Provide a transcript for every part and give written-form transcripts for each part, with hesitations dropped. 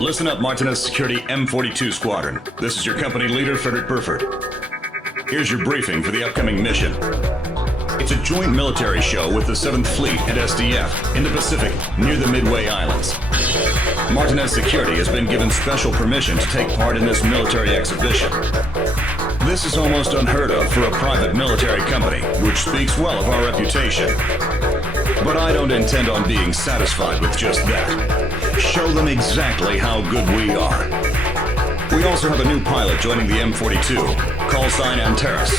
Listen up, Martinez Security M42 Squadron. This is your company leader, Frederick Burford. Here's your briefing for the upcoming mission. It's a joint military show with the 7th Fleet and SDF in the Pacific near the Midway Islands. Martinez Security has been given special permission to take part in this military exhibition. This is almost unheard of for a private military company, which speaks well of our reputation. But I don't intend on being satisfied with just that. Show them exactly how good we are. We also have a new pilot joining the M42, call sign Antares.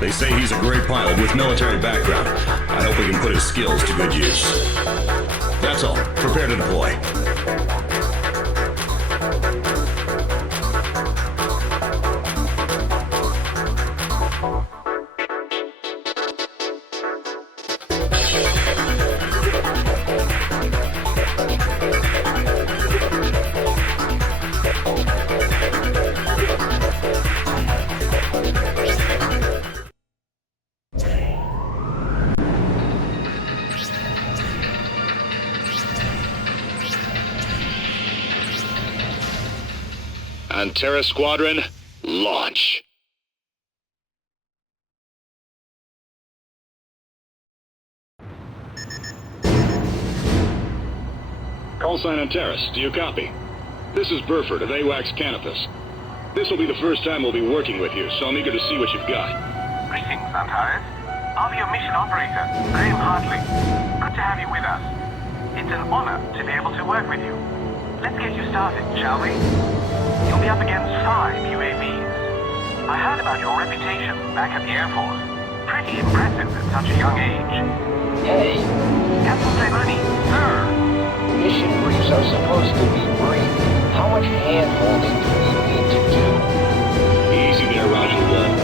They say he's a great pilot with military background. I hope we can put his skills to good use. That's all. Prepare to deploy. Antares Squadron, launch. Call sign Antares, do you copy? This is Burford of AWACS Canopus. This will be the first time we'll be working with you, so I'm eager to see what you've got. Greetings, Antares. I'll be your mission operator, Graham Hartley. Good to have you with us. It's an honor to be able to work with you. Let's get you started, shall we? You'll be up against 5 UAVs. I heard about your reputation back at the Air Force. Pretty impressive at such a young age. Hey. Captain Clemente, sir. Mission briefs are supposed to be brief. How much hand-holding do we need to do? Easy there, Roger One.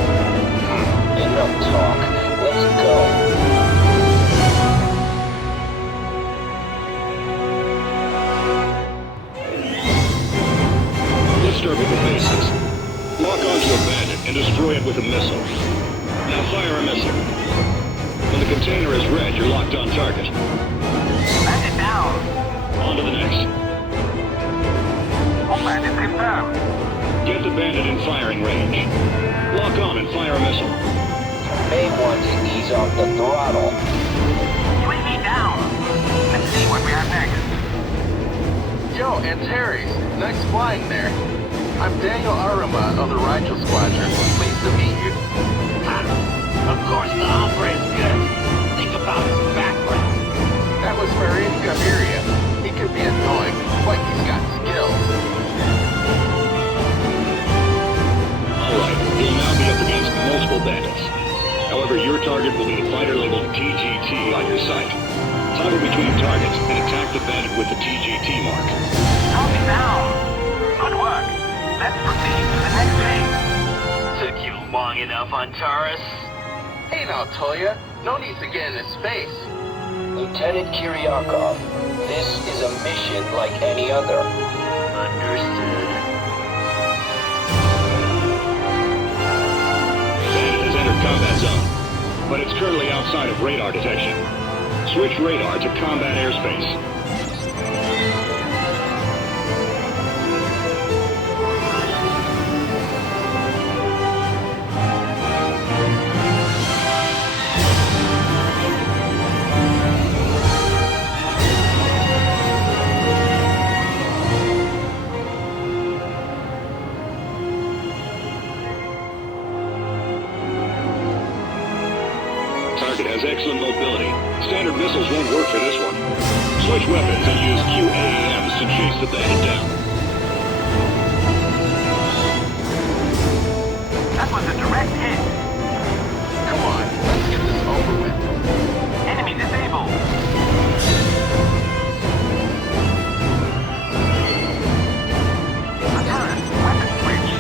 Enough talk. Let's go. Start with the basics. Lock onto a bandit and destroy it with a missile. Now fire a missile. When the container is red, you're locked on target. Bandit down. On to the next. All bandits confirmed. Get the bandit in firing range. Lock on and fire a missile. May want to ease off the throttle. UAV down. Let's see what we have next. Yo, Antares, nice flying there. I'm Daniel Aruma of the Rigel Squadron. Pleased to meet you. Of course the opera is good. Think about his background. That was Marine Gaviria. He could be annoying, but he's got skills. Alright, you'll now be up against multiple bandits. However, your target will be the fighter labeled TGT on your sight. Toggle between targets and attack the bandit with the TGT mark. Copy down. Good work. Let's proceed to the next phase. Took you long enough, Antares? Hey now, Toya. No need to get into space. Lieutenant Kiryakov, this is a mission like any other. Understood. Bandit has entered combat zone, but it's currently outside of radar detection. Switch radar to combat airspace. Target has excellent mobility. Standard missiles won't work for this one. Switch weapons and use QAAMs to chase the bandit down. That was a direct hit. Come on, let's get this over with. Enemy disabled. Antares, weapon switch.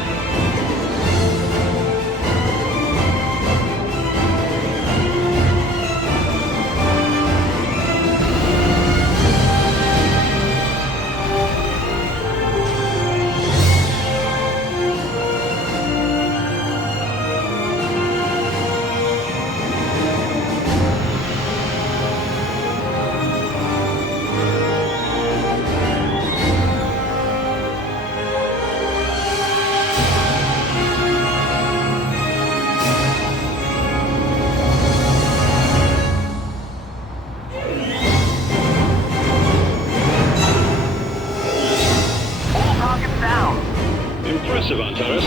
impressive, Antares.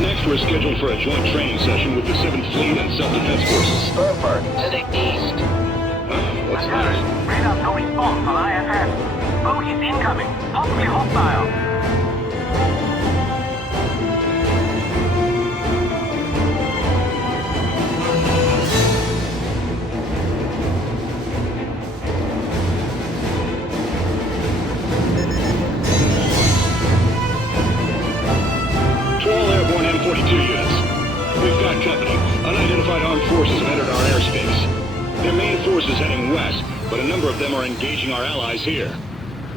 Next, we're scheduled for a joint training session with the 7th Fleet and Self-Defense Forces. Burper, to the east. What's Antares, that? radar no response on IFS. Bogies incoming, possibly hostile. We've got company. Unidentified armed forces have entered our airspace. Their main force is heading west, but a number of them are engaging our allies here.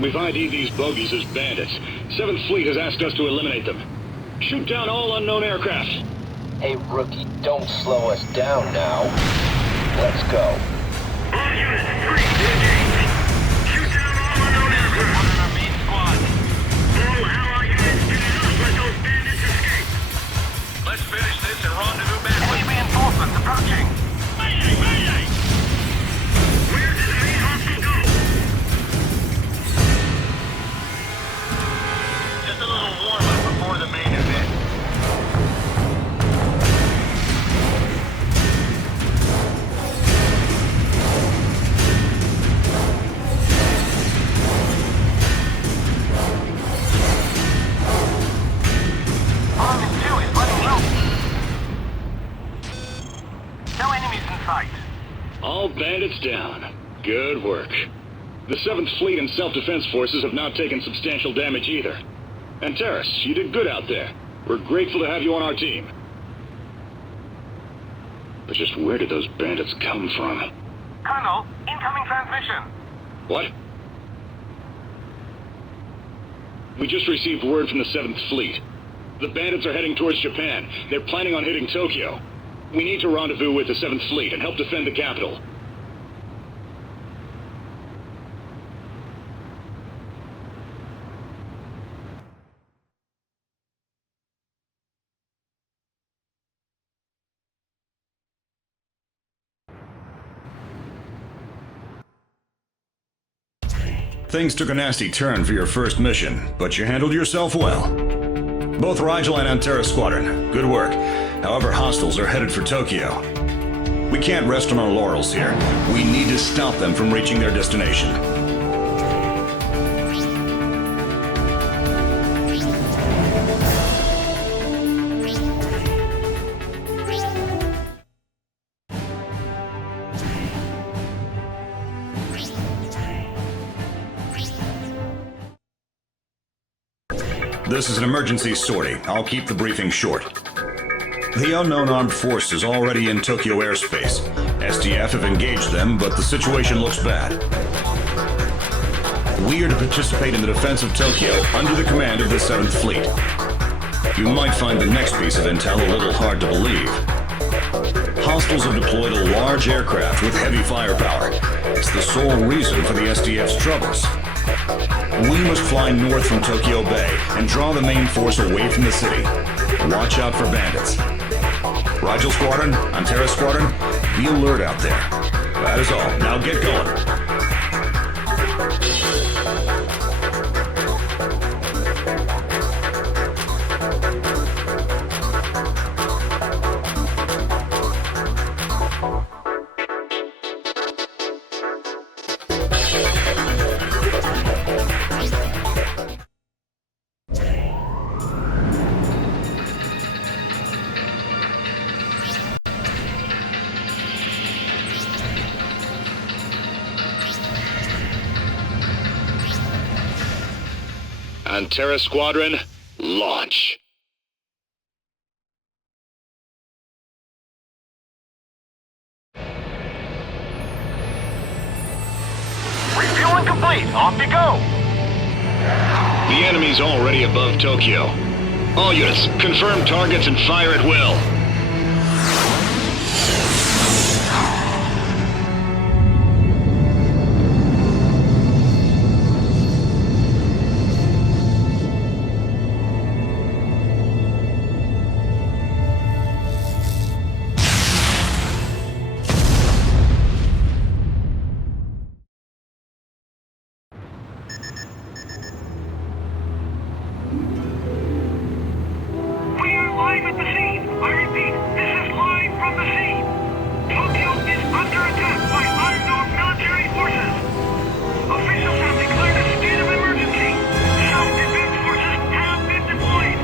We've ID'd these bogies as bandits. 7th Fleet has asked us to eliminate them. Shoot down all unknown aircraft. Hey, rookie, don't slow us down now. Let's go. All units, free to engage. Shoot down all unknown aircraft. On our main squad. All Allied units, do not let those bandits escape. Let's finish this and rendezvous back Enemy with... reinforcements approaching. Mayday, mayday! Where did the main hostile go? Just a little warm-up before the main event. Army 2 is running low. No enemies in sight. All bandits down. Good work. The 7th Fleet and Self-Defense Forces have not taken substantial damage either. Antares, you did good out there. We're grateful to have you on our team. But just where did those bandits come from? Colonel, incoming transmission. What? We just received word from the 7th Fleet. The bandits are heading towards Japan. They're planning on hitting Tokyo. We need to rendezvous with the 7th Fleet and help defend the capital. Things took a nasty turn for your first mission, but you handled yourself well. Both Rigel and Antares Squadron, good work. However, hostiles are headed for Tokyo. We can't rest on our laurels here. We need to stop them from reaching their destination. This is an emergency sortie. I'll keep the briefing short. The unknown armed force is already in Tokyo airspace. SDF have engaged them, but the situation looks bad. We are to participate in the defense of Tokyo under the command of the 7th Fleet. You might find the next piece of intel a little hard to believe. Hostiles have deployed a large aircraft with heavy firepower. It's the sole reason for the SDF's troubles. We must fly north from Tokyo Bay and draw the main force away from the city. Watch out for bandits. Rigel Squadron, Antares Squadron, be alert out there. That is all. Now get going. Antares Squadron, launch. Refueling complete. Off you go. The enemy's already above Tokyo. All units, confirm targets and fire at will. from the sea. Tokyo is under attack by unknown military forces. Officials have declared a state of emergency. Self-defense forces have been deployed.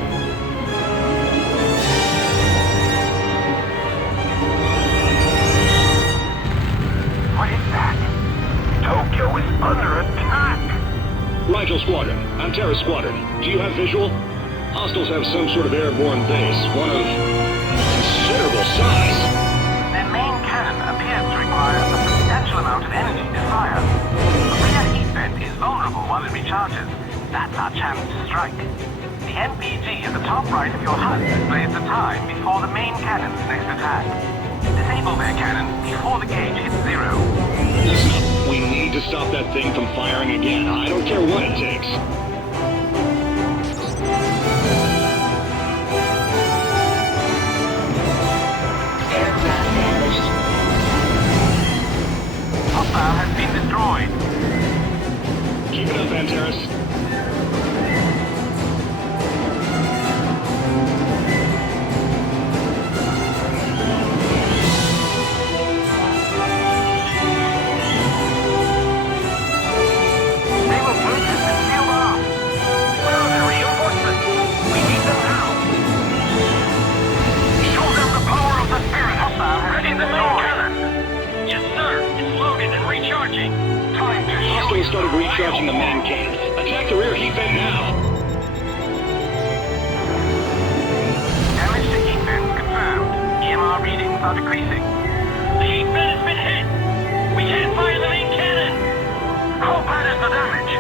What is that? Tokyo is under attack. Rigel Squadron, Antara Squadron, do you have visual? Hostiles have some sort of airborne base, one of considerable size. Their main cannon appears to require a substantial amount of energy to fire. The rear heat vent is vulnerable while it recharges. That's our chance to strike. The MPG at the top right of your HUD displays the time before the main cannon's next attack. Disable their cannon before the gauge hits 0. Listen up, we need to stop that thing from firing again. I don't care what it takes. Aircraft damaged. Hostile has been destroyed. Keep it up, Antares. Naval post has been sealed off. Where are the reinforcements? We need them now. Show them the power of the spirit. Hostile has been destroyed. Yes, sir. It's loaded and recharging. Time to shoot. Hostiles started recharging the main cannon. Attack the rear heat vent now. Damage to heat vents confirmed. EMR readings are decreasing. The heat vent has been hit. We can't fire the main cannon. How bad is the damage?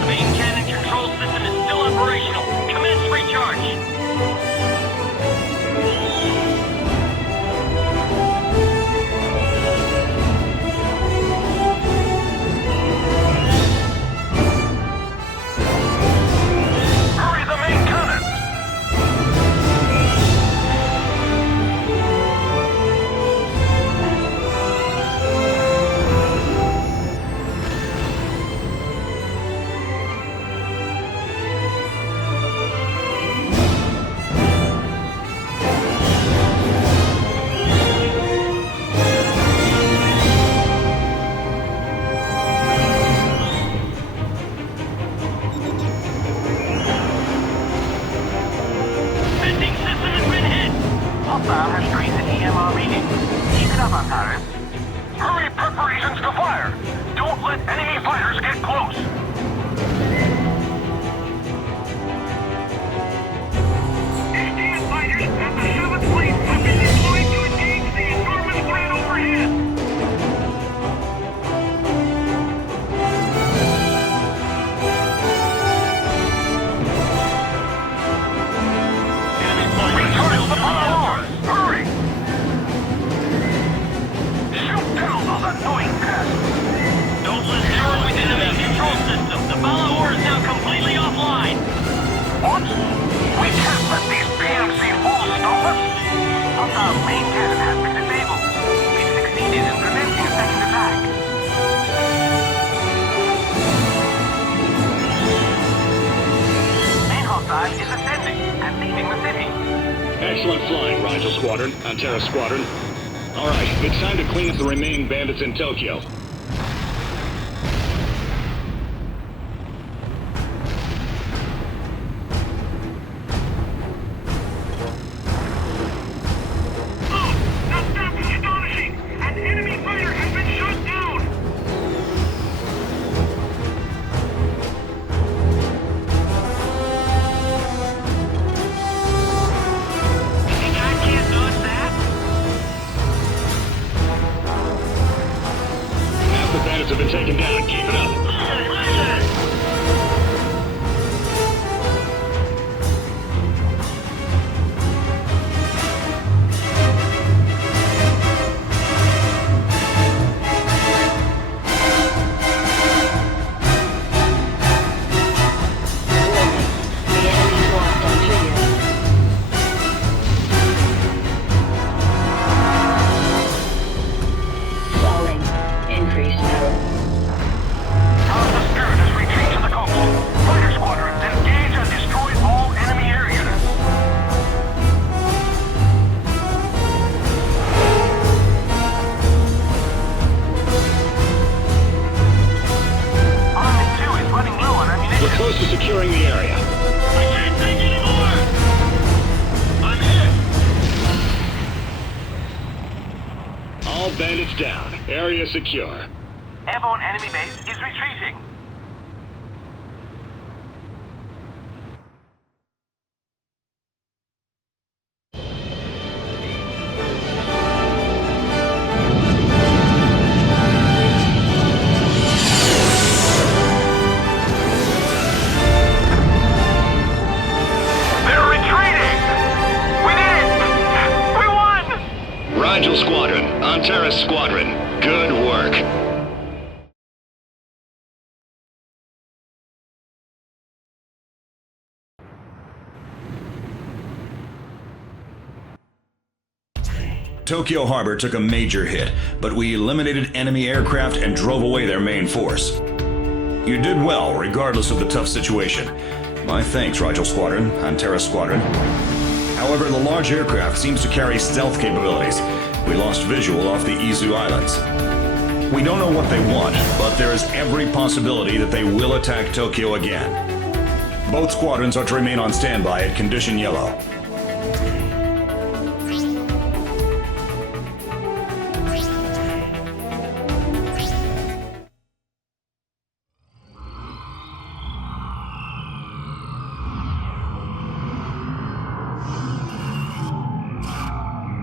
The main cannon control system is still operational. Commence recharge. Hurry the main cannon! Venting system has been hit. Hostile has decreased EMR readings. Keep it up, Antares. Hurry preparations to fire! Don't let enemy fighters get close! Stand fighters at the 7th Fleet have been deployed to engage the enormous threat overhead. Recharge the power! Hurry! Shoot down those annoying pests! Don't let anyone with enemy control system. The Balahor is now completely offline. What? We can't let these PMC fools stop us! Hostile main cannon has been disabled. We've succeeded in preventing a second attack. Main hostile is ascending and leaving the city. Excellent flying, Rigel Squadron, Antara Squadron. All right, it's time to clean up the remaining bandits in Tokyo. That stuff is astonishing. An enemy fighter has been shot down. You think I can't dodge that? Half the bandits have been taken down. Keep it up. Falling. Increased power. down. Area secure. Airborne enemy base is retreating. They're retreating! We did it! We won! Rigel Squadron, Antares Squadron, good work. Tokyo Harbor took a major hit, but we eliminated enemy aircraft and drove away their main force. You did well, regardless of the tough situation. My thanks, Rigel Squadron, Antares Squadron. However, the large aircraft seems to carry stealth capabilities. We lost visual off the Izu Islands. We don't know what they want, but there is every possibility that they will attack Tokyo again. Both squadrons are to remain on standby at Condition Yellow.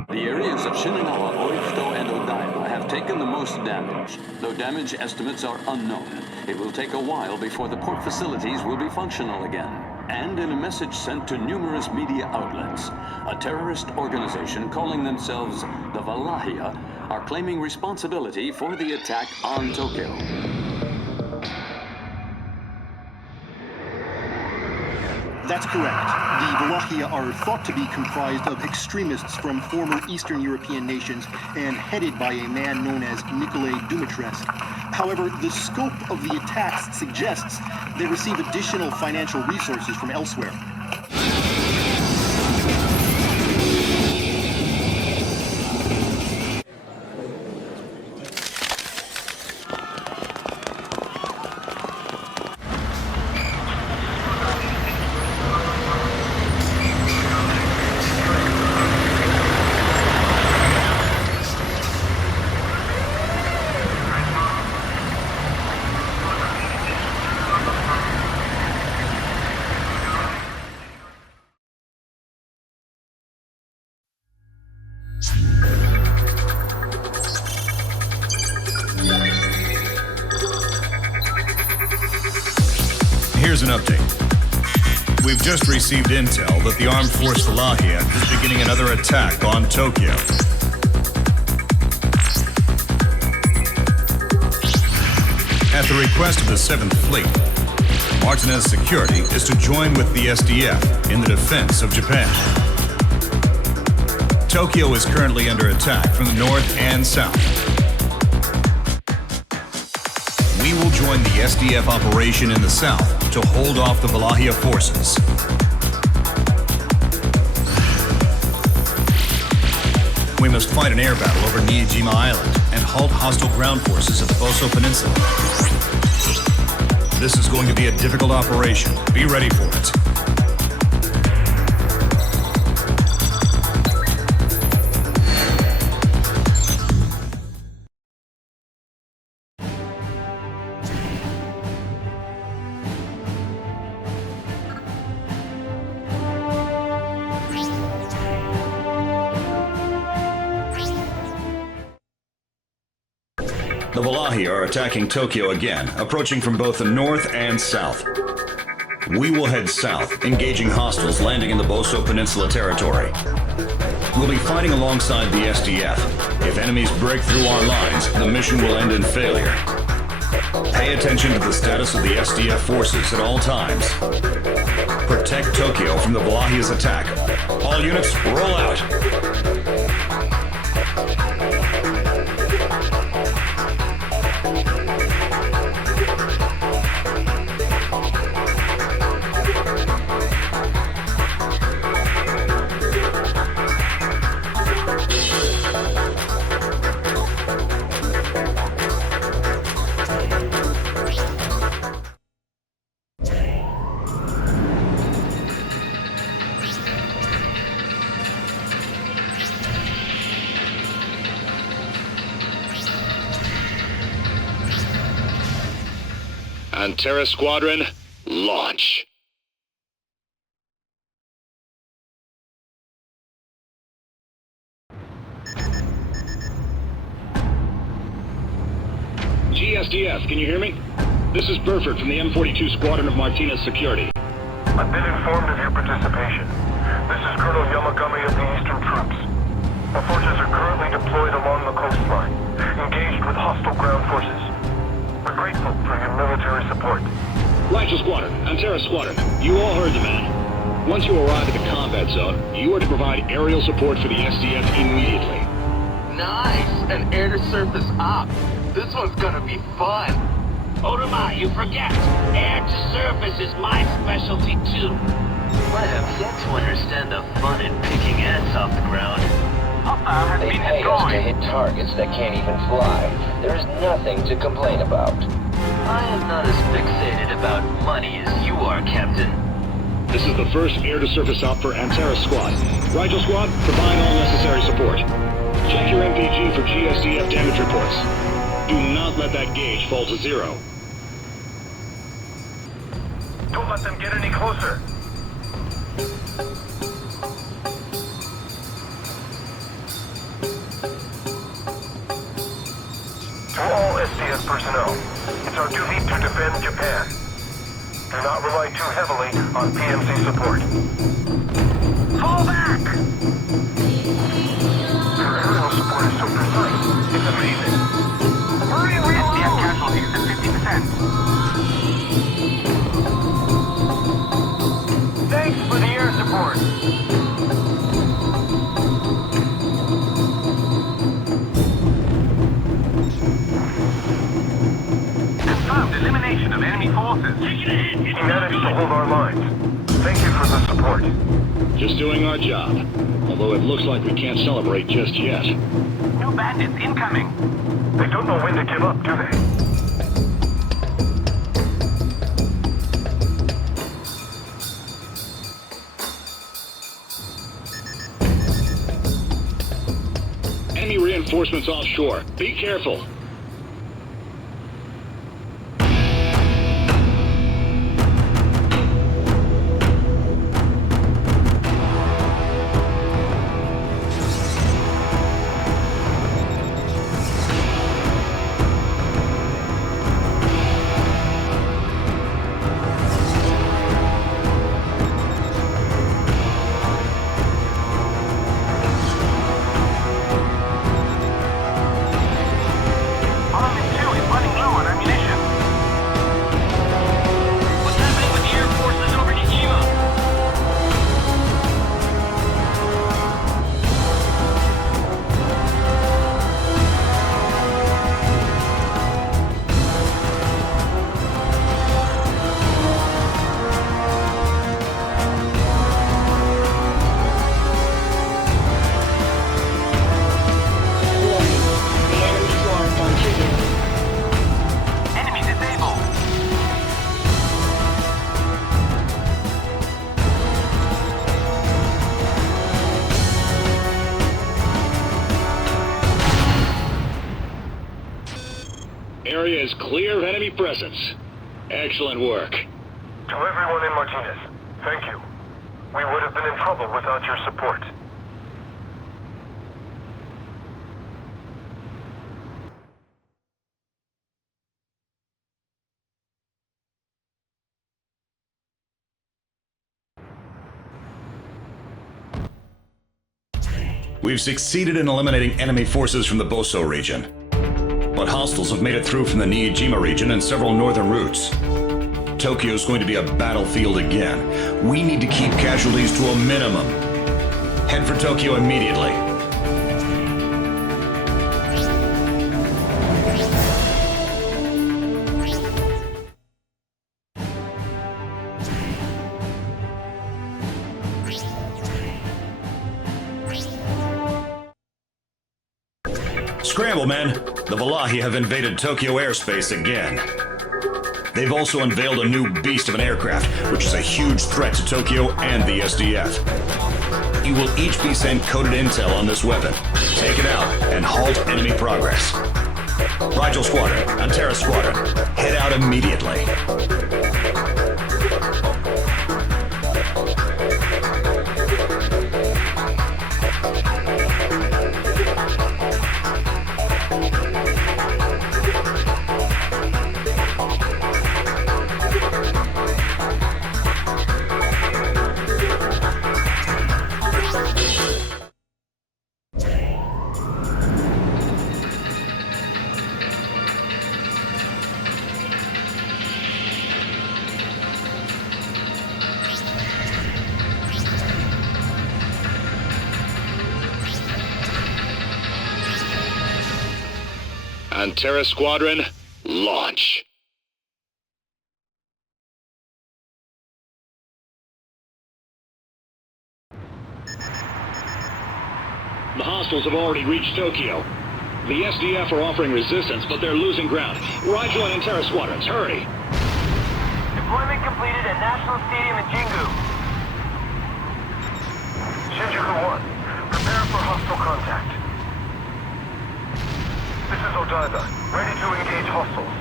The areas of Shinagawa, Oishito, and Odaiba have taken the most damage. Though damage estimates are unknown, it will take a while before the port facilities will be functional again. And in a message sent to numerous media outlets, a terrorist organization calling themselves the Valahia are claiming responsibility for the attack on Tokyo. That's correct. The Valahia are thought to be comprised of extremists from former Eastern European nations and headed by a man known as Nicolae Dumitrescu. However, the scope of the attacks suggests they receive additional financial resources from elsewhere. Here's an update. We've just received intel that the Armed Force Valahia is beginning another attack on Tokyo. At the request of the 7th Fleet, Martinez Security is to join with the SDF in the defense of Japan. Tokyo is currently under attack from the north and south. We will join the SDF operation in the south to hold off the Valahia forces. We must fight an air battle over Niijima Island and halt hostile ground forces at the Boso Peninsula. This is going to be a difficult operation. Be ready for it. The Valahia are attacking Tokyo again, approaching from both the north and south. We will head south, engaging hostiles landing in the Boso Peninsula territory. We'll be fighting alongside the SDF. If enemies break through our lines, the mission will end in failure. Pay attention to the status of the SDF forces at all times. Protect Tokyo from the Valahia's attack. All units, roll out. Antera Squadron, launch. GSDF, can you hear me? This is Burford from the M42 Squadron of Martinez Security. I've been informed of your participation. This is Colonel Yamagami of the Eastern Troops. Our forces are currently deployed along the coastline, engaged with hostile ground forces. We're grateful for your military support. Rigel Squadron, Antera Squadron, you all heard the man. Once you arrive at the combat zone, you are to provide aerial support for the SDF immediately. Nice! An air-to-surface op. This one's gonna be fun. Oruma, you forget. Air-to-surface is my specialty too. I have yet to understand the fun in picking ants off the ground. Hostile has They been pay us to destroyed. hit targets that can't even fly. There's nothing to complain about. I am not as fixated about money as you are, Captain. This is the first air-to-surface op for Antera Squad. Rigel Squad, provide all necessary support. Check your MPG for GSDF damage reports. Do not let that gauge fall to 0. Don't let them get any closer. To all SDF personnel, it's our duty to defend Japan. Do not rely too heavily on PMC support. Fall back! Your aerial support is so precise. It's amazing. Hurry, SDF casualties at 50%. Thanks for the air support. Confirmed elimination of enemy forces. He managed to hold our lines. Thank you for the support. Just doing our job. Although it looks like we can't celebrate just yet. New bandits incoming. They don't know when to give up, do they? Enemy reinforcements offshore. Be careful. Army 2 is running low on ammunition. What's happening with the air forces over Nijima? Enemy disabled. Area is clear of enemy presence. Excellent work. To everyone in Martinez, thank you. We would have been in trouble without your support. We've succeeded in eliminating enemy forces from the Boso region. But hostiles have made it through from the Nijima region and several northern routes. Tokyo's going to be a battlefield again. We need to keep casualties to a minimum. Head for Tokyo immediately. Scramble, men! The Valahi have invaded Tokyo airspace again. They've also unveiled a new beast of an aircraft, which is a huge threat to Tokyo and the SDF. You will each be sent coded intel on this weapon. Take it out and halt enemy progress. Rigel Squadron, Antera Squadron, head out immediately. Antera Squadron, launch. The hostiles have already reached Tokyo. The SDF are offering resistance, but they're losing ground. Rigel and Antera Squadrons, hurry! Deployment completed at National Stadium in Jingu. Shinjuku 1, prepare for hostile contact. This is Odaiba, ready to engage hostiles.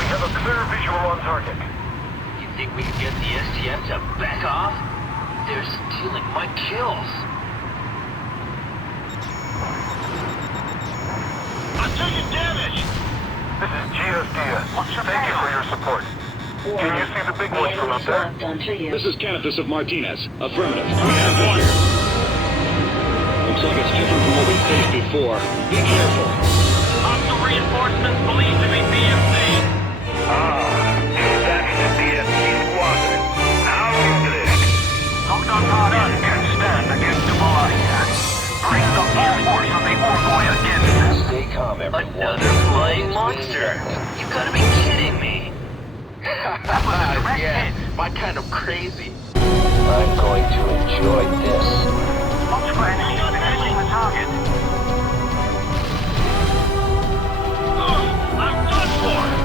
We have a clear visual on target. You think we can get the STF to back off? They're stealing my kills. I'm taking damage! This is GSDS. Thank you for your support. Can you see the big ones from up there? This is Canopus of Martinez. Affirmative. We have fire. Looks like it's different from what we faced before. Be careful. Hostile reinforcements believed to be BMC. That's the BMC squadron. How English? Lockdown None can stand against the Malaria. Bring the full force of the Orgoy against them. Stay calm, everyone. Another flying monster. You gotta be kidding me. Yeah, my kind of crazy. I'm going to enjoy this. Multiple enemies defending the target. I'm done for.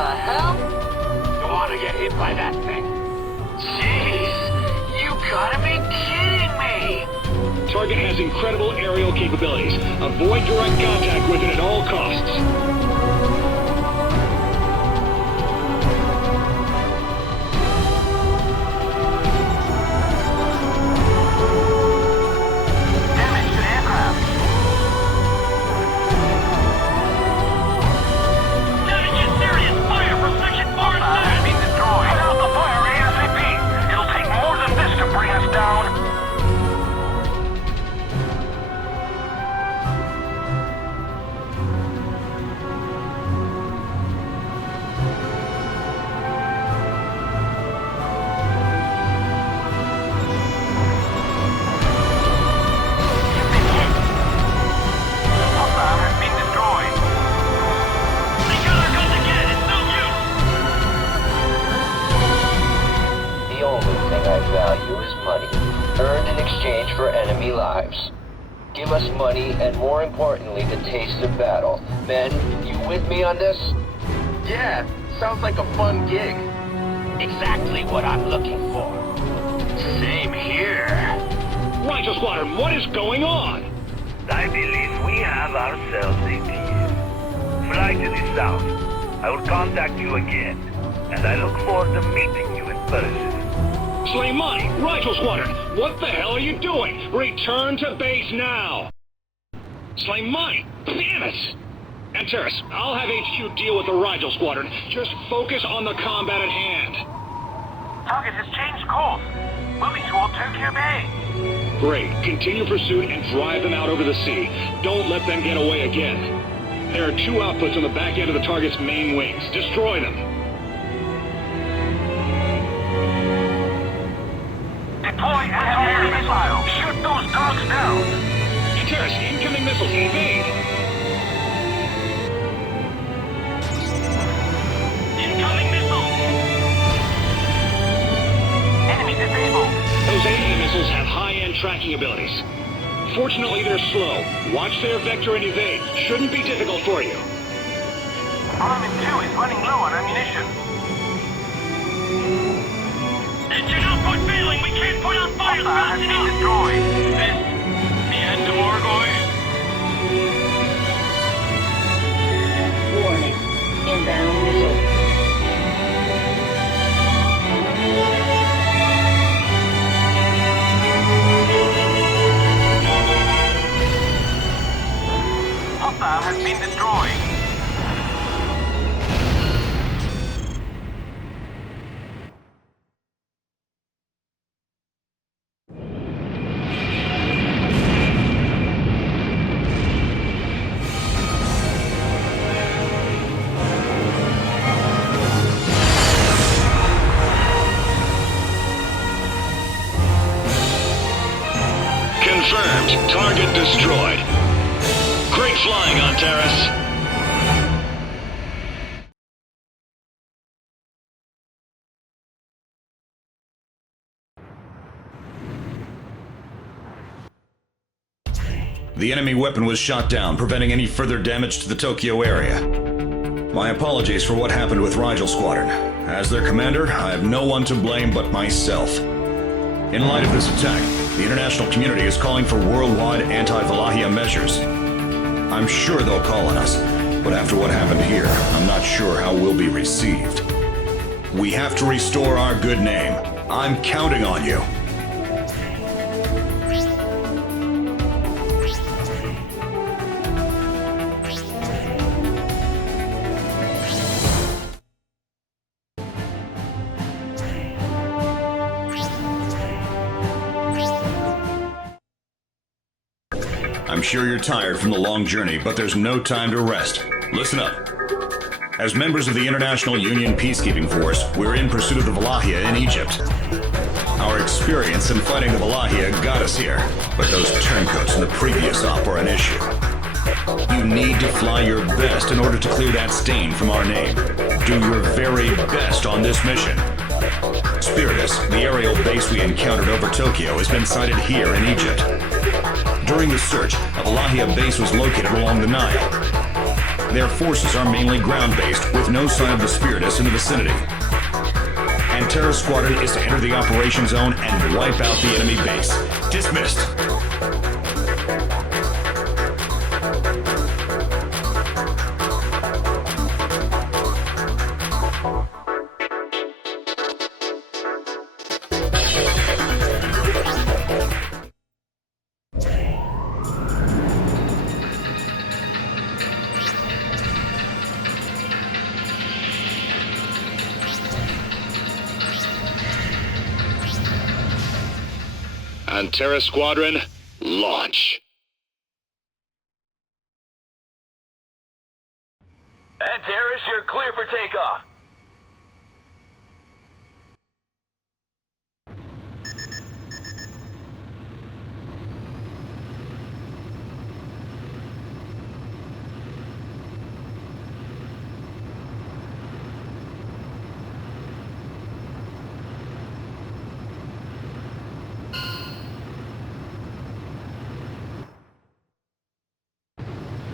the hell? You want to get hit by that thing? Jeez, you gotta be kidding me! Target has incredible aerial capabilities. Avoid direct contact with it at all costs. Give us money and, more importantly, the taste of battle. Men, you with me on this? Yeah, sounds like a fun gig. Exactly what I'm looking for. Same here. Rigel Squadron, what is going on? I believe we have ourselves a deal. Fly to the south. I will contact you again, and I look forward to meeting you in person. Soleimani, Rigel Squadron, what the hell are you doing? Return to base now! Soleimani, damn it! Antares, I'll have HQ deal with the Rigel Squadron. Just focus on the combat at hand. Target has changed course. Moving toward Tokyo Bay. Great. Continue pursuit and drive them out over the sea. Don't let them get away again. There are 2 outputs on the back end of the target's main wings. Destroy them. Deploy anti-air missile. Shoot those dogs down. Antares, incoming missiles. Evade. Incoming missile. Enemy disabled. Those AA missiles have high-end tracking abilities. Fortunately, they're slow. Watch their vector and evade. Shouldn't be difficult for you. Armament 2 is running low on ammunition. Engine output failing. We can't put out fires Has fast been enough. destroyed. This the end of Orgoy. Warning. Inbound missile. Hostile has been destroyed. Confirmed. Target destroyed. Great flying, Antares. The enemy weapon was shot down, preventing any further damage to the Tokyo area. My apologies for what happened with Rigel Squadron. As their commander, I have no one to blame but myself. In light of this attack, the international community is calling for worldwide anti-Valahia measures. I'm sure they'll call on us, but after what happened here, I'm not sure how we'll be received. We have to restore our good name. I'm counting on you. I'm sure you're tired from the long journey, but there's no time to rest. Listen up. As members of the International Union Peacekeeping Force, we're in pursuit of the Valahia in Egypt. Our experience in fighting the Valahia got us here, but those turncoats in the previous op are an issue. You need to fly your best in order to clear that stain from our name. Do your very best on this mission. Spiritus, the aerial base we encountered over Tokyo, has been sighted here in Egypt. During the search, a Valahia base was located along the Nile. Their forces are mainly ground-based, with no sign of the Spiritus in the vicinity. Terra Squadron is to enter the operation zone and wipe out the enemy base. Dismissed. Terra Squadron, launch. Antares, you're clear for takeoff.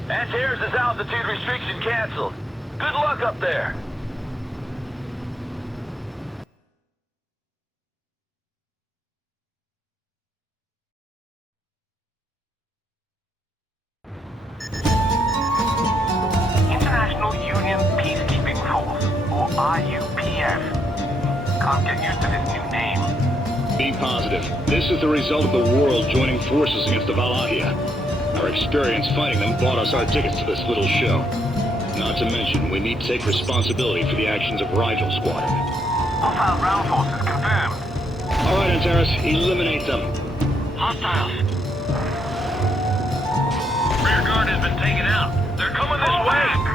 Antares' altitude restriction canceled. Good luck up there. International Union Peacekeeping Force, or IUPF. Can't get used to this new name. Be positive. This is the result of the world joining forces against the Valahia. Our experience fighting them bought us our tickets to this little show. Not to mention, we need to take responsibility for the actions of Rigel Squadron. Hostile ground forces confirmed. All right, Antares, eliminate them. Hostiles. Rear guard has been taken out. They're coming this way.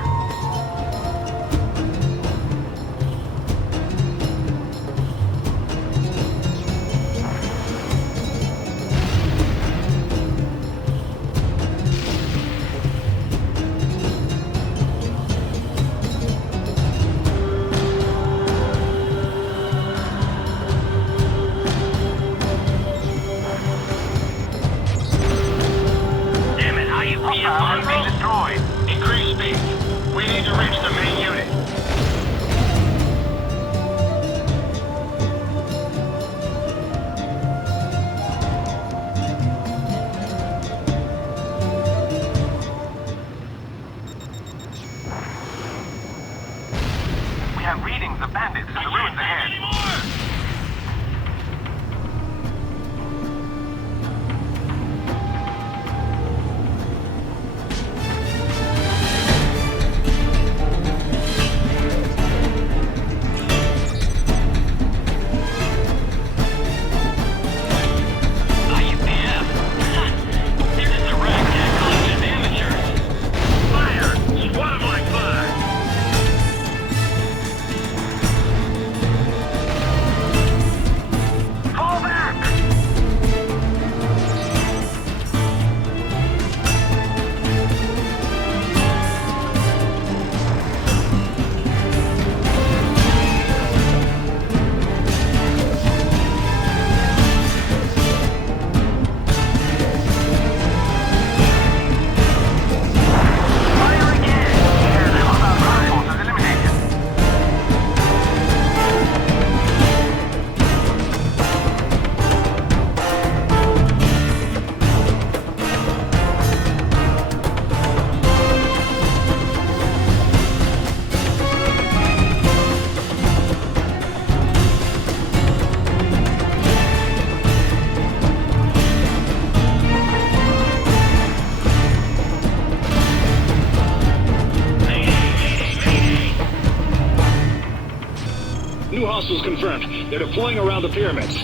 Hostiles confirmed. They're deploying around the pyramids.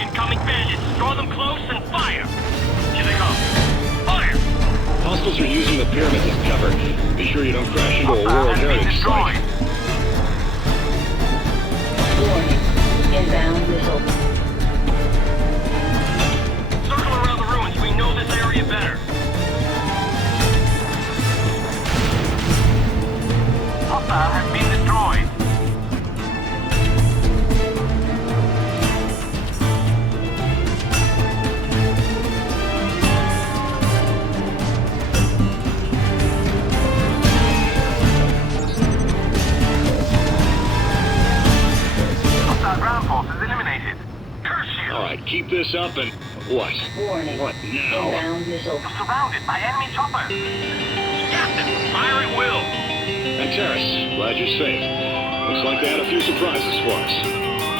Incoming bandits. Draw them close and fire. Here they come. Fire! Hostiles are using the pyramids as cover. Be sure you don't crash into a World Heritage site. Warning. Inbound missile. Circle around the ruins. We know this area better. Hostile has been destroyed. Keep this up and... What? Warning. What now? Inbound missile. You're surrounded by enemy choppers. Captain, fire at will. Antares, glad you're safe. Looks like they had a few surprises for us.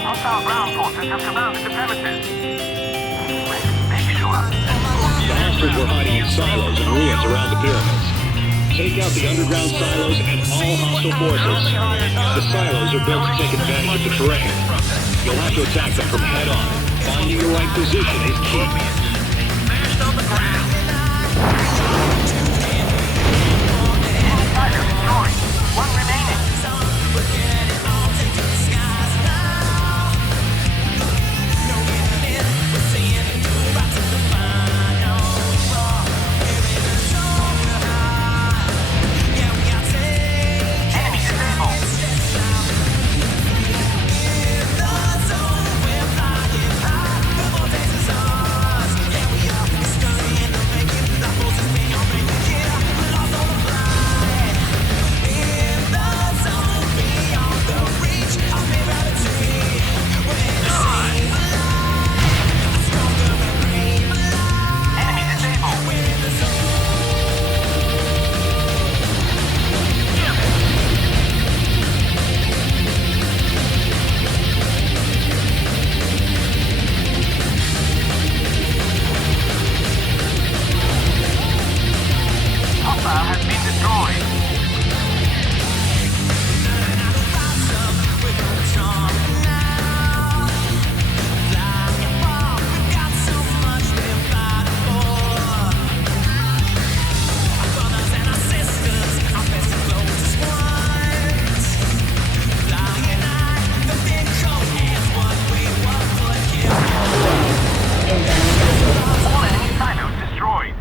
Hostile ground forces have surrounded the premises. Wait, make sure. The hostiles were hiding in silos and ruins around the pyramids. Take out the underground silos and all hostile forces. The silos are built to take advantage of the terrain. You'll have to attack them from head on. Finding the right position is key. Smashed on the ground. Silo destroyed. One remaining. Enemy disabled. Enemy disabled. Hostile has been destroyed. All enemy silos destroyed.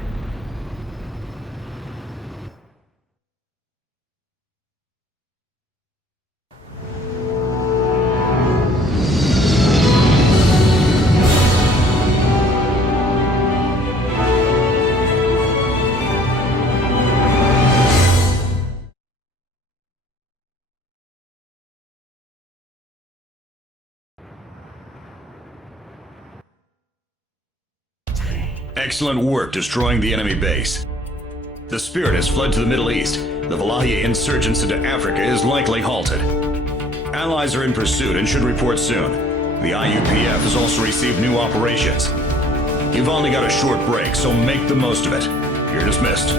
Excellent work destroying the enemy base. The Spirit has fled to the Middle East. The Valahia insurgence into Africa is likely halted. Allies are in pursuit and should report soon. The IUPF has also received new operations. You've only got a short break, so make the most of it. You're dismissed.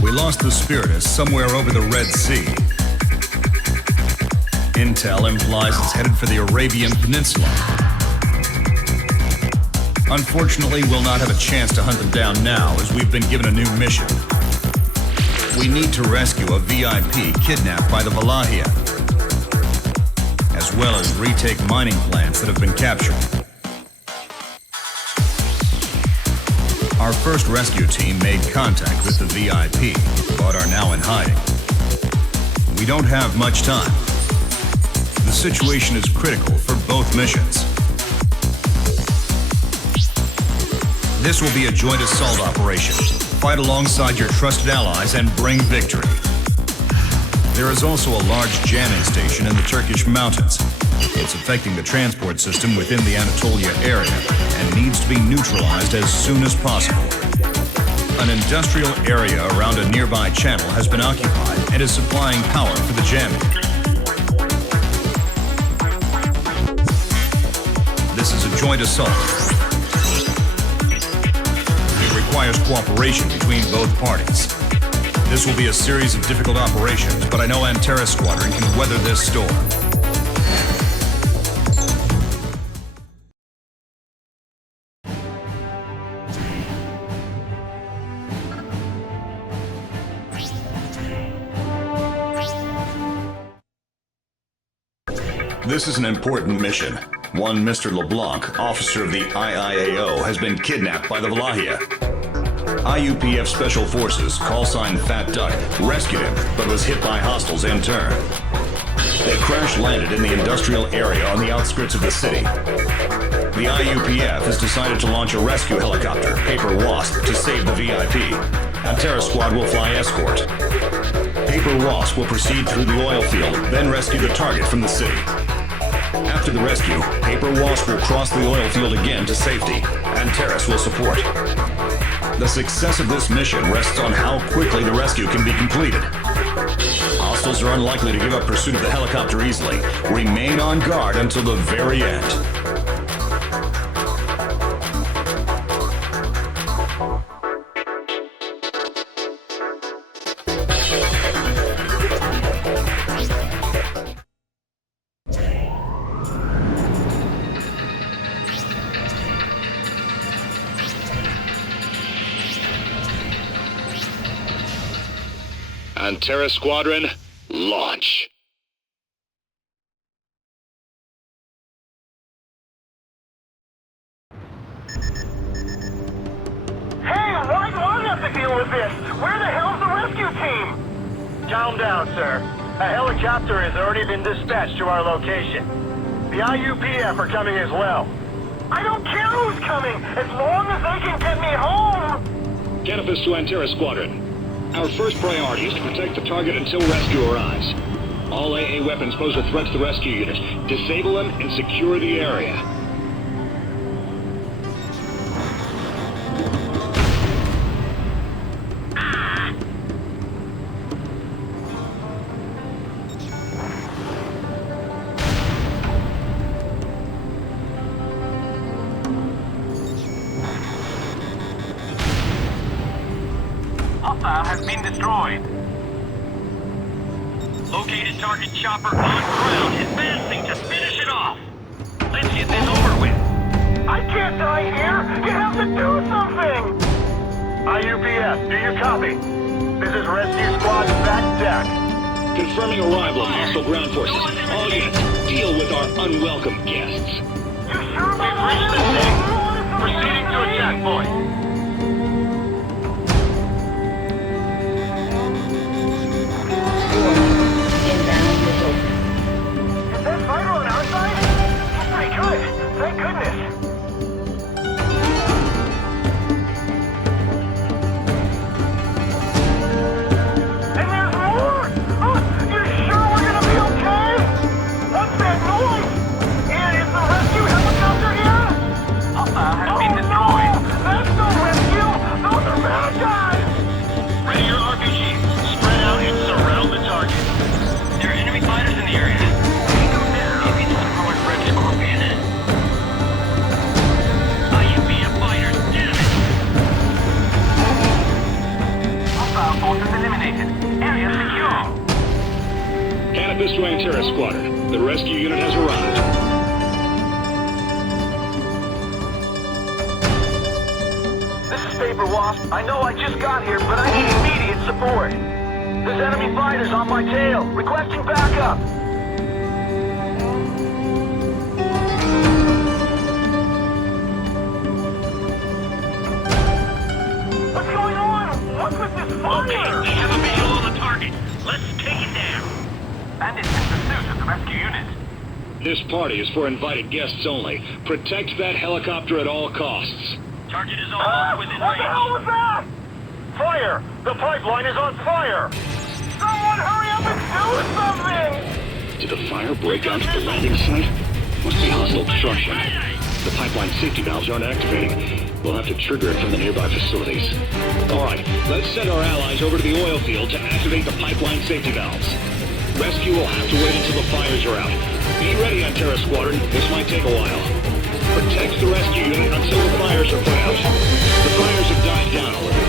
We lost the Spiritus somewhere over the Red Sea. Intel implies it's headed for the Arabian Peninsula. Unfortunately, we'll not have a chance to hunt them down now, as we've been given a new mission. We need to rescue a VIP kidnapped by the Valahia, as well as retake mining plants that have been captured. Our first rescue team made contact with the VIP, but are now in hiding. We don't have much time. The situation is critical for both missions. This will be a joint assault operation. Fight alongside your trusted allies and bring victory. There is also a large jamming station in the Turkish mountains. It's affecting the transport system within the Anatolia area and needs to be neutralized as soon as possible. An industrial area around a nearby channel has been occupied and is supplying power for the jamming. This is a joint assault. It requires cooperation between both parties. This will be a series of difficult operations, but I know Antares Squadron can weather this storm. This is an important mission. One Mr. LeBlanc, officer of the IIAO, has been kidnapped by the Valahia. IUPF Special Forces, call sign Fat Duck, rescued him, but was hit by hostiles in turn. They They crash-landed in the industrial area on the outskirts of the city. The IUPF has decided to launch a rescue helicopter, Paper Wasp, to save the VIP. And Terra Squad will fly escort. Paper Wasp will proceed through the oil field, then rescue the target from the city. After the rescue, Paper Wasp will cross the oil field again to safety, and Terrace will support. The success of this mission rests on how quickly the rescue can be completed. Hostiles are unlikely to give up pursuit of the helicopter easily. Remain on guard until the very end. Terra Squadron, launch. Hey, why do I have to deal with this? Where the hell's the rescue team? Calm down, sir. A helicopter has already been dispatched to our location. The IUPF are coming as well. I don't care who's coming, as long as they can get me home! Canopus to Antera Squadron. Our first priority is to protect the target until rescue arrives. All AA weapons pose a threat to the rescue unit. Disable them and secure the area. Has been destroyed. Located target chopper on ground, advancing to finish it off. Let's get this over with. I can't die here. You have to do something. IUPF, do you copy? This is Rescue Squad back deck. Confirming arrival of hostile ground forces. All units, deal with our unwelcome guests. You sure about that? Proceeding to attack point. Is that fighter on our side? Pretty good. Thank goodness. And there's more? You sure we're gonna be okay? What's that noise? And is the rescue helicopter here? Hostile has been destroyed. No! That's no rescue! Those are bad guys! Ready your RPG. Spread out and surround the target. There are enemy fighters in the area. Take them down. If it's a red scorpion. IUPF fighters, damn it! Hostile forces eliminated. Area secure. Canopus to Antera Squadron. The rescue unit has arrived. This is Paper Wasp. I know I just got here, but I need immediate support. There's enemy fighters on my tail, requesting backup. What's going on? What's with this fire? Okay, we have a visual on the target. Let's take it down. Bandits in pursuit of the rescue unit. This party is for invited guests only. Protect that helicopter at all costs. Target is almost within What the hell was that? Fire! The pipeline is on fire! Someone hurry up and do something! Did the fire break out at the landing site? Must be hostile obstruction. The pipeline safety valves aren't activating. We'll have to trigger it from the nearby facilities. All right, let's send our allies over to the oil field to activate the pipeline safety valves. Rescue will have to wait until the fires are out. Be ready, Antera Squadron. This might take a while. Protect the rescue unit until the fires are put out. The fires have died down a little.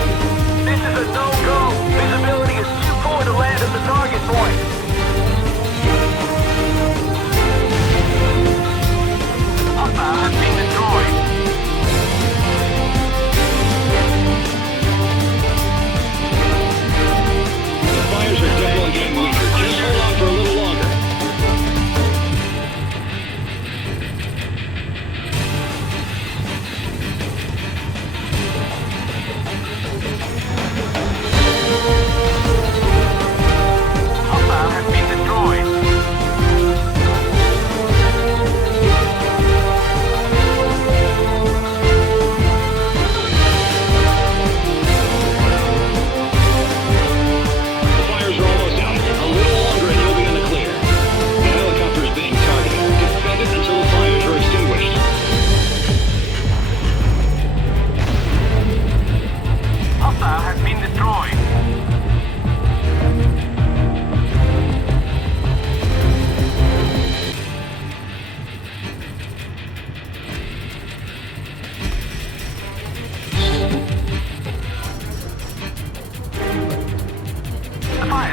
This is a no-go! Visibility is too poor to land at the target point! Hostile has been destroyed. The fires are definitely getting weaker. Just hold on for a little longer.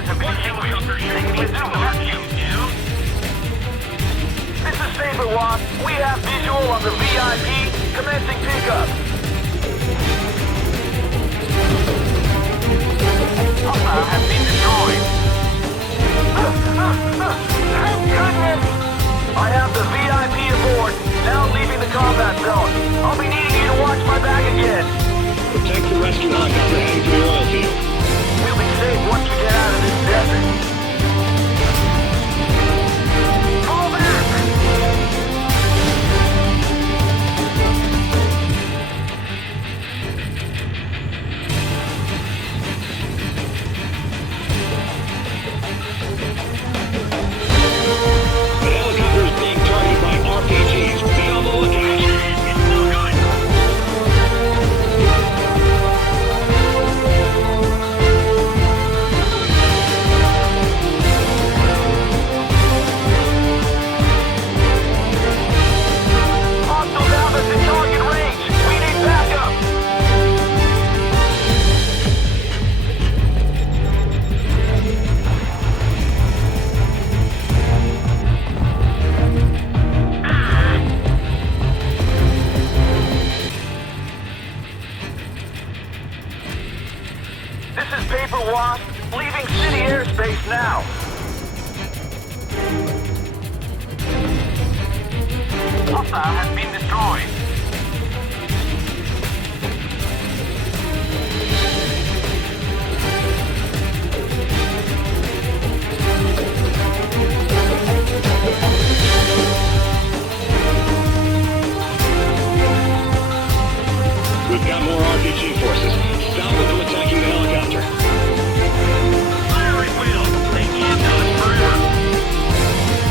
Targets have been extinguished. They can resume the rescue. This is Saber Wasp. We have visual on the VIP. Commencing pickup. Hostile has been destroyed. Thank goodness! I have the VIP aboard. Now leaving the combat zone. I'll be needing you to watch my back again. Protect the rescue helicopter heading for the oil field. We'll be safe once we get out of this desert. Fall back! The helicopter is being targeted by RPGs. Be on the lookout. It's no good. Hostiles have us in target range. We need backup. This is Paper Wasp, leaving city airspace now. Hostile has been destroyed. We've got more RPG forces. Stop them from attacking the helicopter. Fire at will. They can't dodge forever.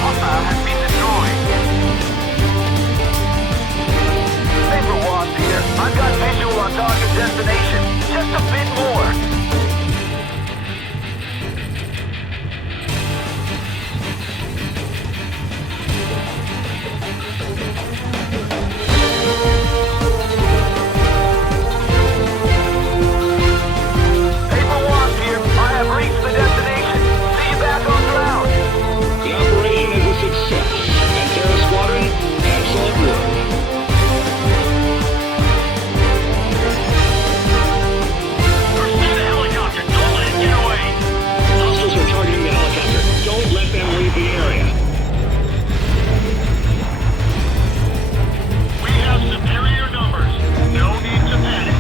Hostile has been destroyed. Paper Wasp here. I've got visual on target destination. Just a bit more. Paper Wasp here. I have reached the destination. See you back on ground. The operation is a success. Pantera Squadron, excellent work. Pursue the helicopter. Don't let it get away. Hostiles are targeting the helicopter. Don't let them leave the area. We have superior numbers. No need to panic.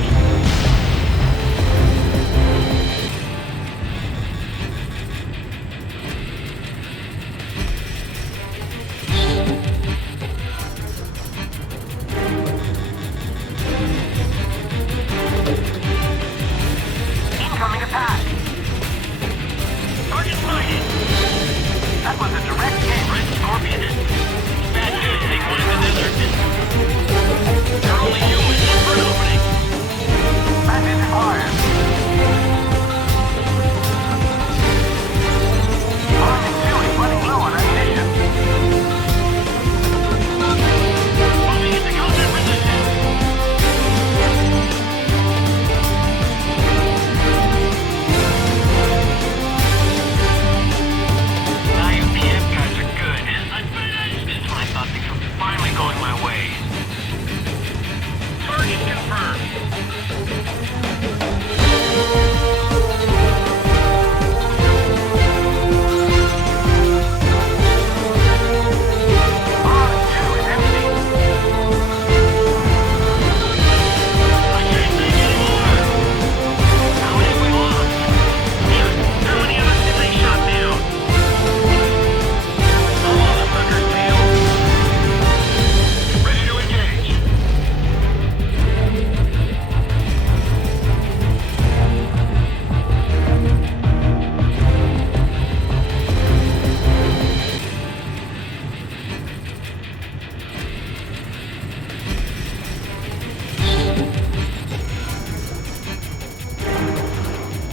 Incoming attack. Target sighted. That was a direct hit. Red Scorpion. Bad news. They went in the desert. They're only humans. Look for an opening. Bandit acquired. Target 2 is running low on ammunition. Moving into combat position. IUPF guys are good. I finished when I thought things were finally going my way. Target confirmed. R2 is empty. I can't take anymore. How many have we lost? How many of us did they shot down? All of the fuckers failed. Ready to engage.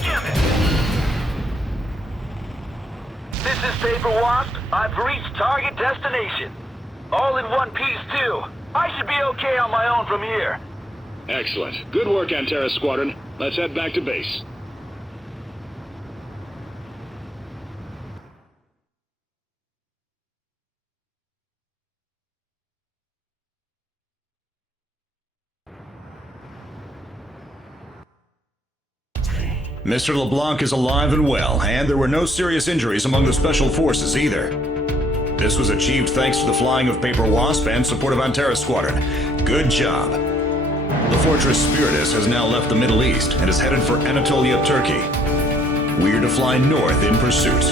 Damn it. This is Paper Wasp. I've reached target destination. All in one piece, too. I should be okay on my own from here. Excellent. Good work, Pantera Squadron. Let's head back to base. Mr. LeBlanc is alive and well, and there were no serious injuries among the Special Forces either. This was achieved thanks to the flying of Paper Wasp and support of Antares Squadron. Good job. The Fortress Spiritus has now left the Middle East and is headed for Anatolia, Turkey. We're to fly north in pursuit.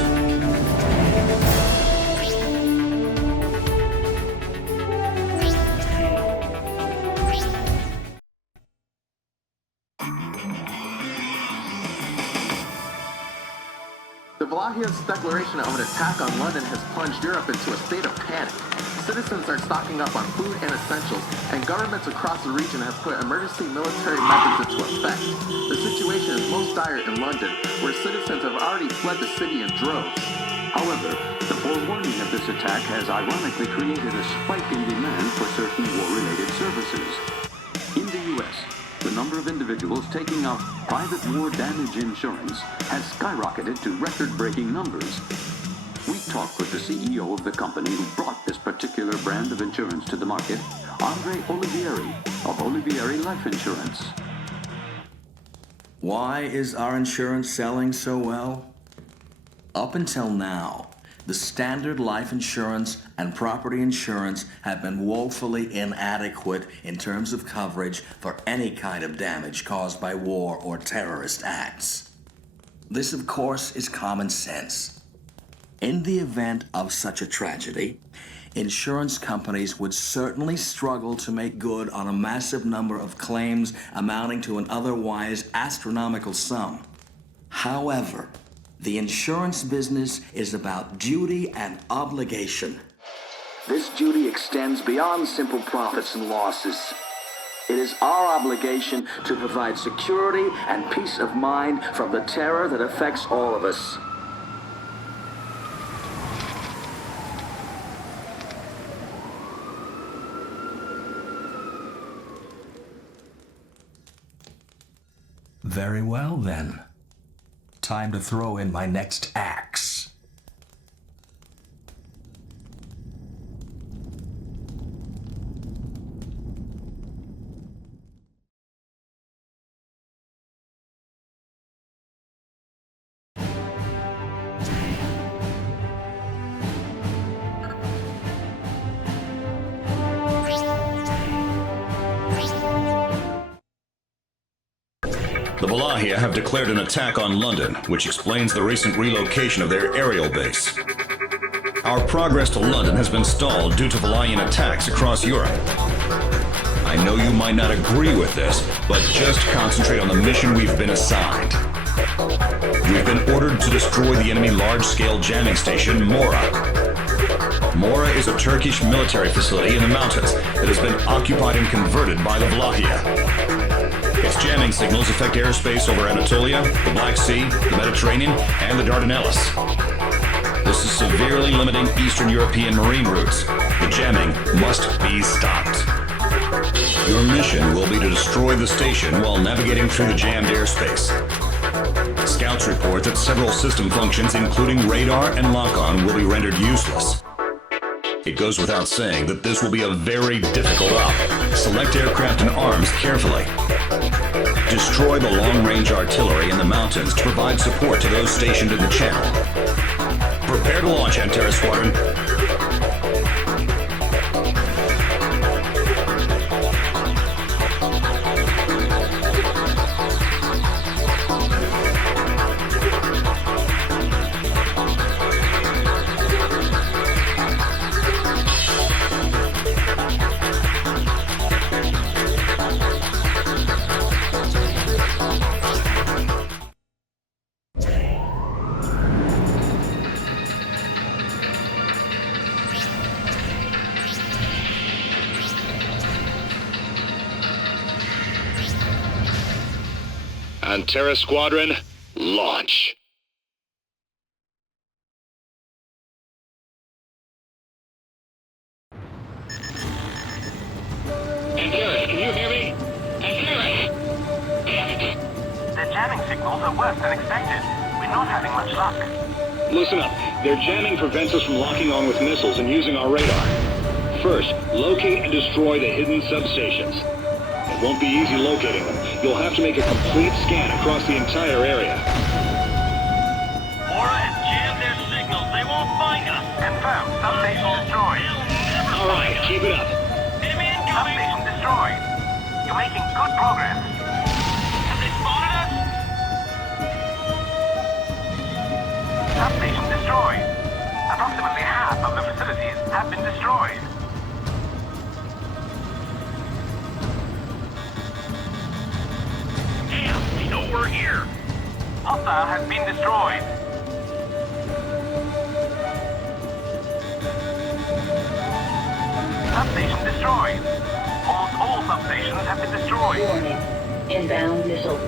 The Valahia's declaration of an attack on London has plunged Europe into a state of panic. Citizens are stocking up on food and essentials, and governments across the region have put emergency military methods into effect. The situation is most dire in London, where citizens have already fled the city in droves. However, the forewarning of this attack has ironically created a spike in demand for certain war-related services. In the U.S., the number of individuals taking out private war damage insurance has skyrocketed to record-breaking numbers. We talked with the CEO of the company who brought this particular brand of insurance to the market, Andre Olivieri of Olivieri Life Insurance. Why is our insurance selling so well? Up until now, the standard life insurance and property insurance have been woefully inadequate in terms of coverage for any kind of damage caused by war or terrorist acts. This, of course, is common sense. In the event of such a tragedy, insurance companies would certainly struggle to make good on a massive number of claims amounting to an otherwise astronomical sum. However, the insurance business is about duty and obligation. This duty extends beyond simple profits and losses. It is our obligation to provide security and peace of mind from the terror that affects all of us. Very well, then. Time to throw in my next axe. The Valahia have declared an attack on London, which explains the recent relocation of their aerial base. Our progress to London has been stalled due to Valahian attacks across Europe. I know you might not agree with this, but just concentrate on the mission we've been assigned. We've been ordered to destroy the enemy large-scale jamming station, Mora. Mora is a Turkish military facility in the mountains that has been occupied and converted by the Valahia. Its jamming signals affect airspace over Anatolia, the Black Sea, the Mediterranean, and the Dardanelles. This is severely limiting Eastern European marine routes. The jamming must be stopped. Your mission will be to destroy the station while navigating through the jammed airspace. Scouts report that several system functions, including radar and lock-on, will be rendered useless. It goes without saying that this will be a very difficult op. Select aircraft and arms carefully. Destroy the long-range artillery in the mountains to provide support to those stationed in the channel. Prepare to launch, Antares Squadron. Antares Squadron, launch. Antares, can you hear me? Antares! Their jamming signals are worse than expected. We're not having much luck. Listen up. Their jamming prevents us from locking on with missiles and using our radar. First, locate and destroy the hidden substations. Won't be easy locating them. You'll have to make a complete scan across the entire area. Aura has jammed their signals. They won't find us. Confirmed. Substation destroyed. All right, keep it up. Enemy incoming. Substation destroyed. You're making good progress. Have they spotted us? Substation destroyed. Approximately half of the facilities have been destroyed. Damn, they know we're here. Hostile has been destroyed. Substation destroyed. Almost all substations have been destroyed. Warning. Inbound missile.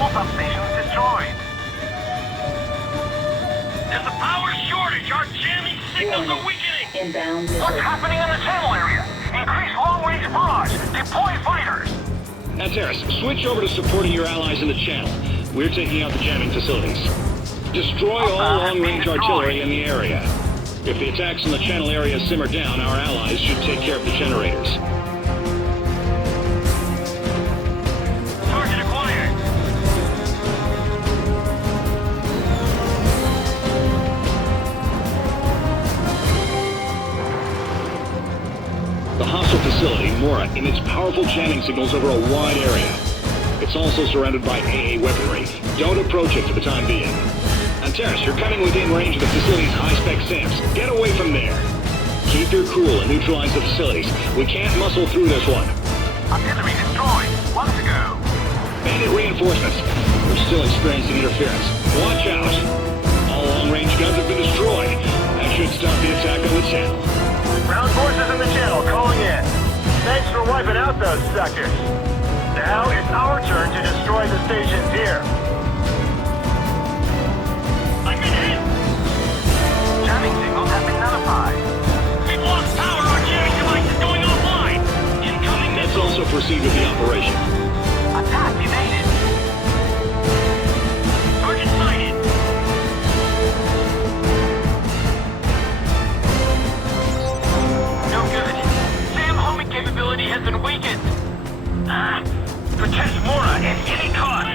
All substations destroyed. There's a power shortage. Our jamming signals are weakening. Inbound What's missile. happening in the channel area? Increase long-range barrage. Deploy fighters. Antares, switch over to supporting your allies in the channel. We're taking out the jamming facilities. Destroy all long-range artillery in the area. If the attacks in the channel area simmer down, our allies should take care of the generators. Target acquired. The hostile facility, Mora, emits powerful jamming signals over a wide area. It's also surrounded by AA weaponry. Don't approach it for the time being. Antares, you're coming within range of the facility's high-spec SAMs. Get away from there. Keep your cool and neutralize the facilities. We can't muscle through this one. Artillery destroyed. One to go. Bandit reinforcements. We're still experiencing interference. Watch out. All long-range guns have been destroyed. That should stop the attack on the channel. Ground forces in the channel calling in. Thanks for wiping out those suckers. Now it's our turn to destroy the stations here. I've been hit! Jamming signals have been nullified. We've lost power. Our jamming device is going offline. Incoming Let's missiles. also proceed with the operation. Attack evaded. Target sighted. No good. SAM homing capability has been weakened. Protect Mora at any cost.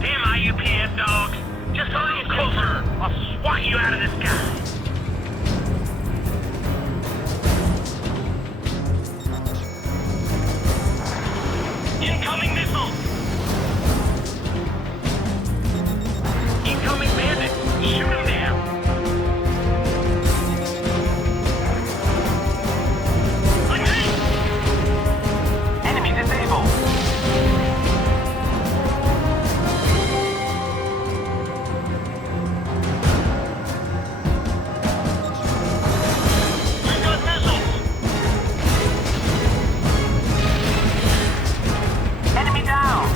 Damn IUPS dogs. Just a little closer. I'll swat you out of the sky. Incoming missiles. Incoming bandit. Shoot him down. Enemy disabled. We've got missiles. Enemy down.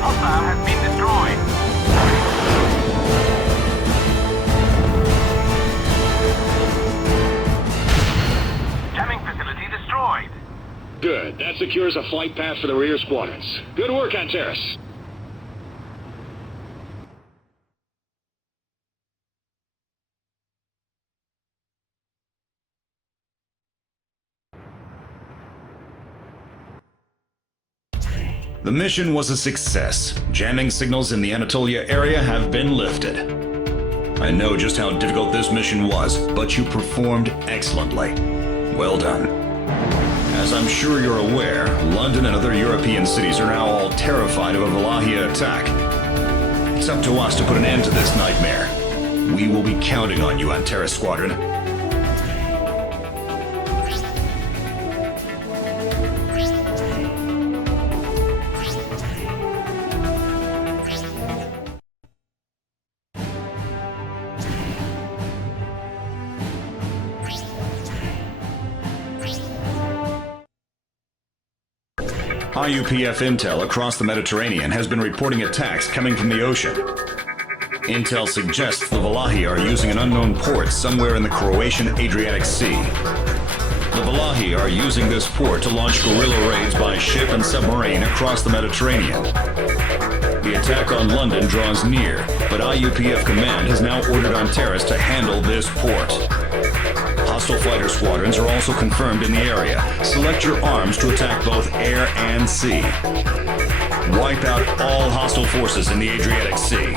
Hostile has been destroyed. Jamming facility destroyed. Good. That secures a flight path for the rear squadrons. Good work, Antares. The mission was a success. Jamming signals in the Anatolia area have been lifted. I know just how difficult this mission was, but you performed excellently. Well done. As I'm sure you're aware, London and other European cities are now all terrified of a Valahia attack. It's up to us to put an end to this nightmare. We will be counting on you, Antares Squadron. IUPF intel across the Mediterranean has been reporting attacks coming from the ocean. Intel suggests the Valahi are using an unknown port somewhere in the Croatian Adriatic Sea. The Valahi are using this port to launch guerrilla raids by ship and submarine across the Mediterranean. The attack on London draws near, but IUPF Command has now ordered Antares to handle this port. Hostile fighter squadrons are also confirmed in the area. Select your arms to attack both air and sea. Wipe out all hostile forces in the Adriatic Sea.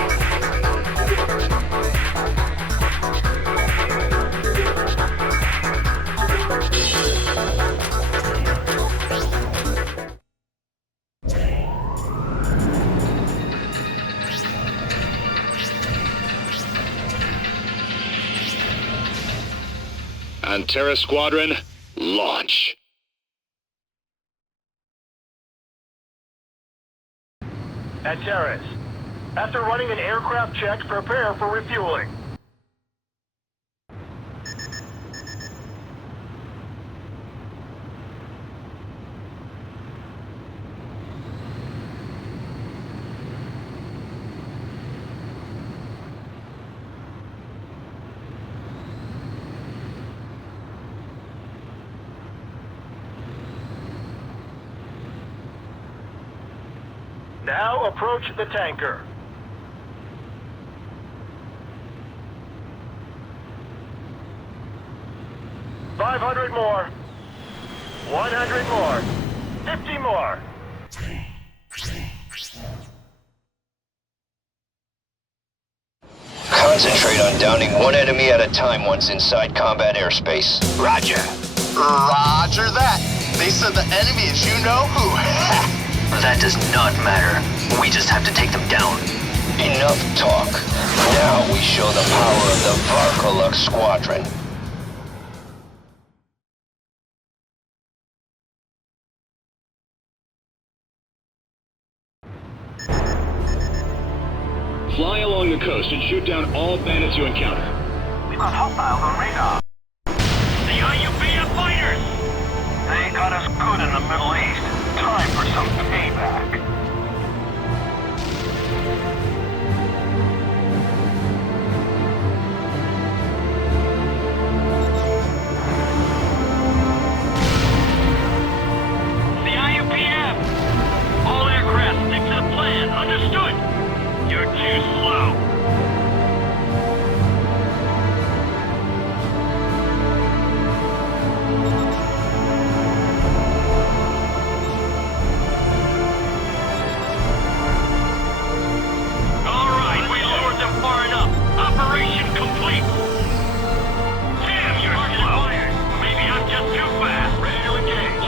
Antares Squadron, launch. Antares, after running an aircraft check, prepare for refueling. Now approach the tanker. $500 more. 100 more. 50 more. Concentrate on downing one enemy at a time once inside combat airspace. Roger. Roger that. They said the enemy is you know who. That does not matter. We just have to take them down. Enough talk. Now we show the power of the Varkolux Squadron. Fly along the coast and shoot down all bandits you encounter. We've got hostiles on radar. The IUPF fighters! They got us good in the Middle East. Time for some payback. The IUPF! All aircraft stick to the plan, understood? You're too slow. Operation complete! Damn, you're slow! Maybe I'm just too fast! Ready to engage!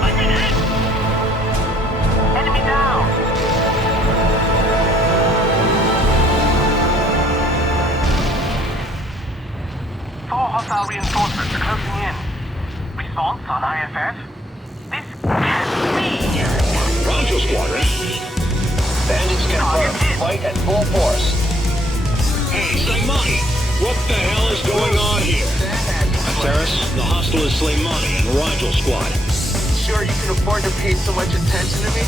I've been hit! Enemy down! Four hostile reinforcements are closing in. Response on IFF? This can't be! Roger, Squadron. Bandits confirmed. Fight at full force. Hey, Saimani! What the hell is going on here? Antares, the hostile is Slimani and Rigel Squad. Sure you can afford to pay so much attention to me?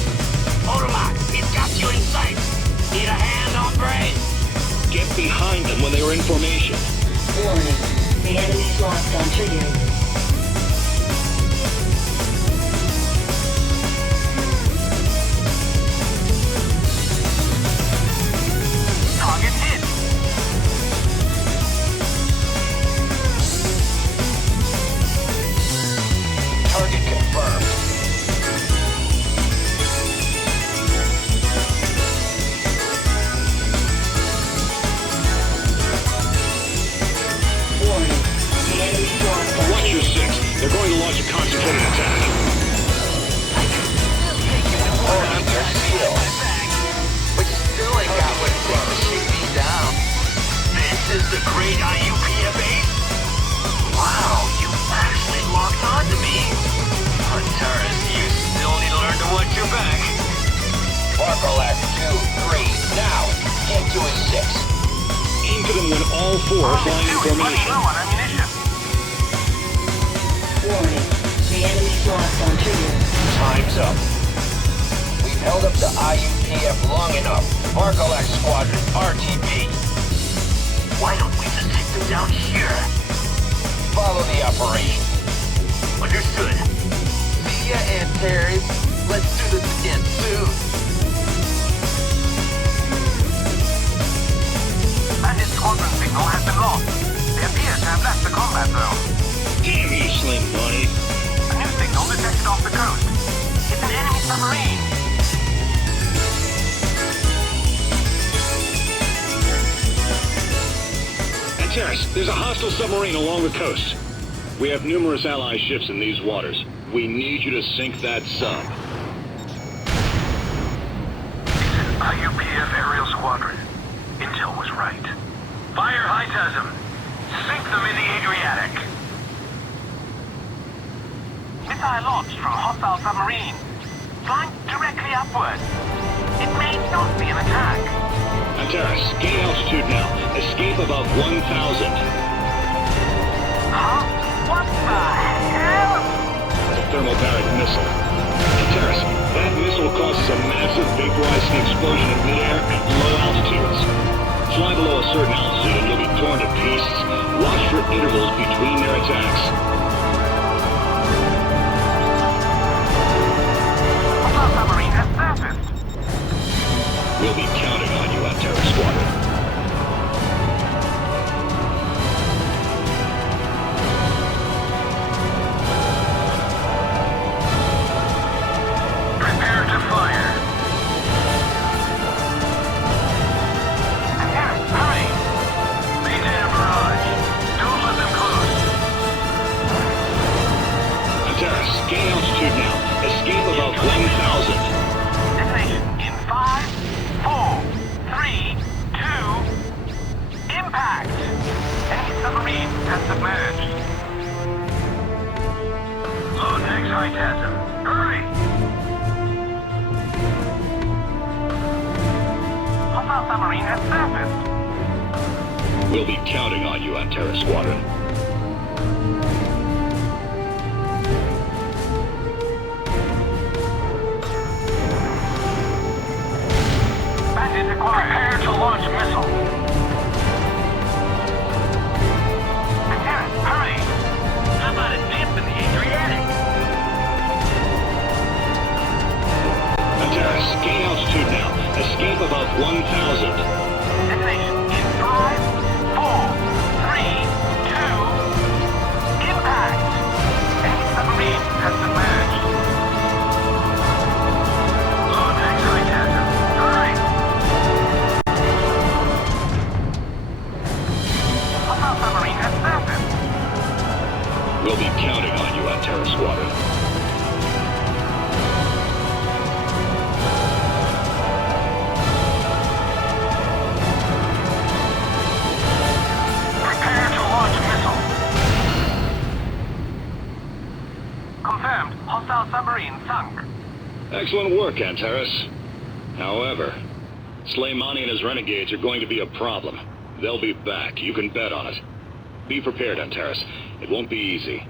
Orlok, he's got you in sight! Need a hand, hombre? Get behind them when they are in formation. Warning. The enemy's locked on triggers. Target hit! Target confirmed. Warning. The enemy's locked on Watch your six. They're going to launch a concentrated attack. Holding your skill. But you still ain't got what it takes to shoot me down. This is the great IUPF base? Wow, you actually locked on to me. Antares, you still need to learn to watch your back. Varkolux 2-3, now, get get to his 6. Aim for them when all 4 are flying in formation. Low on ammunition. Warning. The enemy's lost on trigger. Time's up. We've held up the IUPF long enough. Varkalax Squadron, RTB. Why don't we just take them down here? Follow the operation. Understood. See ya, Antares. Let's do this again soon. Bandit squadron signal has been lost. They appear to have left the combat zone. Damn you, Slim Money. A new signal detected off the coast. It's an enemy submarine. Antares, there's a hostile submarine along the coast. We have numerous allied ships in these waters. We need you to sink that sub. IUPF aerial squadron. Intel was right. Fire Hightasm. Sink them in the Adriatic. Missile launched from hostile submarine. Flying directly upward. It may not be an attack. Antares, gain altitude now. Escape above 1,000. Huh? What the hell? It's a thermobaric missile. Antares, that missile causes a massive vaporizing explosion in midair at low altitudes. Fly below a certain altitude and you'll be torn to pieces. Watch for intervals between their attacks. Hostile submarine has surfaced. We'll be counting on you, Antares Squadron. Prepare to fire. Antares, hurry! Maintain a barrage. Don't let them close. Antares, gain altitude now. Escape above 1,000. Destination in 5, 4, 3, 2, impact! Enemy submarine has submerged. Load next Hightasm. Hurry! Hostile submarine has surfaced. We'll be counting on you, Antares Squadron. Bandit acquired. Prepare to launch missile. Antares, hurry! How about a dip in the Adriatic? Antares, gain altitude now. Escape above 1,000. Destination in 5, 4, 3, 2, impact! Enemy submarine has submerged. Load next Hightasm. Hurry! Hostile submarine has surfaced. We'll be counting on you, Antares Squadron. Prepare to launch missile. Confirmed. Hostile submarine sunk. Excellent work, Antares. However, Slimani and his renegades are going to be a problem. They'll be back. You can bet on it. Be prepared, Antares. It won't be easy.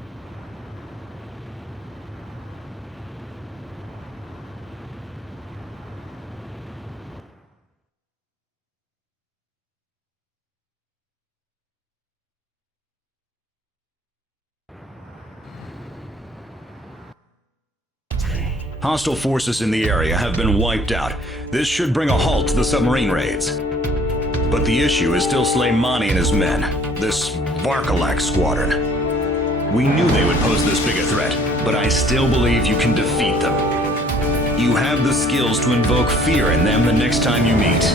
Hostile forces in the area have been wiped out. This should bring a halt to the submarine raids. But the issue is still Slimani and his men, this Varkalax squadron. We knew they would pose this big a threat, but I still believe you can defeat them. You have the skills to invoke fear in them the next time you meet.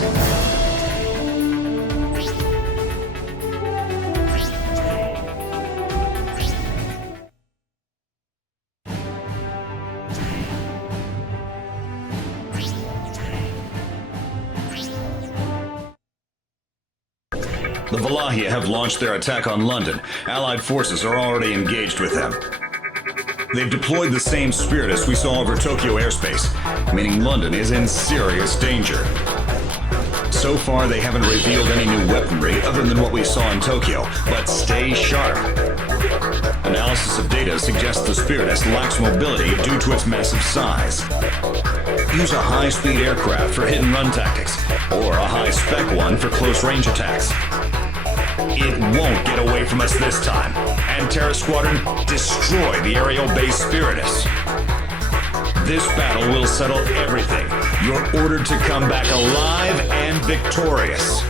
The Valahia have launched their attack on London. Allied forces are already engaged with them. They've deployed the same Spiritus we saw over Tokyo airspace, meaning London is in serious danger. So far, they haven't revealed any new weaponry other than what we saw in Tokyo, but stay sharp. Analysis of data suggests the Spiritus lacks mobility due to its massive size. Use a high-speed aircraft for hit-and-run tactics, or a high-spec one for close-range attacks. It won't get away from us this time. And Terra Squadron, destroy the aerial base Spiritus. This battle will settle everything. You're ordered to come back alive and victorious.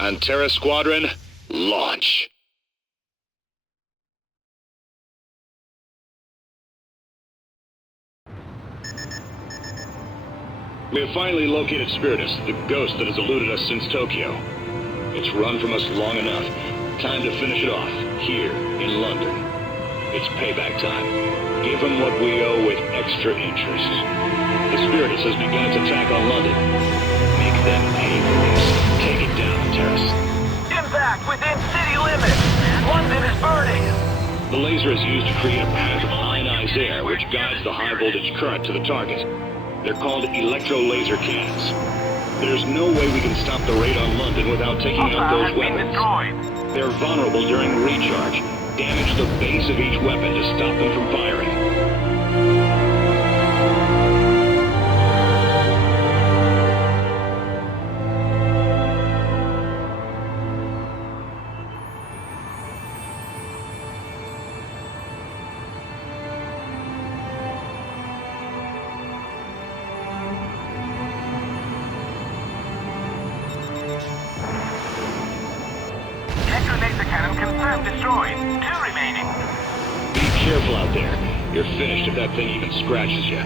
And Terra Squadron, launch. We have finally located Spiritus, the ghost that has eluded us since Tokyo. It's run from us long enough. Time to finish it off, here in London. It's payback time. Give them what we owe with extra interest. The Spiritus has begun its attack on London. Make them pay for this. Take it down, Terrace. Impact within city limits! London is burning! The laser is used to create a path of ionized air which guides the high-voltage current to the target. They're called electro-laser cannons. There's no way we can stop the raid on London without taking out those weapons. They're vulnerable during recharge. Damage the base of each weapon to stop them from firing. Destroyed. 2 remaining. Be careful out there. You're finished if that thing even scratches you.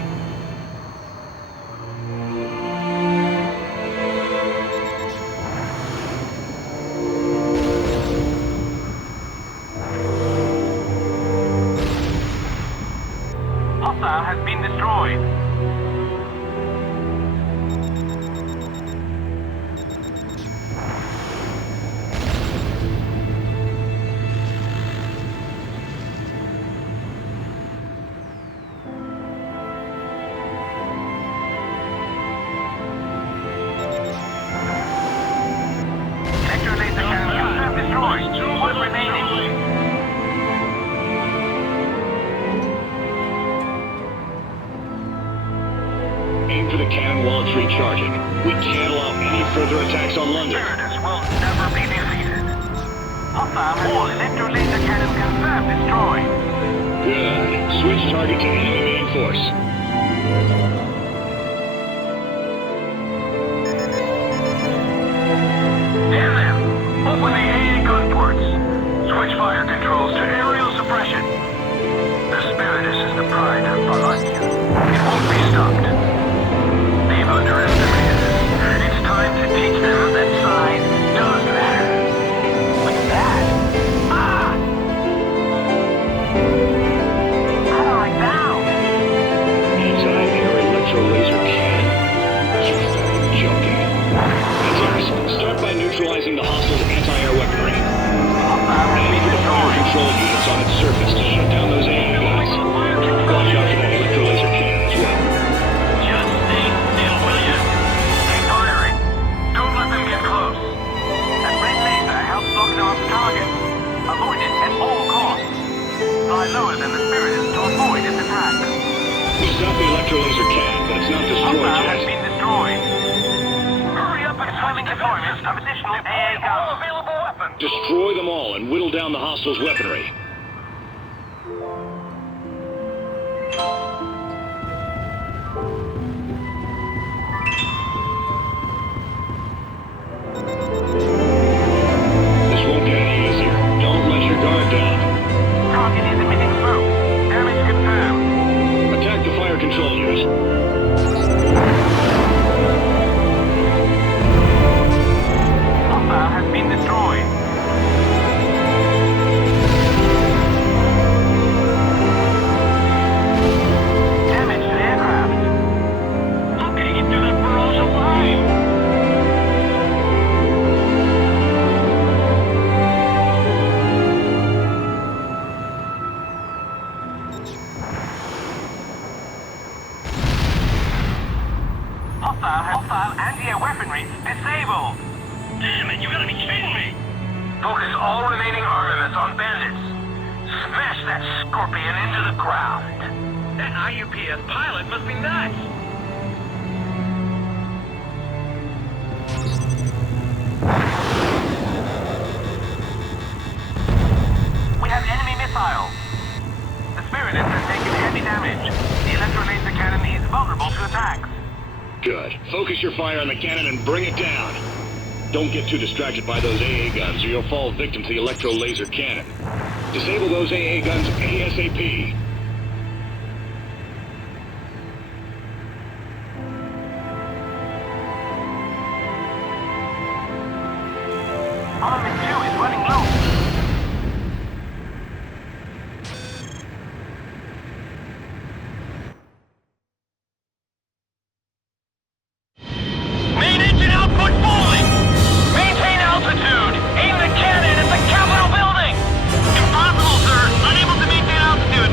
Hostile has been destroyed. Aim for the cannon while it's recharging. We can't allow any further attacks on London. Spiritus will never be defeated. Hostile all electro-laser cannon confirmed destroyed. Good. Switch target to enemy main force. Damn them! Open the AA gun ports. Switch fire controls to aerial suppression. The Spiritus is the pride of Bologna. It won't be stopped. They've underestimated us. It's time to teach them that size does matter. What's that? Ah! Powering down! Anti-air electro-laser cannon. You're joking. Attacks. Start by neutralizing the hostiles' anti-air weaponry. Aim for the fire control units on its surface to shut down those AA guns. Watch out for that electro-laser cannon as well. Just stay still, will you? Stay firing. Don't let them get close. That red laser helps block them off the target. Avoid it at all costs. Fly lower than the Spiritus to avoid its attack. We stopped the electro-laser cannon, but it's not destroyed Hostile yet. has been destroyed. Hurry up and swing deployment of additional AA guns. All available weapons. Destroy them all and whittle down the hostiles' weaponry. This won't get any easier. Don't let your guard down. Target is emitting smoke. Damage confirmed. Attack the fire control unit. Hostile has been destroyed. missile anti-air weaponry disabled. Damn it, you gotta be kidding me! Focus all remaining armaments on bandits. Smash that scorpion into the ground. That IUPS pilot must be nuts! We have enemy missiles. The Spiritus has taken heavy damage. The electro-laser cannon is vulnerable to attacks. Good. Focus your fire on the cannon and bring it down. Don't get too distracted by those AA guns or you'll fall victim to the electro-laser cannon. Disable those AA guns ASAP. Armament 2 is running low. Main engine output falling! Maintain altitude! Aim the cannon at the Capitol building! Impossible, sir! Unable to maintain altitude!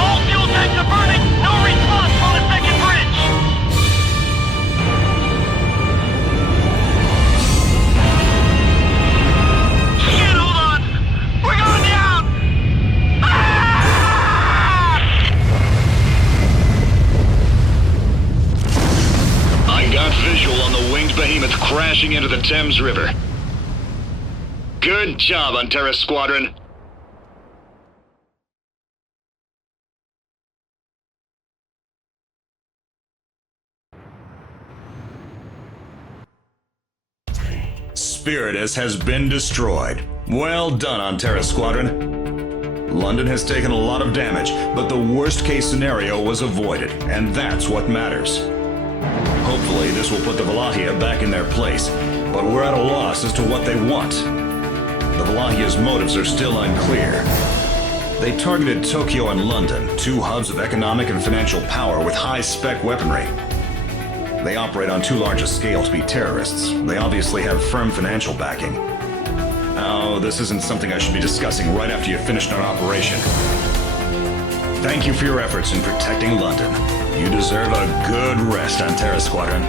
All fuel tanks are burning! No response from the second bridge! Shit, hold on! We're going down! I got visual on the winged behemoth crashing into the Thames River. Good job, Antares Squadron. Spiritus has been destroyed. Well done, Antares Squadron. London has taken a lot of damage, but the worst case scenario was avoided, and that's what matters. Hopefully, this will put the Valahia back in their place, but we're at a loss as to what they want. The Valahia's motives are still unclear. They targeted Tokyo and London, two hubs of economic and financial power with high-spec weaponry. They operate on too large a scale to be terrorists. They obviously have firm financial backing. Oh, this isn't something I should be discussing right after you've finished an operation. Thank you for your efforts in protecting London. You deserve a good rest, Antares Squadron.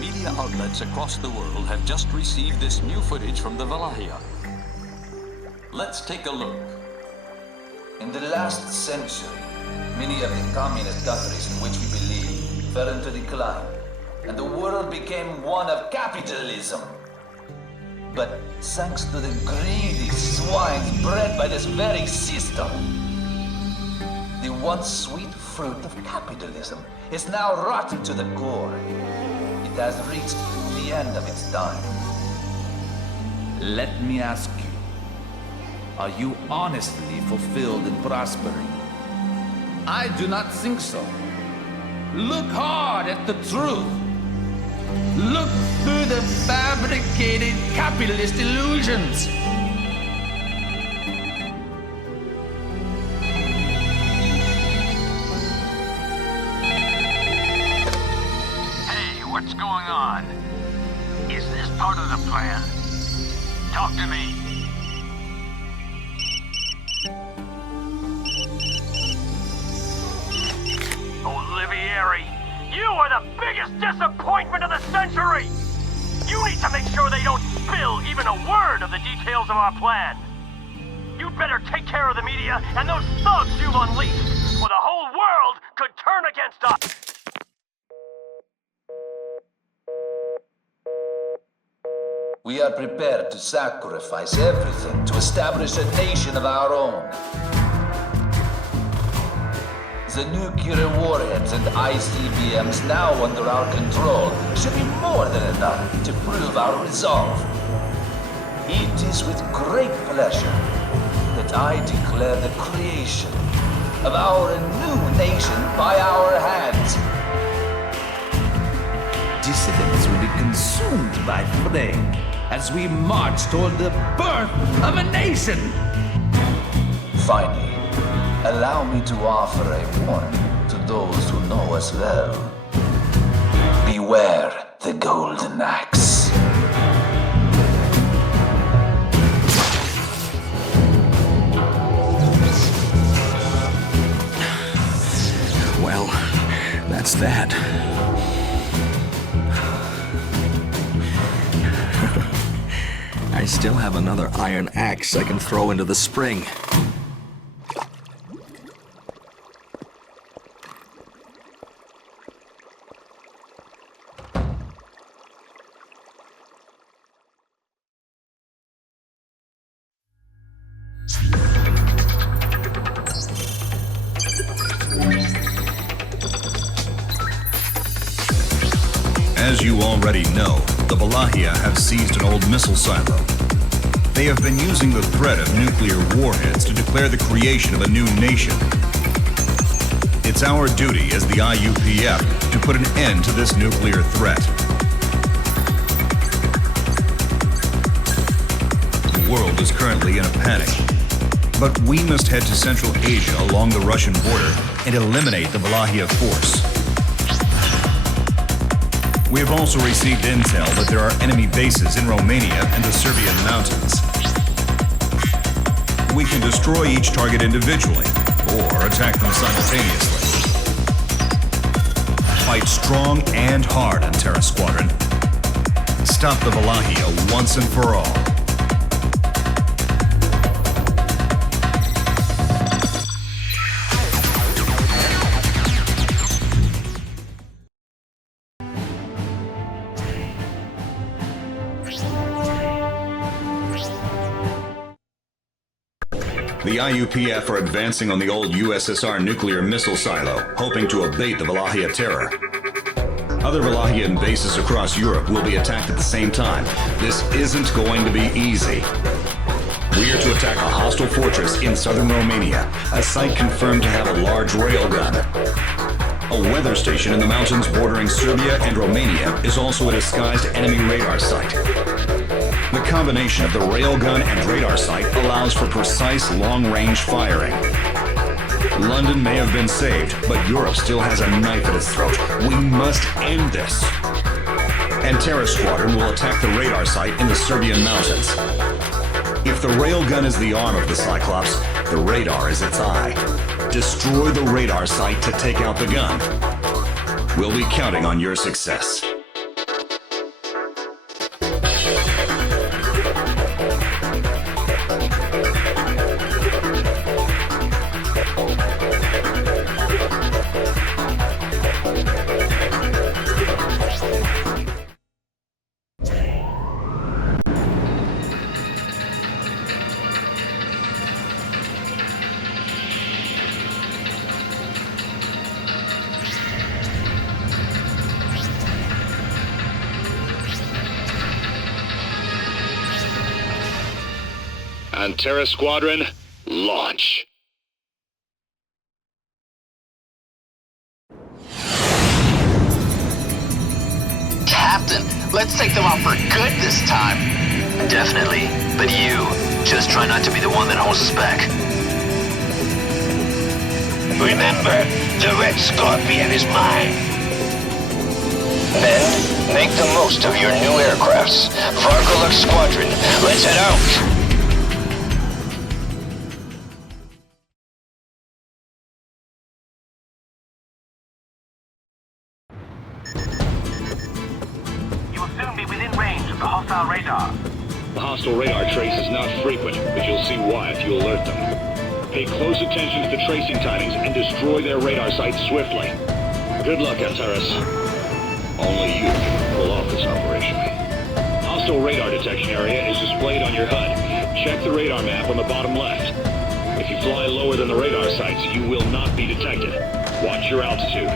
Media outlets across the world have just received this new footage from the Valahia. Let's take a look. In the last century, many of the communist countries in which we believe fell into decline, and the world became one of capitalism. But thanks to the greedy swines bred by this very system, the once sweet fruit of capitalism is now rotten to the core. It has reached the end of its time. Let me ask you, are you honestly fulfilled and prospering? I do not think so. Look hard at the truth. Look through the fabricated capitalist illusions. Hey, what's going on? Is this part of the plan? Talk to me. Olivieri, you are the biggest disappointment of the century! You need to make sure they don't spill even a word of the details of our plan. You'd better take care of the media and those thugs you've unleashed, or the whole world could turn against us! We are prepared to sacrifice everything to establish a nation of our own. The nuclear warheads and ICBMs now under our control should be more than enough to prove our resolve. It is with great pleasure that I declare the creation of our new nation by our hands. Dissidents will be consumed by flame as we march toward the birth of a nation. Finally, allow me to offer a warning to those who know us well. Beware the golden axe. Well, that's that. I still have another iron axe I can throw into the spring. As you already know, the Valahia have seized an old missile silo. They have been using the threat of nuclear warheads to declare the creation of a new nation. It's our duty as the IUPF to put an end to this nuclear threat. The world is currently in a panic, but we must head to Central Asia along the Russian border and eliminate the Valahia force. We have also received intel that there are enemy bases in Romania and the Serbian mountains. We can destroy each target individually, or attack them simultaneously. Fight strong and hard, Terra Squadron. Stop the Valahia once and for all. The IUPF are advancing on the old USSR nuclear missile silo, hoping to abate the Valahia terror. Other Valahian bases across Europe will be attacked at the same time. This isn't going to be easy. We are to attack a hostile fortress in southern Romania, a site confirmed to have a large railgun. A weather station in the mountains bordering Serbia and Romania is also a disguised enemy radar site. The combination of the railgun and radar sight allows for precise long-range firing. London may have been saved, but Europe still has a knife at its throat. We must end this. And Terra Squadron will attack the radar site in the Serbian mountains. If the railgun is the arm of the Cyclops, the radar is its eye. Destroy the radar site to take out the gun. We'll be counting on your success. And Terra Squadron, launch. Captain, let's take them out for good this time. Definitely, but you, just try not to be the one that holds us back. Remember, the Red Scorpion is mine. Men, make the most of your new aircrafts. Vargolux Squadron, let's head out. Hostile radar. The hostile radar trace is not frequent, but you'll see why if you alert them. Pay close attention to the tracing timings and destroy their radar sites swiftly. Good luck, Antares. Only you can pull off this operation. Hostile radar detection area is displayed on your HUD. Check the radar map on the bottom left. If you fly lower than the radar sites, you will not be detected. Watch your altitude.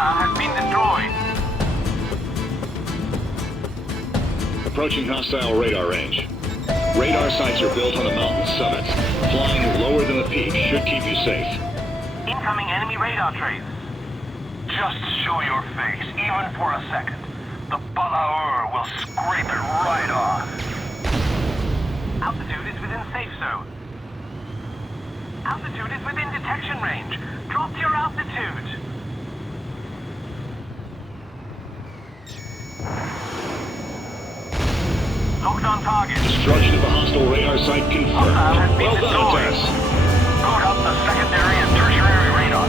Has been destroyed. Approaching hostile radar range. Radar sites are built on the mountain summits. Flying lower than the peak should keep you safe. Incoming enemy radar trace. Just show your face, even for a second. The Balaur will scrape it right off. Altitude is within safe zone. Altitude is within detection range. Drop to your altitude. Locked on target. Destruction of a hostile radar site confirmed. Well done, Tess. Boot up the secondary and tertiary radar.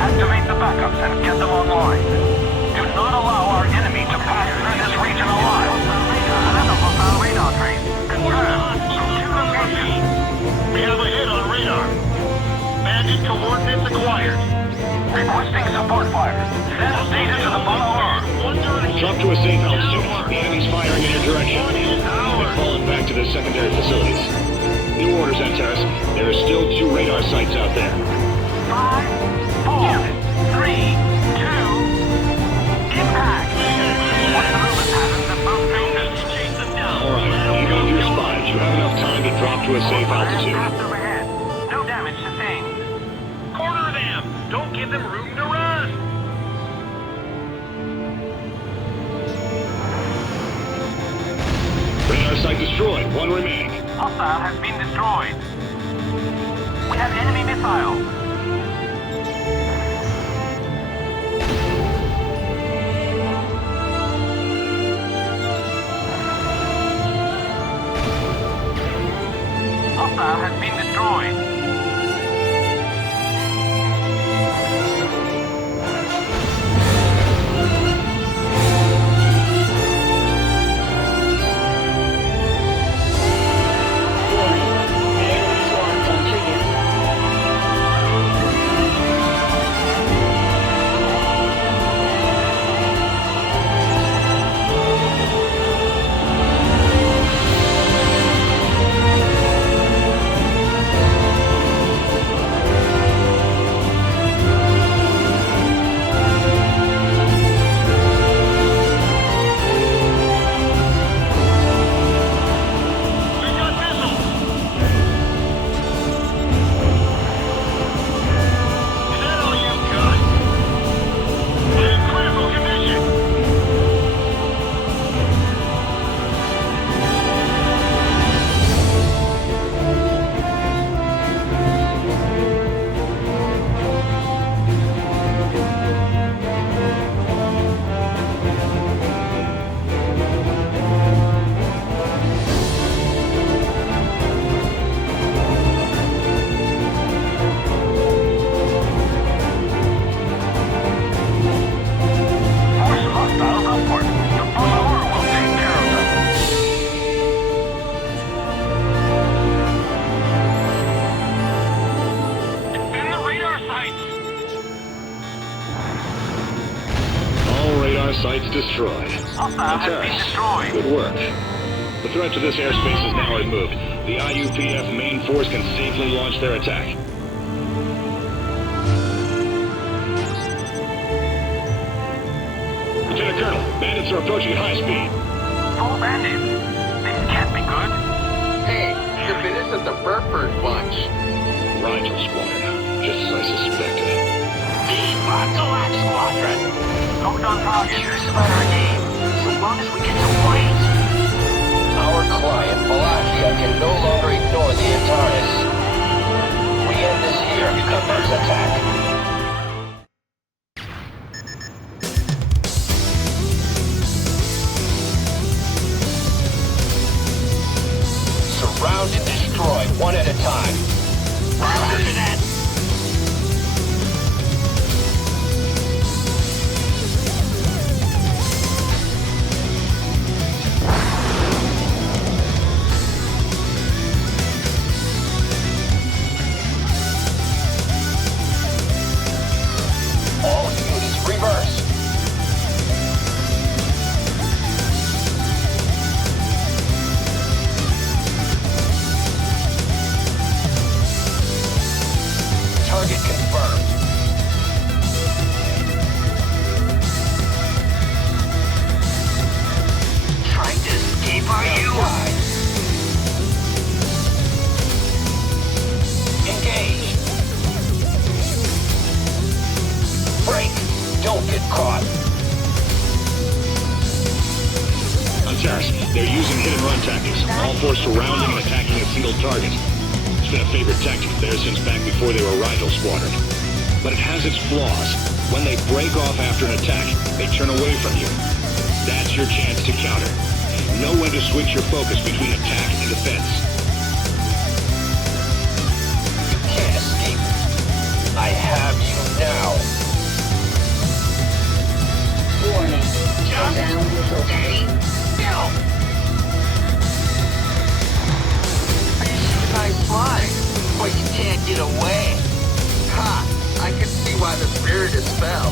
Activate the backups and get them online. Do not allow our enemy to pass through this region alive. Another hostile radar trace. Confirmed. From 2 locations. We have a hit on radar. Bandit coordinates acquired. Requesting support fire. Send data to the follower. Drop to a safe altitude. The enemy's firing in your direction. They've fallen back to their secondary facilities. New orders, Antares. There are still 2 radar sites out there. 5, 4, 3, 2, impact. What's the movement patterns of both bases? Chase them down. All right, even if you're spies, you have enough time to drop to a safe altitude. Overhead. No damage sustained. Corner them. Don't give them room to run. Radar site destroyed. 1 remaining. Hostile has been destroyed. We have enemy missile. Hostile has been destroyed. Sites destroyed. Hostile has been destroyed. Good work. The threat to this airspace is now removed. The IUPF main force can safely launch their attack. Lieutenant Colonel, bandits are approaching at high speed. 4 bandits? This can't be good. Hey, if it isn't the Burford bunch. Rigel Squadron, just as I suspected. The Blockade Squadron. Locked on target. Here's about our name, so long as we get to white. Our client, Blockade, can no longer ignore the Antares. We end this here. Commence attack. Surround and destroy, one at a time. Roger that. All units reverse. Target confirmed. Trying to escape, are you? Engage. Break. Don't get caught. Antares, they're using hit-and-run tactics. All 4 surrounding and attacking a single target. It's been a favorite tactic of theirs since back before they were Rigel Squadron. But it has its flaws. When they break off after an attack, they turn away from you. That's your chance to counter. Know when to switch your focus between attack and defense. You can't escape. I have you now. Warning. Down missile. No! Nice fly, but you can't get away. Ha! I can see why the spirit is fell.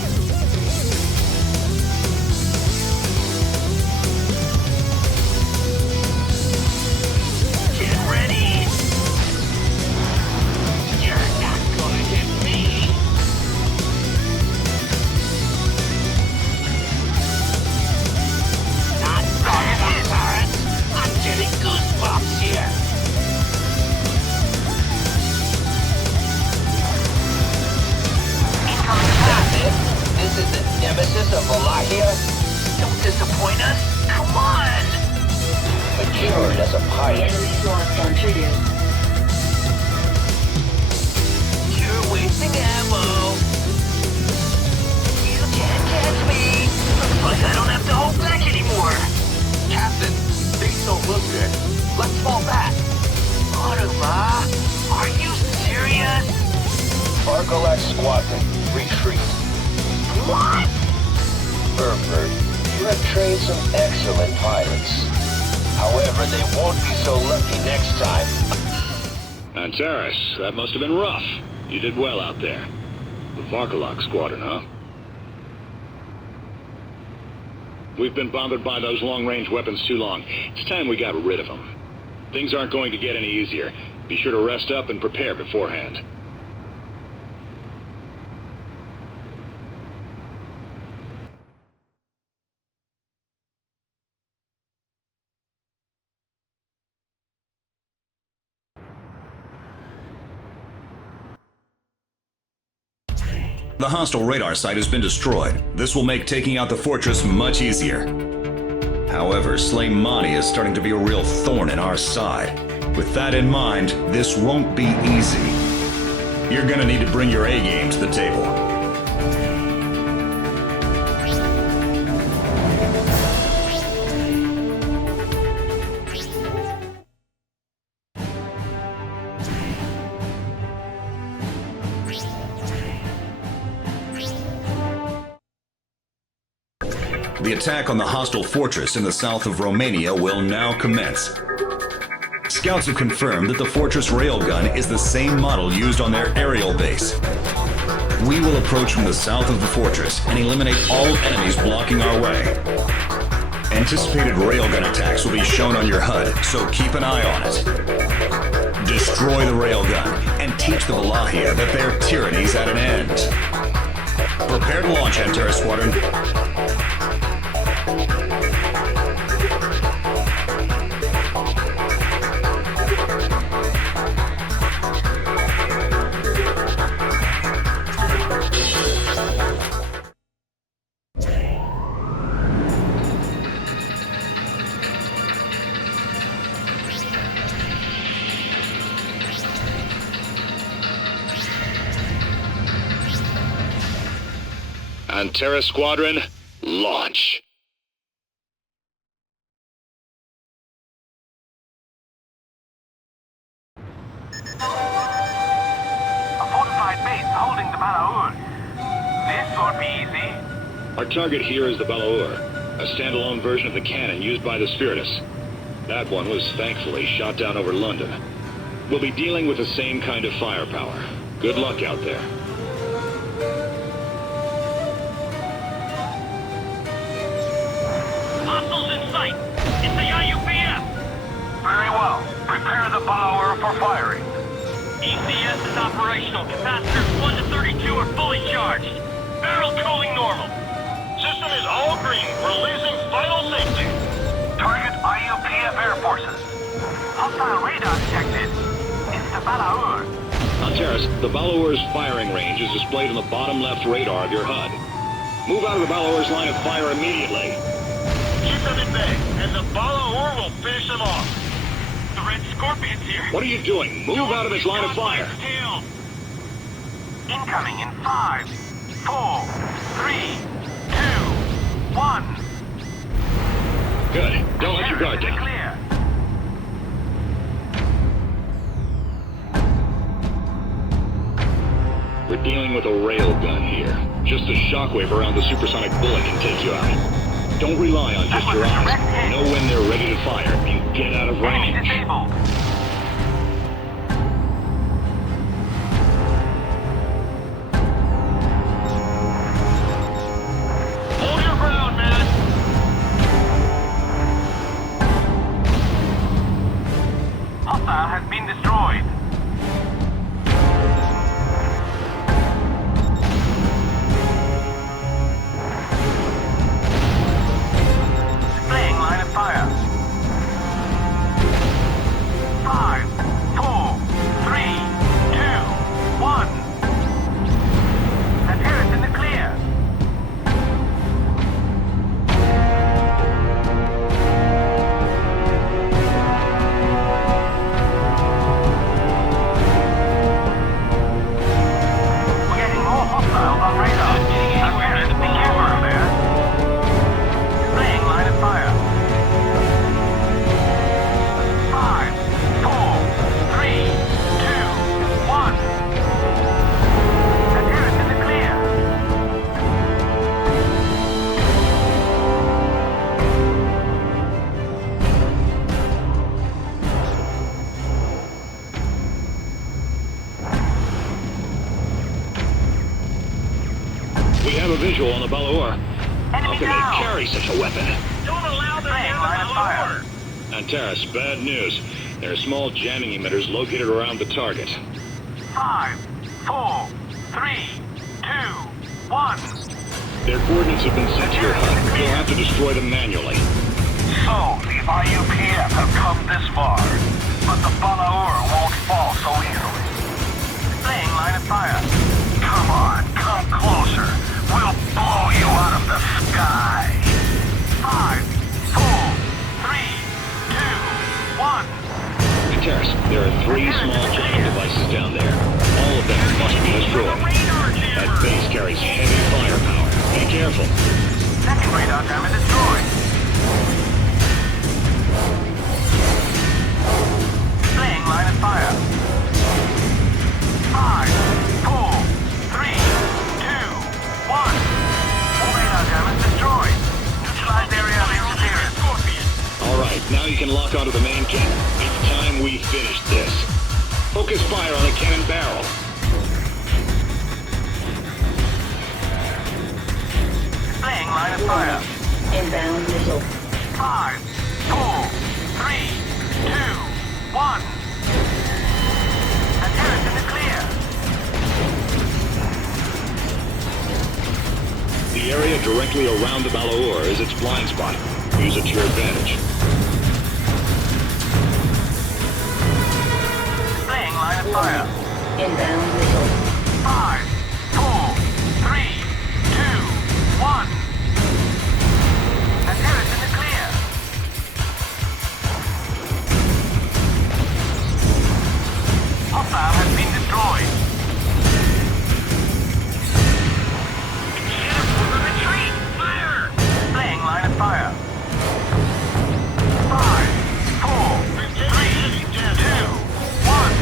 Get ready! You're not gonna hit me! Not bad, Terrence! I'm getting goosebumps here! This is the nemesis of Valahia? Don't disappoint us! Come on! Matured as a pilot. Enemies lost on trigger. You're wasting ammo! You can't catch me! Looks like I don't have to hold back anymore! Captain, things don't look good. Let's fall back. Automa, are you serious? Argolac Squadron, retreat. What? Burford, you have trained some excellent pilots. However, they won't be so lucky next time. Antares, that must have been rough. You did well out there. The Varkalok Squadron, huh? We've been bombarded by those long-range weapons too long. It's time we got rid of them. Things aren't going to get any easier. Be sure to rest up and prepare beforehand. The hostile radar site has been destroyed. This will make taking out the fortress much easier. However, Slaymani is starting to be a real thorn in our side. With that in mind, this won't be easy. You're gonna need to bring your A-game to the table. The attack on the hostile fortress in the south of Romania will now commence. Scouts have confirmed that the fortress railgun is the same model used on their aerial base. We will approach from the south of the fortress and eliminate all enemies blocking our way. Anticipated railgun attacks will be shown on your HUD, so keep an eye on it. Destroy the railgun and teach the Valahia that their tyranny's at an end. Prepare to launch, Antares Squadron. Antares Squadron, launch. A fortified base holding the Balaur. This won't be easy. Our target here is the Balaur, a standalone version of the cannon used by the Spiritus. That one was thankfully shot down over London. We'll be dealing with the same kind of firepower. Good luck out there. Hostiles in sight! It's the IUPF! Very well. Prepare the Balaur for firing. ECS is operational. Capacitors 1 to 32 are fully charged. Barrel cooling normal. System is all green. Releasing final safety. Target IUPF air forces. Hostile radar detected. It's the Balaur. Antares, the Balaur's firing range is displayed on the bottom left radar of your HUD. Move out of the Balaur's line of fire immediately. Keep them at bay, and the Balaur will finish them off. The Red Scorpion's here. What are you doing? Move out of his line of fire. Tail. Incoming in 5, 4, 3, 2, 1. Good. Don't let your guard down. Clear. We're dealing with a railgun here. Just a shockwave around the supersonic bullet can take you out. Don't rely on just your eyes. Know when they're ready to fire and get out of range. Disabled. Hold your ground, man. Hostile has been destroyed. Displaying line of fire. 5, 4, 3, 2, 1. The turret's in the clear. We're getting more hostiles on radar. Appearance, be careful there. Displaying line of fire. 5, 4, 3, 2, 1. The turret's in the clear. We have a visual on the Balor. How can they carry such a weapon? Don't allow them Displaying in line of fire. Antares, bad news. There are small jamming emitters located around the target. 5, 4, 3, 2, 1. Their coordinates have been sent to your HUD. You'll have to destroy them manually. So, the IUPF have come this far, but the Balaur won't fall so easily. Displaying line of fire. Come on, come closer. We'll blow you out of the sky. 5, 4, 3, 2, 1. Antares, there are 3 small jamming devices down there. All of them must be destroyed. That base carries heavy firepower. Be careful. Second radar jammer destroyed. Displaying line of fire. 5, 4, 3, 2, 1. All radar jammers destroyed. Neutralized area of interference. All right, now you can lock onto the main cannon. It's time we finish this. Focus fire on the cannon barrel. Displaying line of fire. Inbound missile. 5, 4, 3, 2, 1. The turret's in the clear. The area directly around the Balor is its blind spot. Use it to your advantage. Displaying line of fire. Inbound missile. 5, 4, 3, 2, 1. The turret's in the clear. Hostile has been destroyed. Retreat! Fire! Displaying line of fire. 5, 4, 3, 2, 1.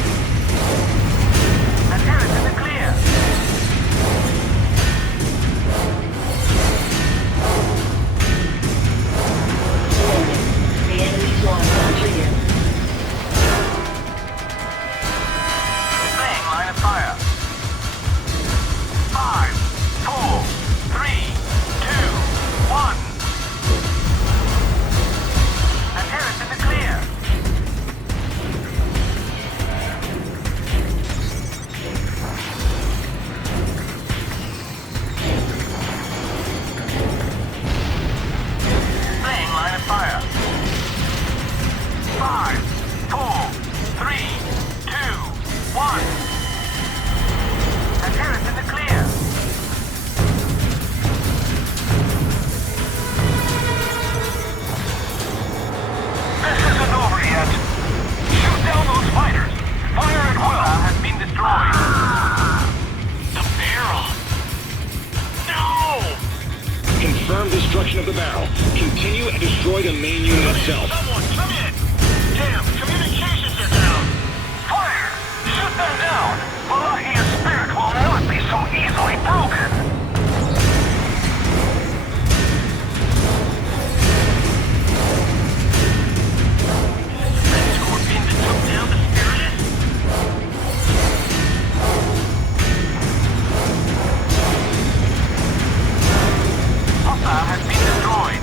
destroy the main unit itself. Someone, come in! Damn, communications are down! Fire! Shoot them down! Walachia's spirit will not be so easily broken! Has been destroyed.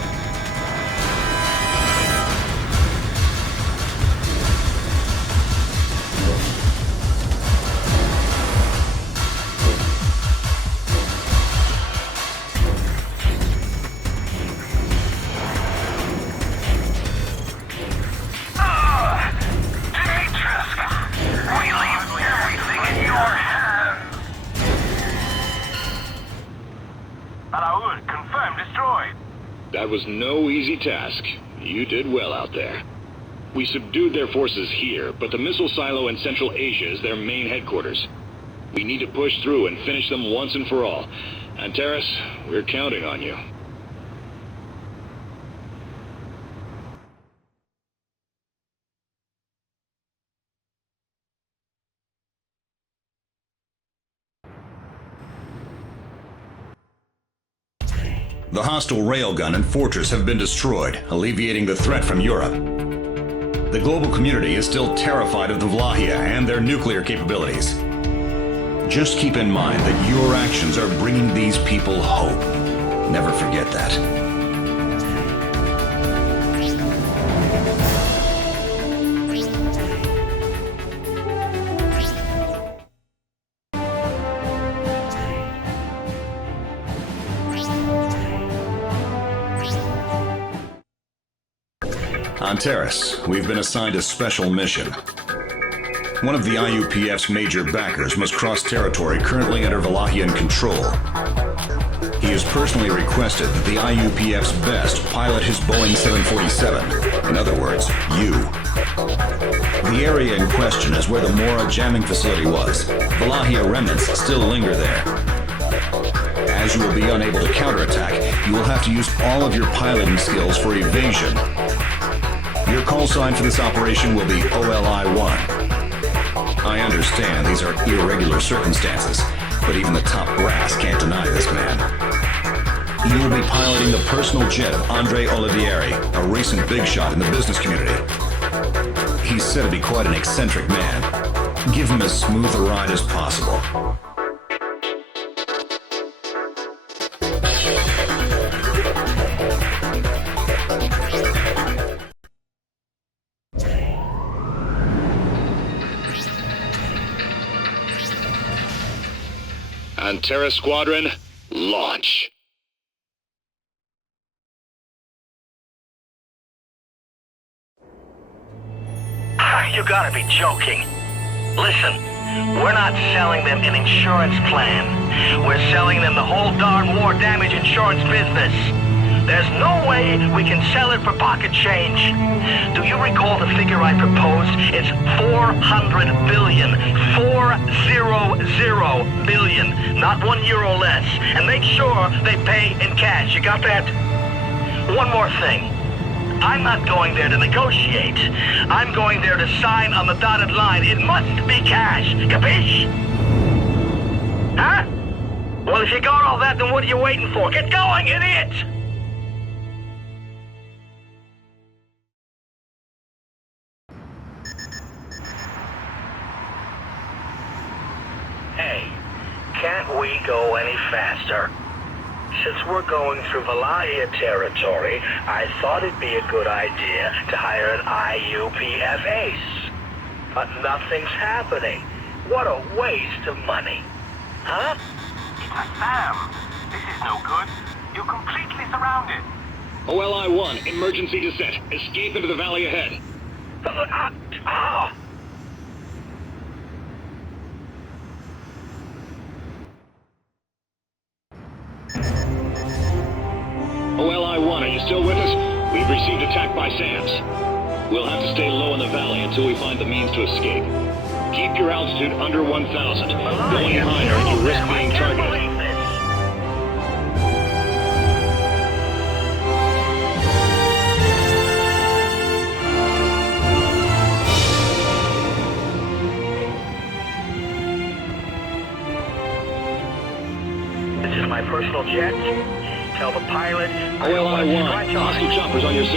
That was no easy task. You did well out there. We subdued their forces here, but the missile silo in Central Asia is their main headquarters. We need to push through and finish them once and for all. Antares, we're counting on you. The hostile railgun and fortress have been destroyed, alleviating the threat from Europe. The global community is still terrified of the Vlahia and their nuclear capabilities. Just keep in mind that your actions are bringing these people hope. Never forget that. Antares, we've been assigned a special mission. One of the IUPF's major backers must cross territory currently under Valahian control. He has personally requested that the IUPF's best pilot his Boeing 747, in other words, you. The area in question is where the Mora jamming facility was. Valahia remnants still linger there. As you will be unable to counterattack, you will have to use all of your piloting skills for evasion. Your call sign for this operation will be OLI-1. I understand these are irregular circumstances, but even the top brass can't deny this man. You will be piloting the personal jet of Andre Olivieri, a recent big shot in the business community. He's said to be quite an eccentric man. Give him as smooth a ride as possible. Antares Squadron, launch. You gotta be joking. Listen, we're not selling them an insurance plan. We're selling them the whole darn war damage insurance business. There's no way we can sell it for pocket change. Do you recall the figure I proposed? It's 400 billion. 400 billion. Not €1 less. And make sure they pay in cash. You got that? One more thing. I'm not going there to negotiate. I'm going there to sign on the dotted line. It must be cash. Capiche? Huh? Well, if you got all that, then what are you waiting for? Get going, idiot! Hey, can't we go any faster? Since we're going through Valahia territory, I thought it'd be a good idea to hire an IUPF ace. But nothing's happening. What a waste of money. Huh? It's a Sam. This is no good. You're completely surrounded. OLI-1, emergency descent. Escape into the valley ahead. OLI-1, are you still with us? We've received attack by SAMs. We'll have to stay low in the valley until we find the means to escape. Keep your altitude under 1,000. Going higher and you risk being targeted. my personal jet. Tell the pilot... OLI-1, hostile choppers on your 6.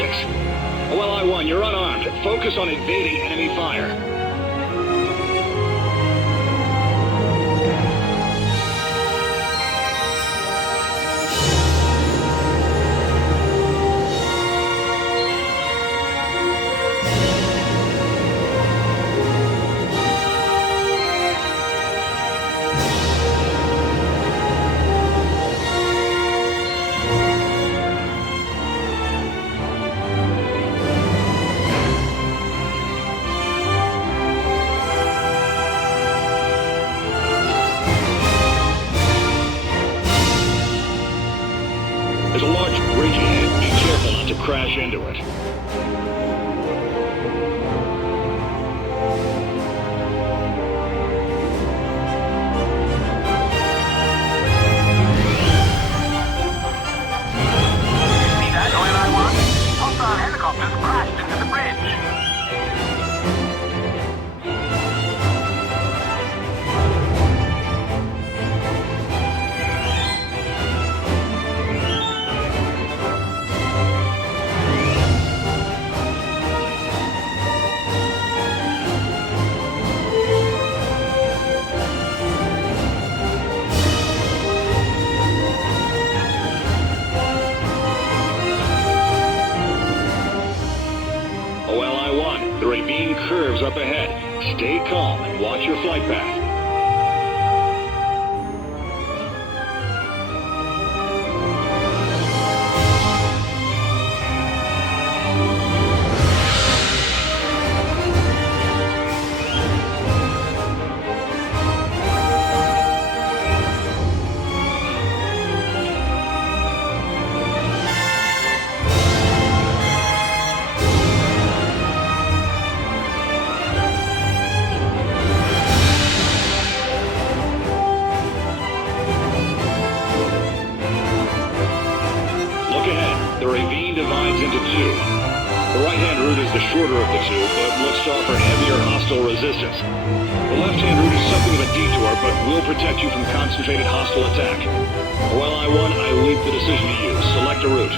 OLI-1, you're unarmed. Focus on evading enemy fire. There's a large bridge ahead. Be careful not to crash into it. See that, OLI-1? Hostile helicopters crashed into the bridge. OLI-1, the ravine curves up ahead. Stay calm and watch your flight path. Look ahead. The ravine divides into two. The right-hand route is the shorter of the two, but looks to offer heavier hostile resistance. The left-hand route is something of a detour, but will protect you from concentrated hostile attack. OLI-1, I leave the decision to you. Select a route.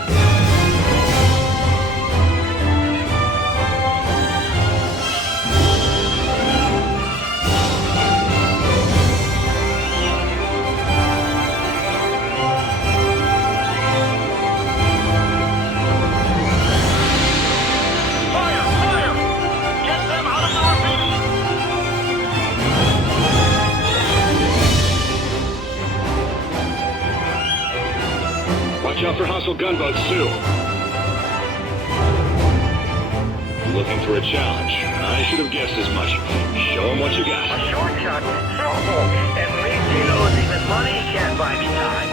Watch out for hostile gunboats, too. Looking for a challenge. I should have guessed as much. Show him what you got. A shortcut? Oh, at least he knows even money can't buy me time.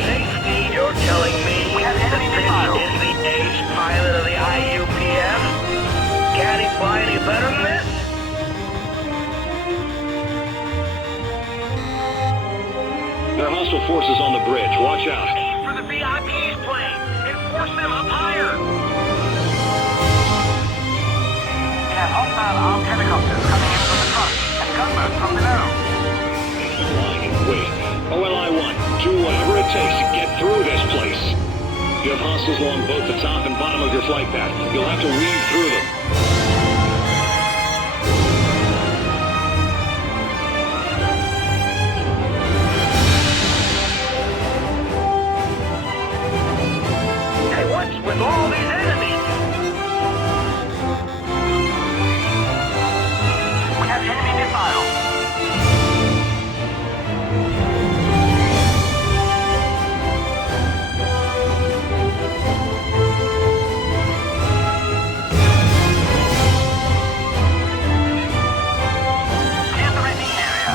Safety, you're telling me that this is the ace pilot of the IUPM? Can't he fly any better than this? There are hostile forces on the bridge. Watch out. Aim for the VIP's plane and force them up higher. We have hostile armed helicopters coming in from the front and gunboats from below. Flying in wait. OLI-1, do whatever it takes to get through this place. You have hostiles along both the top and bottom of your flight path. You'll have to weave through them. With all these enemies. We have enemy missiles. Clear the ravine area.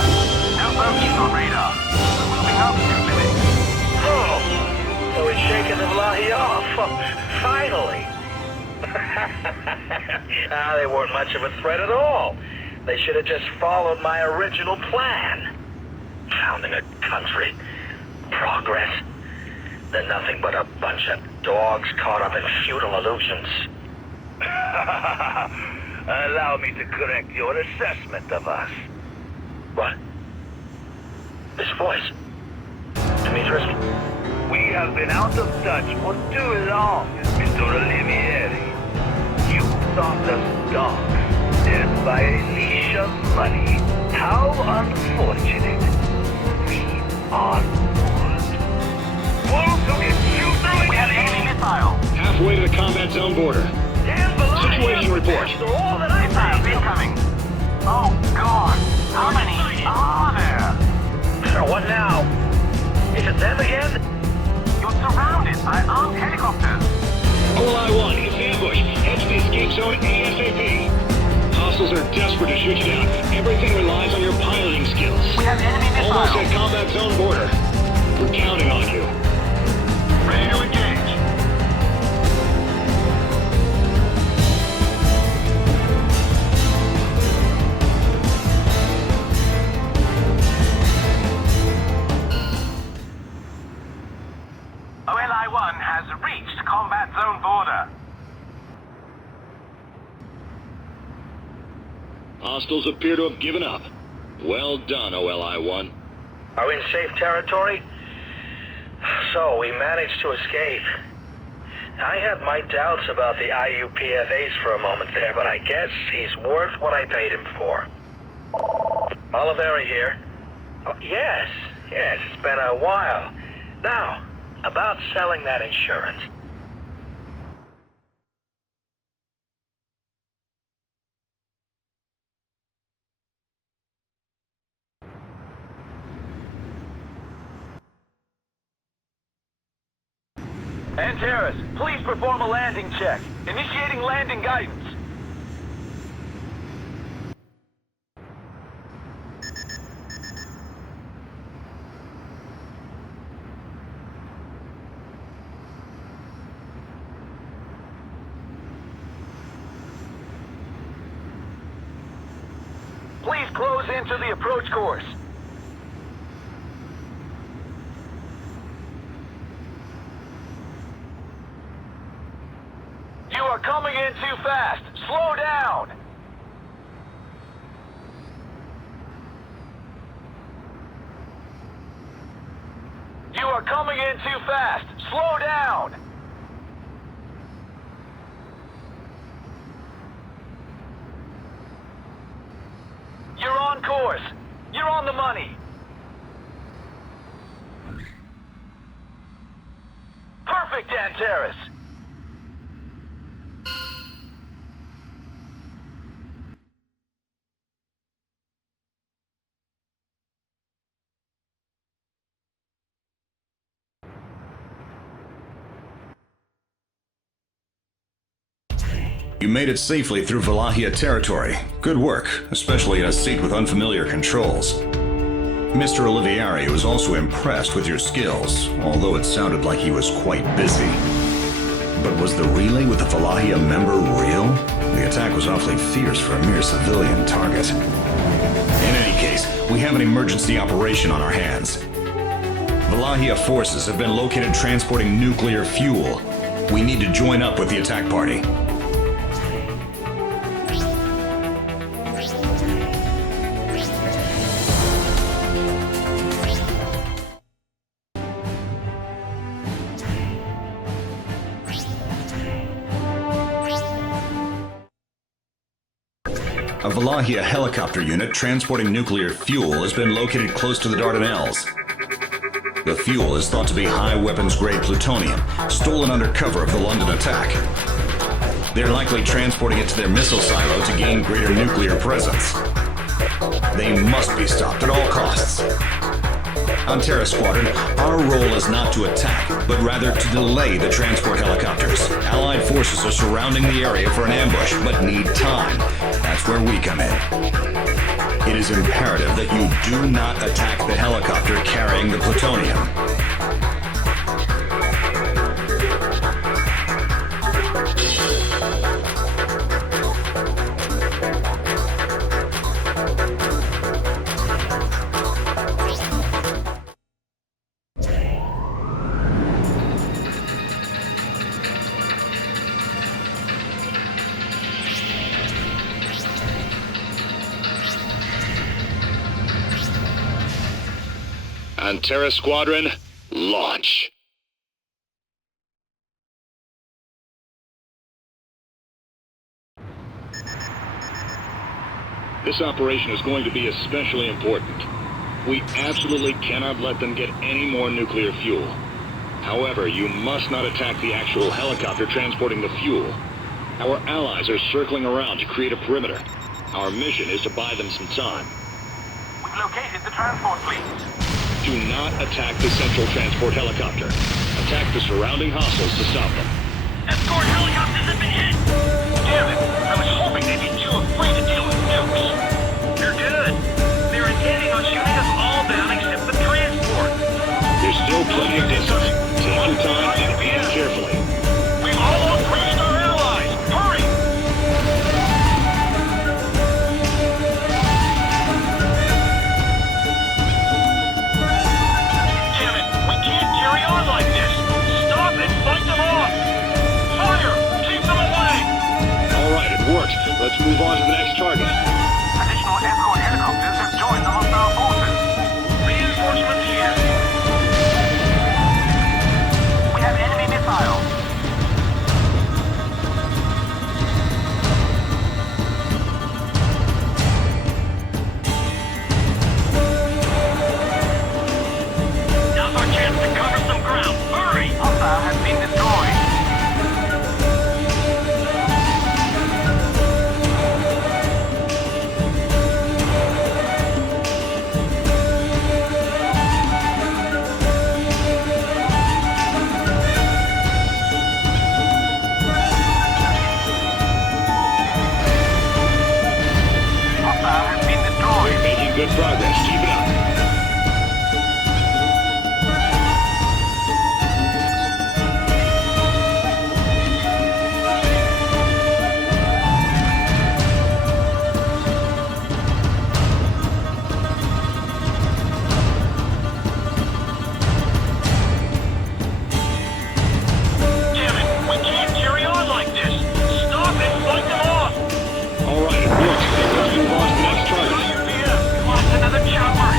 No bogeys on radar. We're moving up to limit. Oh, so it's shaking the Lair off. Finally! They weren't much of a threat at all. They should have just followed my original plan. Founding a country. Progress. They're nothing but a bunch of dogs caught up in feudal illusions. Allow me to correct your assessment of us. What? This voice? Demetrius? We have been out of touch for too long, Mr. Olivieri. You thought us dogs, dead by a leash of money. How unfortunate. We are wolves. Wolves who can chew through. We have enemy missile. Halfway to the combat zone border. Situation report. Missiles incoming. Oh, God. How many are there? What now? Is it them again? You're surrounded by armed helicopters. OLI-1, it's an ambush. Head to the escape zone ASAP. Hostiles are desperate to shoot you down. Everything relies on your piloting skills. We have enemy missiles. Almost at combat zone border. We're counting on you. Ready to engage. OLI-1 has reached combat zone border. Hostiles appear to have given up. Well done, OLI-1. Are we in safe territory? So, we managed to escape. I had my doubts about the IUPFAs for a moment there, but I guess he's worth what I paid him for. Oliveri here. Oh, yes, it's been a while. Now, about selling that insurance. Antares, please perform a landing check. Initiating landing guidance. Please close into the approach course. You are coming in too fast. Slow down. You are coming in too fast. Slow down. You're on course. You're on the money. Perfect, Antares. You made it safely through Valahia territory. Good work, especially in a seat with unfamiliar controls. Mr. Olivieri was also impressed with your skills, although it sounded like he was quite busy. But was the relay with the Valahia member real? The attack was awfully fierce for a mere civilian target. In any case, we have an emergency operation on our hands. Valahia forces have been located transporting nuclear fuel. We need to join up with the attack party. A Valahia helicopter unit transporting nuclear fuel has been located close to the Dardanelles. The fuel is thought to be high weapons-grade plutonium, stolen under cover of the London attack. They're likely transporting it to their missile silo to gain greater nuclear presence. They must be stopped at all costs. On Terra Squadron, our role is not to attack, but rather to delay the transport helicopters. Allied forces are surrounding the area for an ambush, but need time. That's where we come in. It is imperative that you do not attack the helicopter carrying the plutonium. Pantera Squadron, launch. This operation is going to be especially important. We absolutely cannot let them get any more nuclear fuel. However, you must not attack the actual helicopter transporting the fuel. Our allies are circling around to create a perimeter. Our mission is to buy them some time. We've located the transport fleet. Do not attack the central transport helicopter. Attack the surrounding hostiles to stop them. Escort helicopters have been hit! Damn it! I was hoping they'd be too afraid to deal with nukes. They're good. They're intending on shooting us all down except the transport. There's still plenty of distance. Take your time and aim carefully. We've almost reached our allies! Hurry! Damn it! We can't carry on like this! Stop and fight them off! Fire! Keep them away! Alright, it worked. Let's move on to the next target. Additional escort helicopters have joined the hostile forces. Reinforcements here. We have enemy missiles. Now's our chance to cover some ground. Hurry! Hostile has been destroyed. Hostile has been destroyed. We're making good progress. Keep it up. Damn it! We can't carry on like this! Stop and fight them off! Alright, it worked. Let's move on to the next target. UPS, lost another chopper!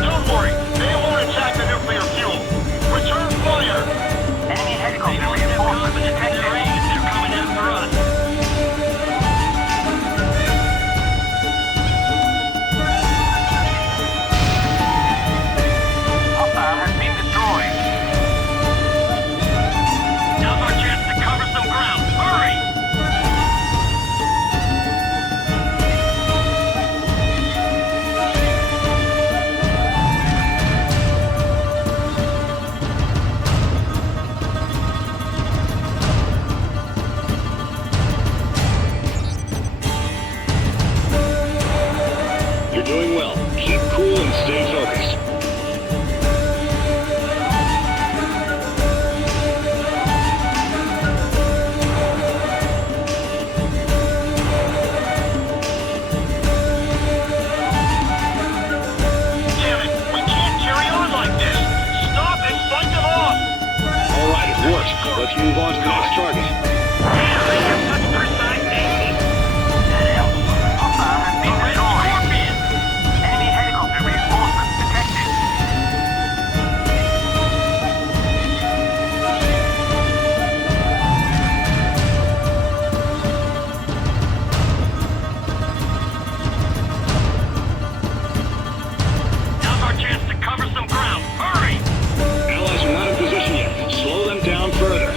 Don't worry, they won't attack the nuclear fuel! Return fire! Enemy helicopter reinforcements detected. They're coming after us! Hostile has been destroyed. Now's our chance to cover some ground! Hurry! You're doing well. Keep cool and stay focused. Damn it! We can't carry on like this! Stop and fight them off! Alright, it worked. Let's move on to the next target. Damn, they have such precise aiming! Hostile has been Red destroyed. Scorpion! Enemy helicopter reinforcements detected. Now's our chance to cover some ground! Hurry! Allies are not in position yet. Slow them down further.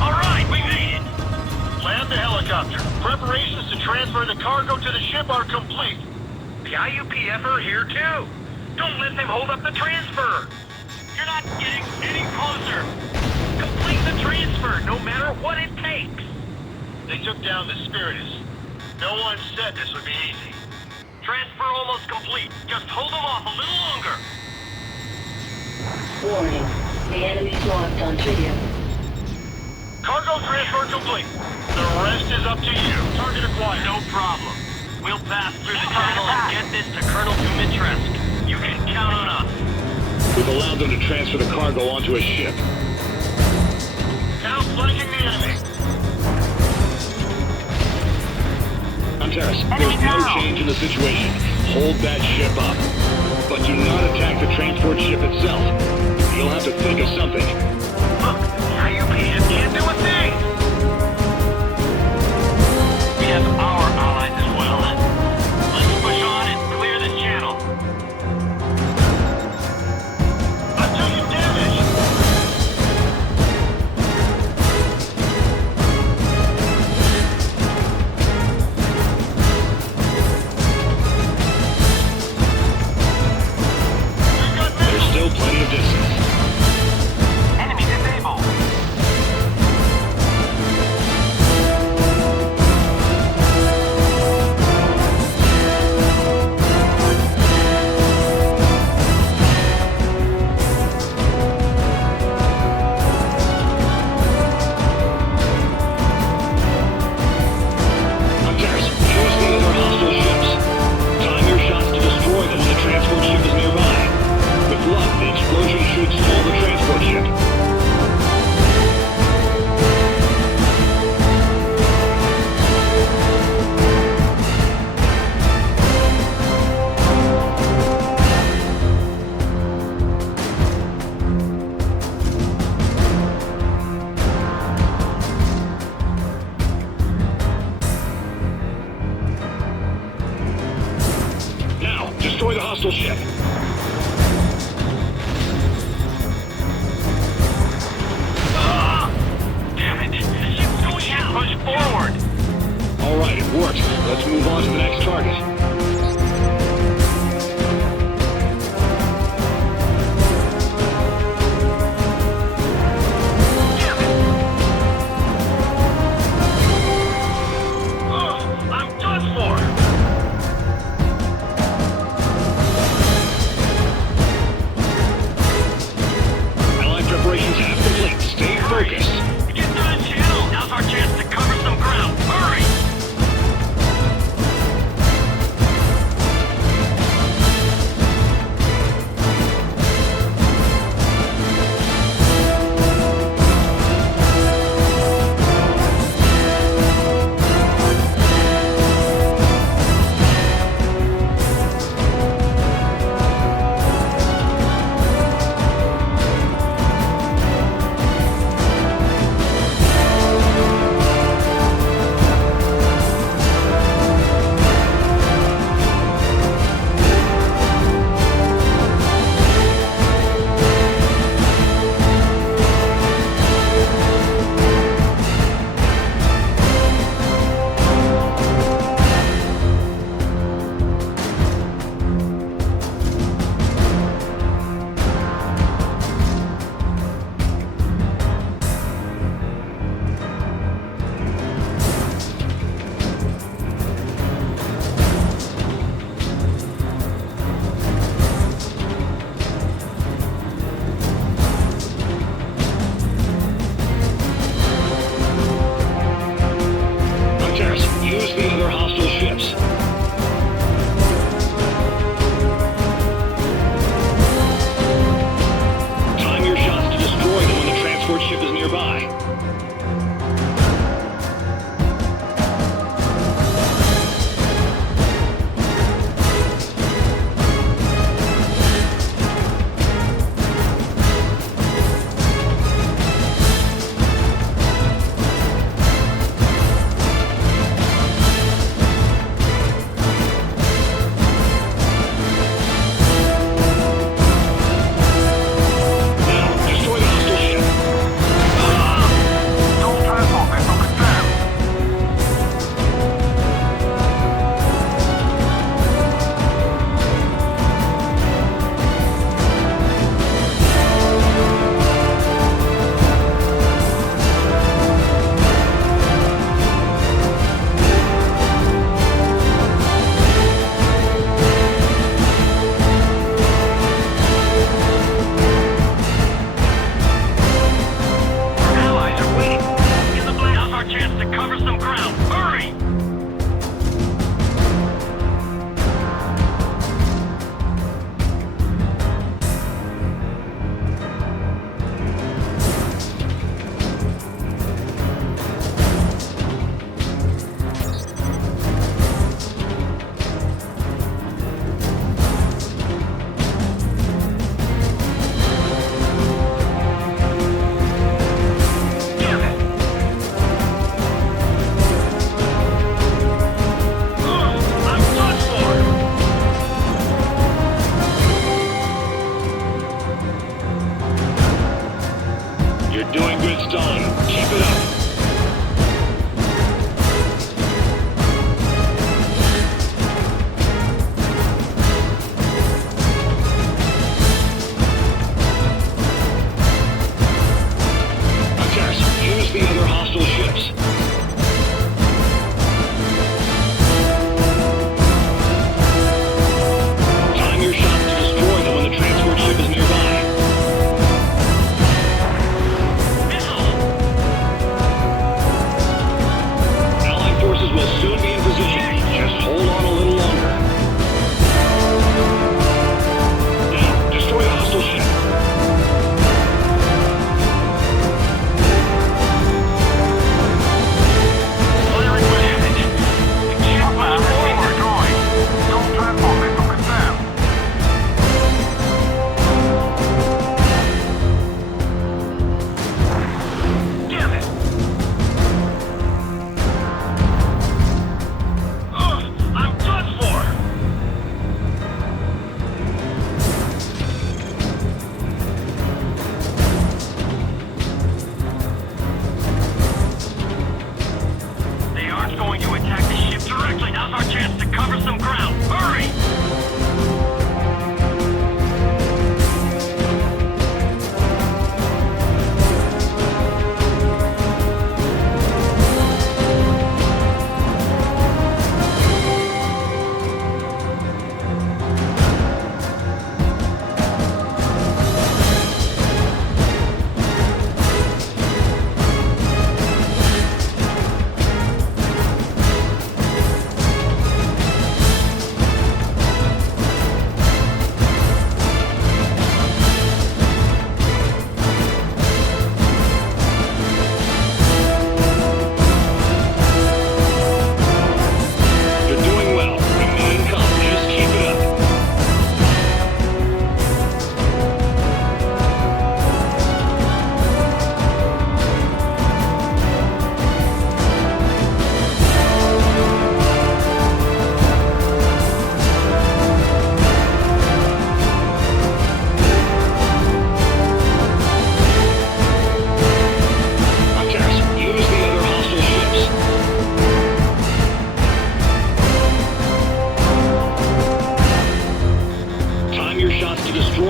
All right, we made it! Land the helicopter. Preparations to transfer the cargo to the ship are complete. The IUPF are here too. Don't let them hold up the transfer. You're not getting any closer. Complete the transfer, no matter what it takes. They took down the Spiritus. No one said this would be easy. Transfer almost complete. Just hold them off a little longer. Warning. The enemy's locked on trigger. Cargo transfer complete. The rest is up to you. Target acquired. No problem. We'll pass through the tunnel and get this to Colonel Dumitrescu. You can count on us. We've allowed them to transfer the cargo onto a ship. Now flanking the enemy. Hunteris, there's no change in the situation. Hold that ship up. But do not attack the transport ship itself. You'll have to think of something. Look, IUP can't do a thing. We have our allies as well. Let's push on and clear the channel. I'm taking damage. There's still plenty of distance. Enemy disabled. Hunteris, choose one of our hostile ships. Time your shots to destroy them when the transport ship is nearby. With luck, the explosion should stall the transport ship. Now, destroy the hostile ship. Damn it. The ship's going out. Push forward. All right, it worked. Let's move on to the next target. I'm done for. Allied preparations half complete. Stay focused. Get through the channel. Now's our chance to cover some ground. Hurry.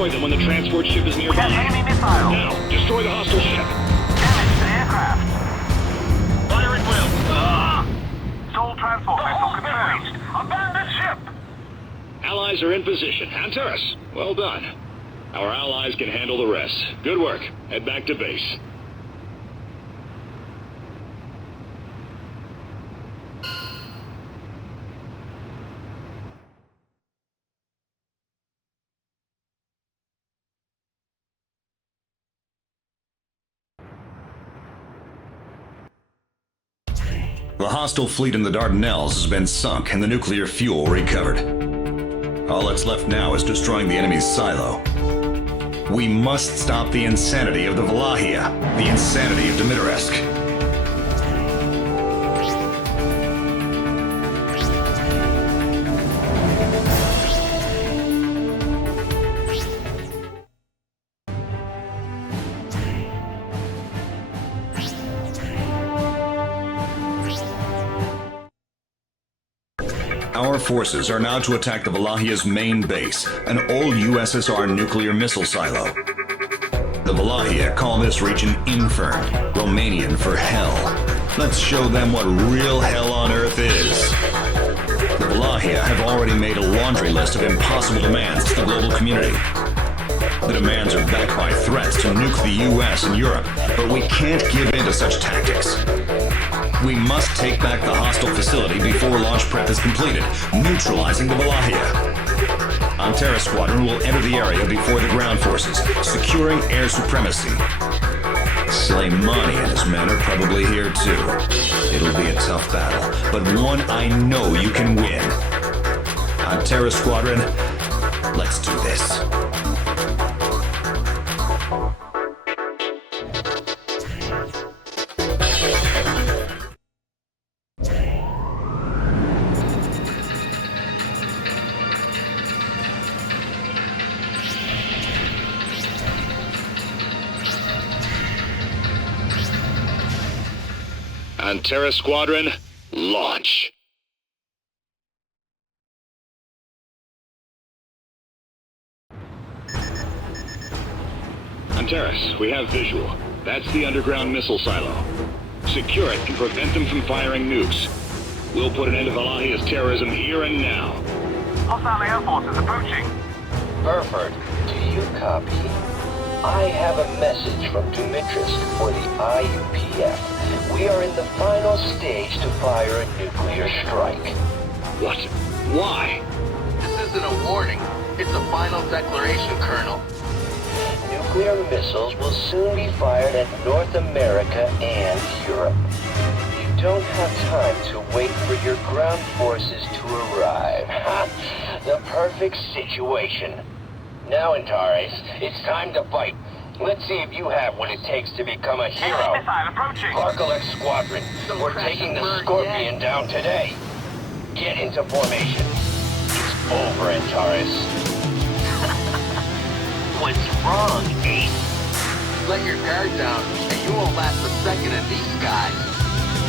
destroy them when the transport ship is nearby. Enemy missile. Now, destroy the hostile ship. Damage to aircraft. Fire at will. Sole transport vessel confirmed. Abandoned ship. Allies are in position. Antares, well done. Our allies can handle the rest. Good work. Head back to base. The hostile fleet in the Dardanelles has been sunk and the nuclear fuel recovered. All that's left now is destroying the enemy's silo. We must stop the insanity of the Valahia, the insanity of Dimitrescu. Our forces are now to attack the Valahia's main base, an old USSR nuclear missile silo. The Valahia call this region Infern, Romanian for hell. Let's show them what real hell on earth is. The Valahia have already made a laundry list of impossible demands to the global community. The demands are backed by threats to nuke the US and Europe, but we can't give in to such tactics. We must take back the hostile facility before launch prep is completed, neutralizing the Valahia. Antares Squadron will enter the area before the ground forces, securing air supremacy. Soleimani and his men are probably here too. It'll be a tough battle, but one I know you can win. Antares Squadron, let's do this. Antares Squadron, launch. Antares, we have visual. That's the underground missile silo. Secure it and prevent them from firing nukes. We'll put an end to Valahia's terrorism here and now. Hostile air forces approaching. Burford, do you copy? I have a message from Dimitrescu for the IUPF. We are in the final stage to fire a nuclear strike. What? Why? This isn't a warning. It's a final declaration, Colonel. Nuclear missiles will soon be fired at North America and Europe. You don't have time to wait for your ground forces to arrive. The perfect situation. Now, Antares, it's time to fight. Let's see if you have what it takes to become a hero. Missile approaching. Parkalex Squadron, we're taking the Scorpion down today. Get into formation. It's over, Antares. What's wrong, Ace? Let your guard down, and you won't last a second in these skies.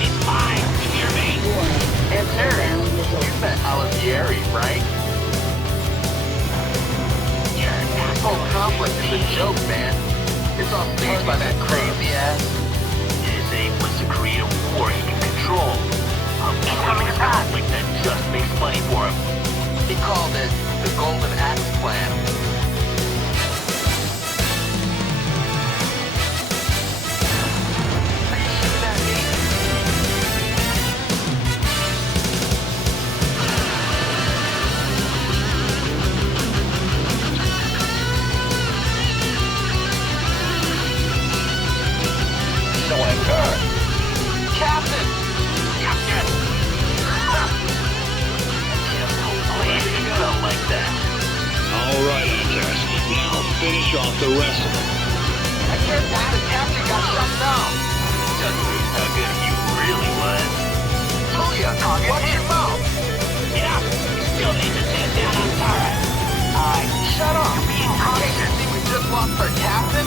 It's mine, you hear me? Antares, you met Alfieri, right? This whole conflict is a joke, man. It's all staged by that crazy ass. His aim was to create a war he can control. Incoming conflict that just makes money for him. He called it the Golden Axe Plan. Captain! Captain! Felt like that. All right, Antares. Now finish off the rest of them. I can't believe the captain got shut down. Just proves how good he really was. Julia, watch your mouth. Yeah, you still need to take down Antares. Shut up. You're being cautious. Can't you see we just lost our captain?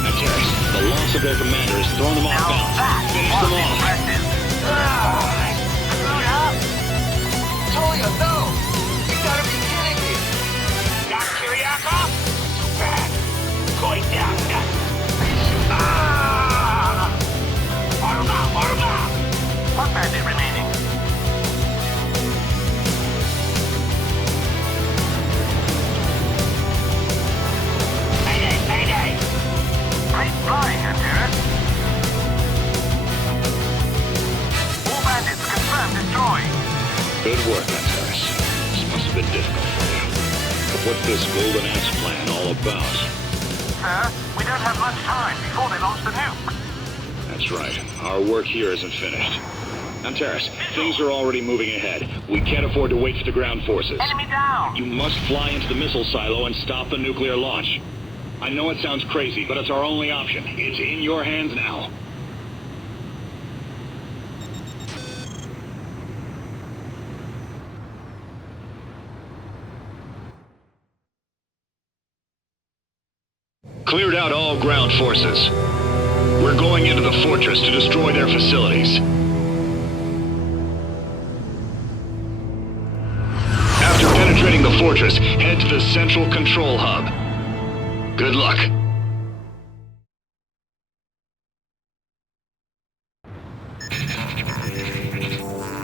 Antares, the loss of their commander has thrown them off balance. Finish them off. Julia, no! You gotta be kidding me! Got Kyriakov? What's this Golden Axe plan all about? Sir, we don't have much time before they launch the nuke. That's right. Our work here isn't finished. Antares, things are already moving ahead. We can't afford to wait for the ground forces. Enemy down! You must fly into the missile silo and stop the nuclear launch. I know it sounds crazy, but it's our only option. It's in your hands now. Cleared out all ground forces. We're going into the fortress to destroy their facilities. After penetrating the fortress, head to the central control hub. Good luck.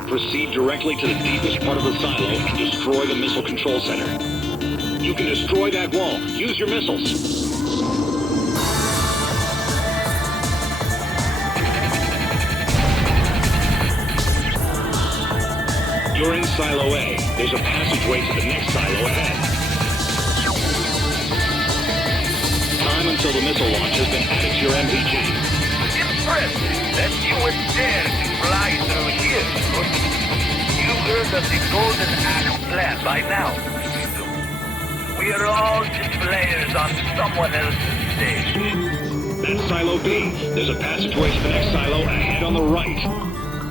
Proceed directly to the deepest part of the silo and destroy the missile control center. You can destroy that wall. Use your missiles. You're in Silo A. There's a passageway to the next silo ahead. Time until the missile launch has been added to your MPG. Impressive that you would dare to fly through here. You've heard of the Golden Axe plan by now. We are all just players on someone else's stage. That's Silo B. There's a passageway to the next silo ahead on the right.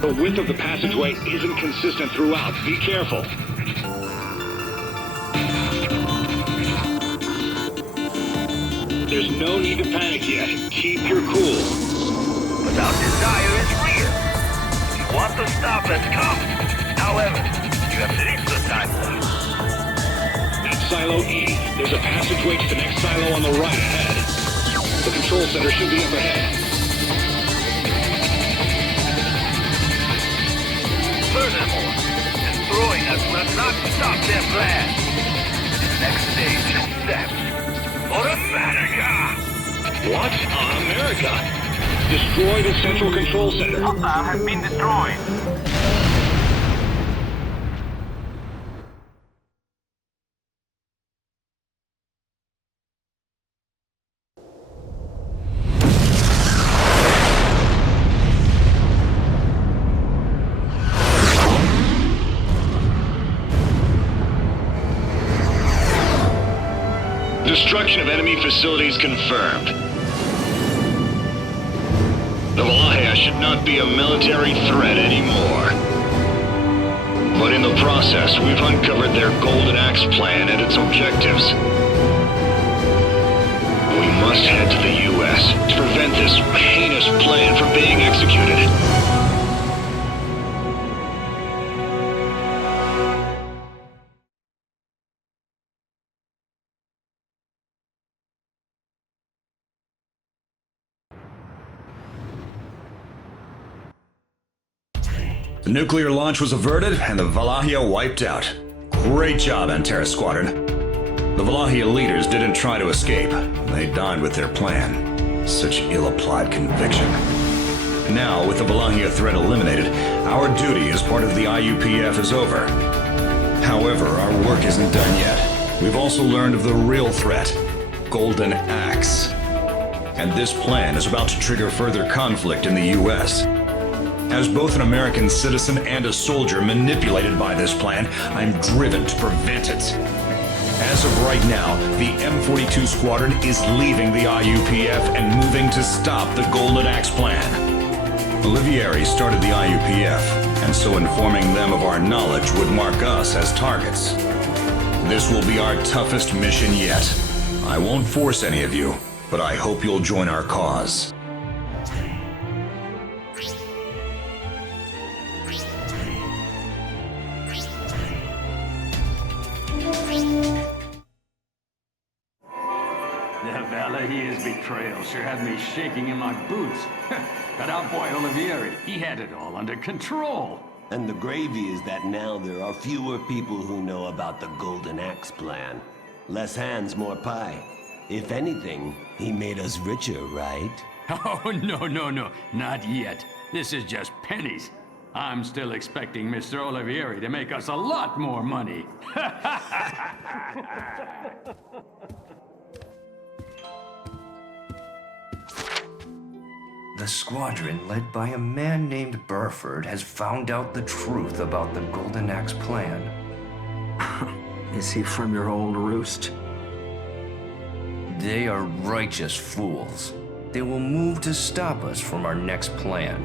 The width of the passageway isn't consistent throughout. Be careful. There's no need to panic yet. Keep your cool. But our desire is real. If you want to stop us, come. However, you have to reach the time limit. At Silo E, there's a passageway to the next silo on the right ahead. The control center should be up ahead. Furthermore, destroying us will not stop their plan. Next stage is set. For America! What? America? Destroy the central control center. Hostile has been destroyed. Destruction of enemy facilities confirmed. The Valahia should not be a military threat anymore. But in the process, we've uncovered their Golden Axe plan and its objectives. We must head to the U.S. to prevent this heinous plan from being executed. The nuclear launch was averted and the Valahia wiped out. Great job, Antares Squadron. The Valahia leaders didn't try to escape. They died with their plan. Such ill-applied conviction. Now, with the Valahia threat eliminated, our duty as part of the IUPF is over. However, our work isn't done yet. We've also learned of the real threat, Golden Axe. And this plan is about to trigger further conflict in the U.S. As both an American citizen and a soldier manipulated by this plan, I'm driven to prevent it. As of right now, the M42 Squadron is leaving the IUPF and moving to stop the Golden Axe plan. Olivieri started the IUPF, and so informing them of our knowledge would mark us as targets. This will be our toughest mission yet. I won't force any of you, but I hope you'll join our cause. His betrayal sure had me shaking in my boots. But our boy Olivieri, he had it all under control. And the gravy is that now there are fewer people who know about the Golden Axe plan. Less hands, more pie. If anything, he made us richer, right? Oh, no, not yet. This is just pennies. I'm still expecting Mr. Olivieri to make us a lot more money. The squadron, led by a man named Burford, has found out the truth about the Golden Axe plan. Is he from your old roost? They are righteous fools. They will move to stop us from our next plan.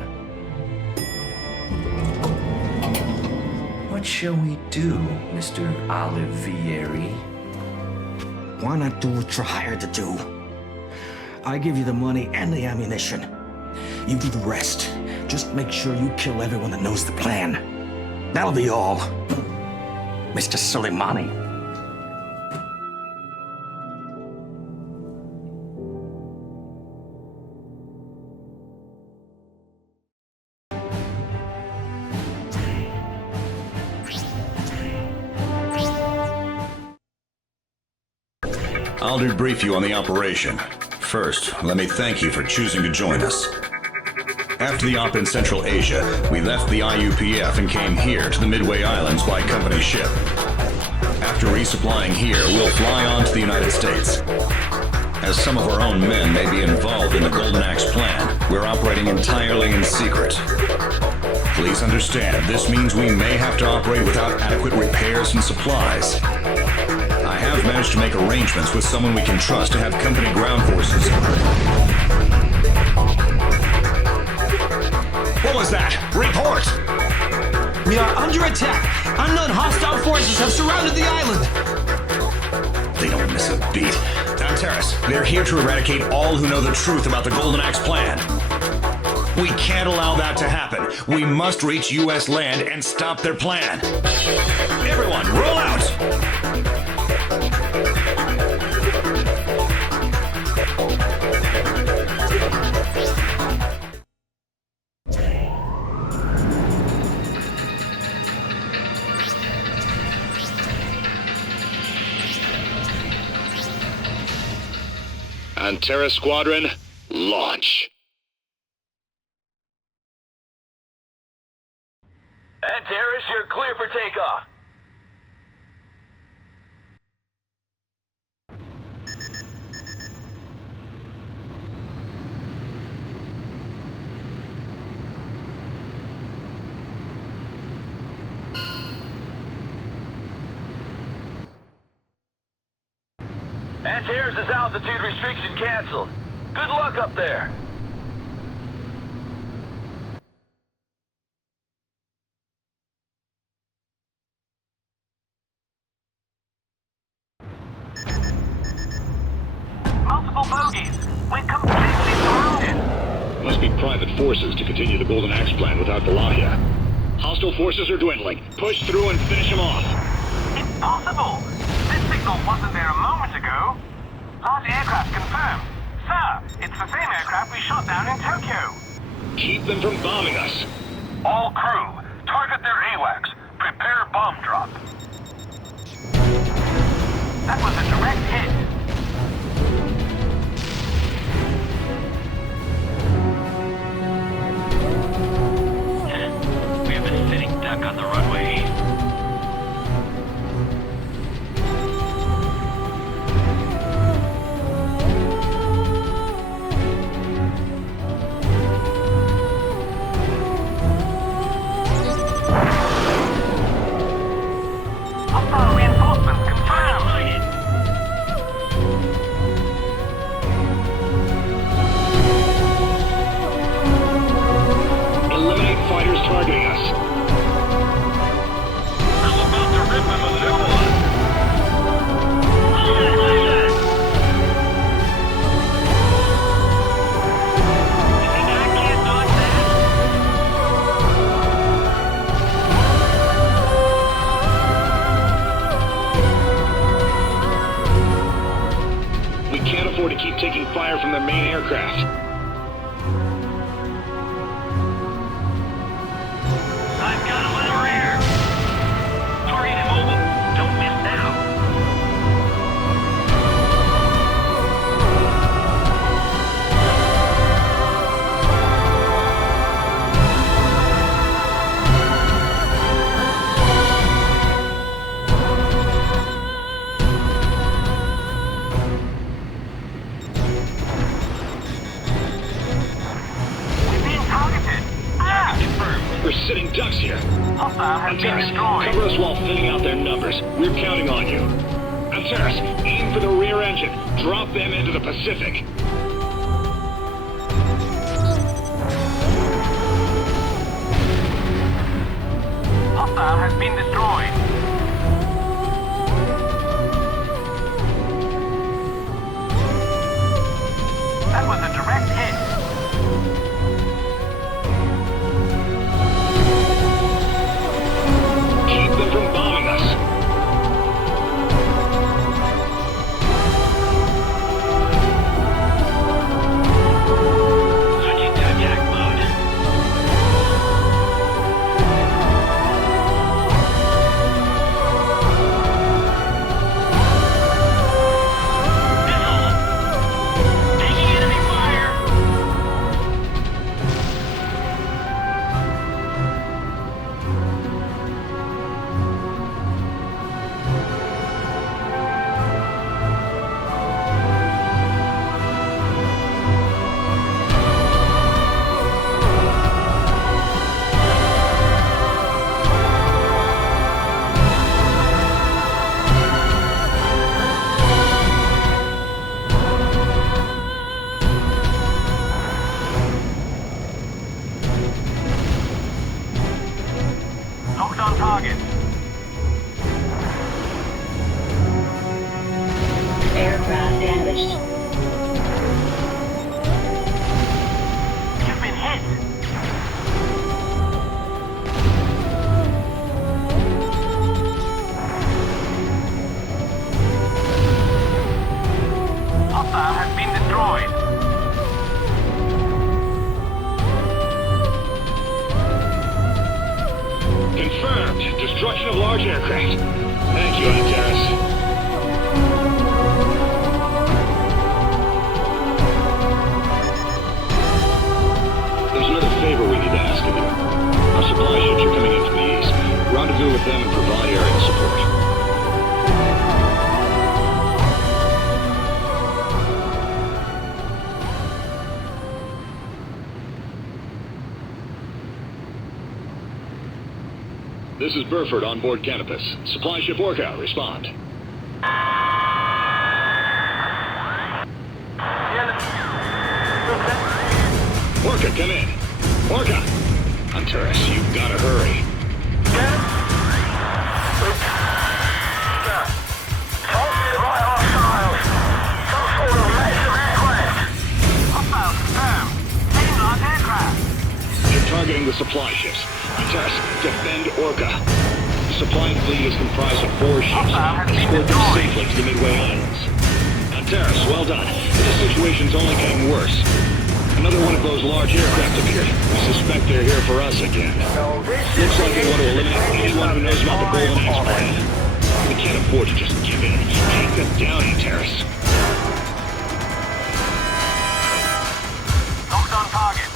What shall we do, Mr. Olivieri? Why not do what you're hired to do? I give you the money and the ammunition. You do the rest. Just make sure you kill everyone that knows the plan. That'll be all. Mr. Soleimani. I'll debrief you on the operation. First, let me thank you for choosing to join us. After the op in Central Asia, we left the IUPF and came here to the Midway Islands by company ship. After resupplying here, we'll fly on to the United States. As some of our own men may be involved in the Golden Axe plan, we're operating entirely in secret. Please understand, this means we may have to operate without adequate repairs and supplies. I have managed to make arrangements with someone we can trust to have company ground forces. What was that? Report! We are under attack. Unknown hostile forces have surrounded the island. They don't miss a beat. Terrace, they're here to eradicate all who know the truth about the Golden Axe plan. We can't allow that to happen. We must reach U.S. land and stop their plan. Everyone, roll out! Antares Squadron, launch. Antares, you're clear for takeoff. Antares' altitude restriction canceled. Good luck up there. Multiple bogies. We're completely surrounded. Must be private forces to continue the Golden Axe plan without Galahia. Hostile forces are dwindling. Push through and finish them off. Impossible. This signal wasn't there a moment ago. Large aircraft confirmed. Sir, it's the same aircraft we shot down in Tokyo. Keep them from bombing us. All crew, target their AWACS. Prepare bomb drop. That was a direct hit. We have been sitting duck on the runway. Hostile reinforcements confirmed. Eliminate fighters targeting us. I'm about to rip him a new one. We can't afford to keep taking fire from their main aircraft. I've got him in the rear. Target immobile. Don't miss now. Hostile has been destroyed. Cover us while thinning out their numbers. We're counting on you. Antares, aim for the rear engine. Drop them into the Pacific. Hostile has been destroyed. That was a direct hit. Keep them from bombing us. Switch into attack mode. Taking enemy fire. Locked on target. Aircraft damaged. You've been hit. Hostile has been destroyed. Confirmed. Destruction of large aircraft. Thank you, Antares. There's another favor we need to ask of you. Our supply ships are coming in from the east. Rendezvous with them and provide aerial support. This is Burford on board Canopus. Supply ship Orca, respond. Orca, come in. Orca! Antares, you've gotta hurry. Hostile confirmed. Aim large aircraft. They're targeting the supply ships. Antares, defend Orca. The supply fleet is comprised of 4 ships. Escort them safely to the Midway Islands. Antares, well done. But the situation's only getting worse. Another one of those large aircraft appeared. We suspect they're here for us again. Looks like they want to eliminate anyone who knows about the Golden Axe plan. We can't afford to just give in. Take them down, Antares. Locked on target.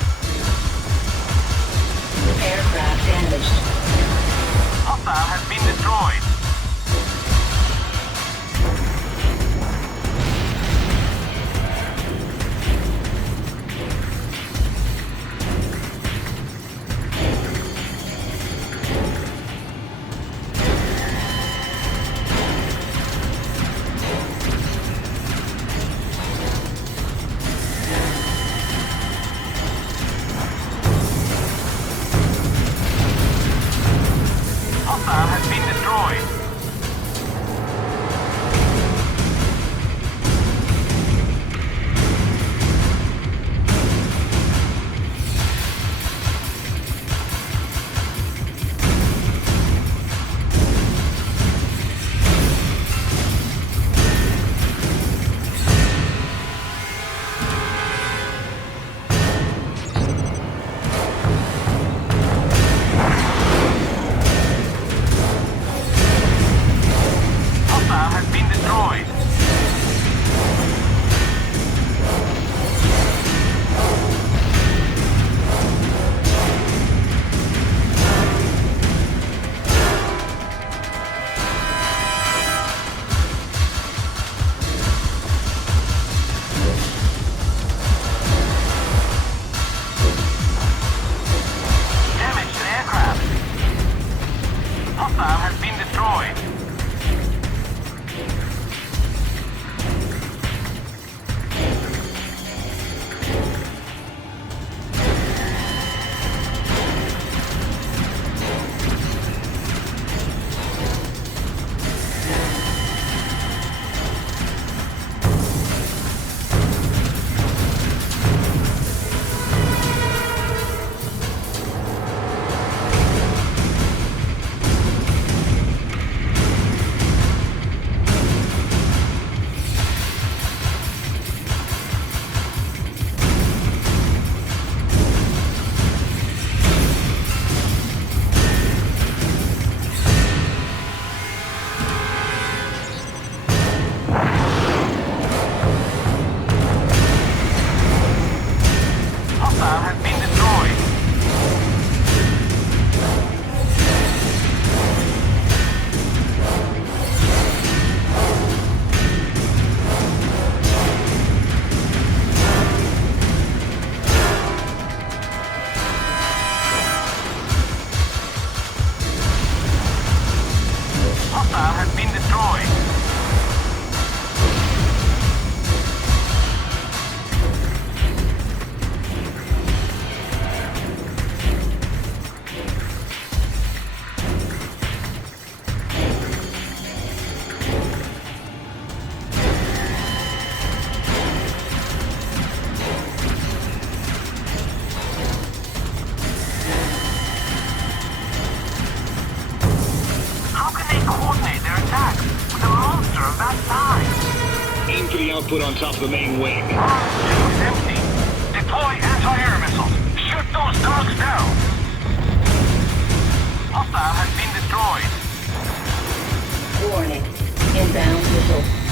Aircraft damaged. Hostile has been destroyed. for the output on top of the main wing. It's empty. Deploy anti-air missiles. Shoot those dogs down. Hostile has been destroyed. Warning. Inbound missile.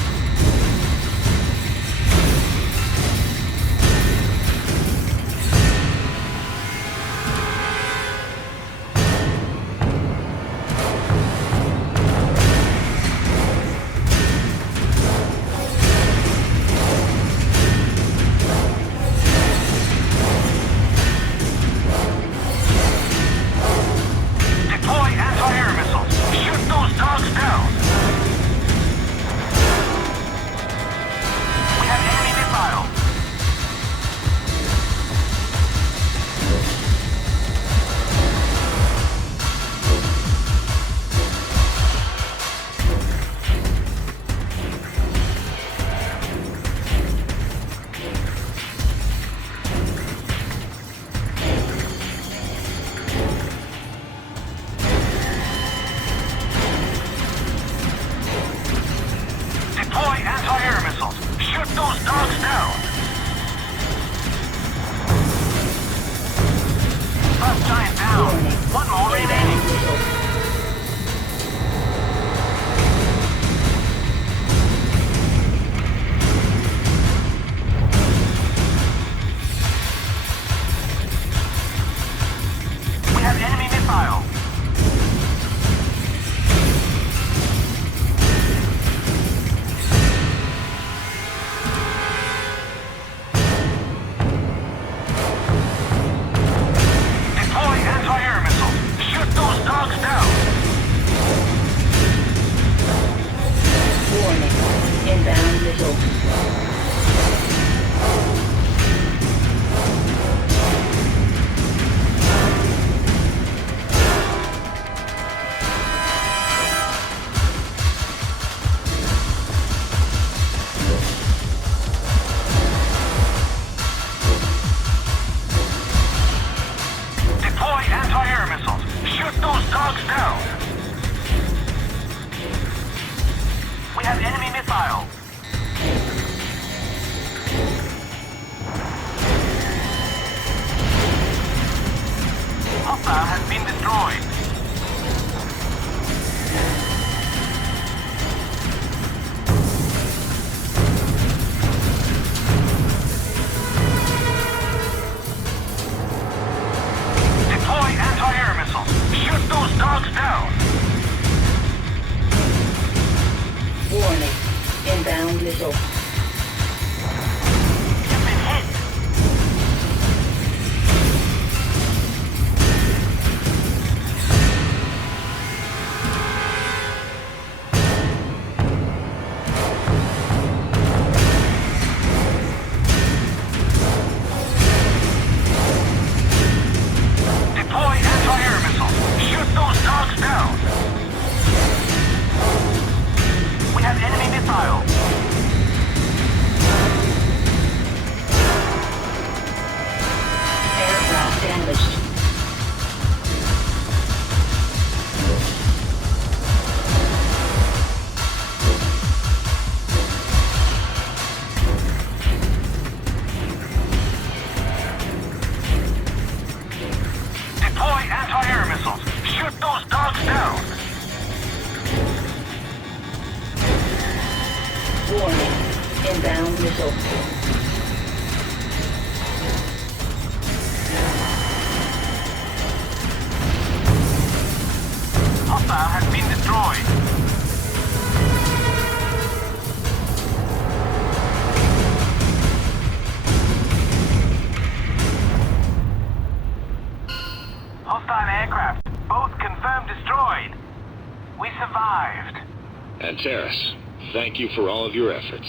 Terrace, thank you for all of your efforts.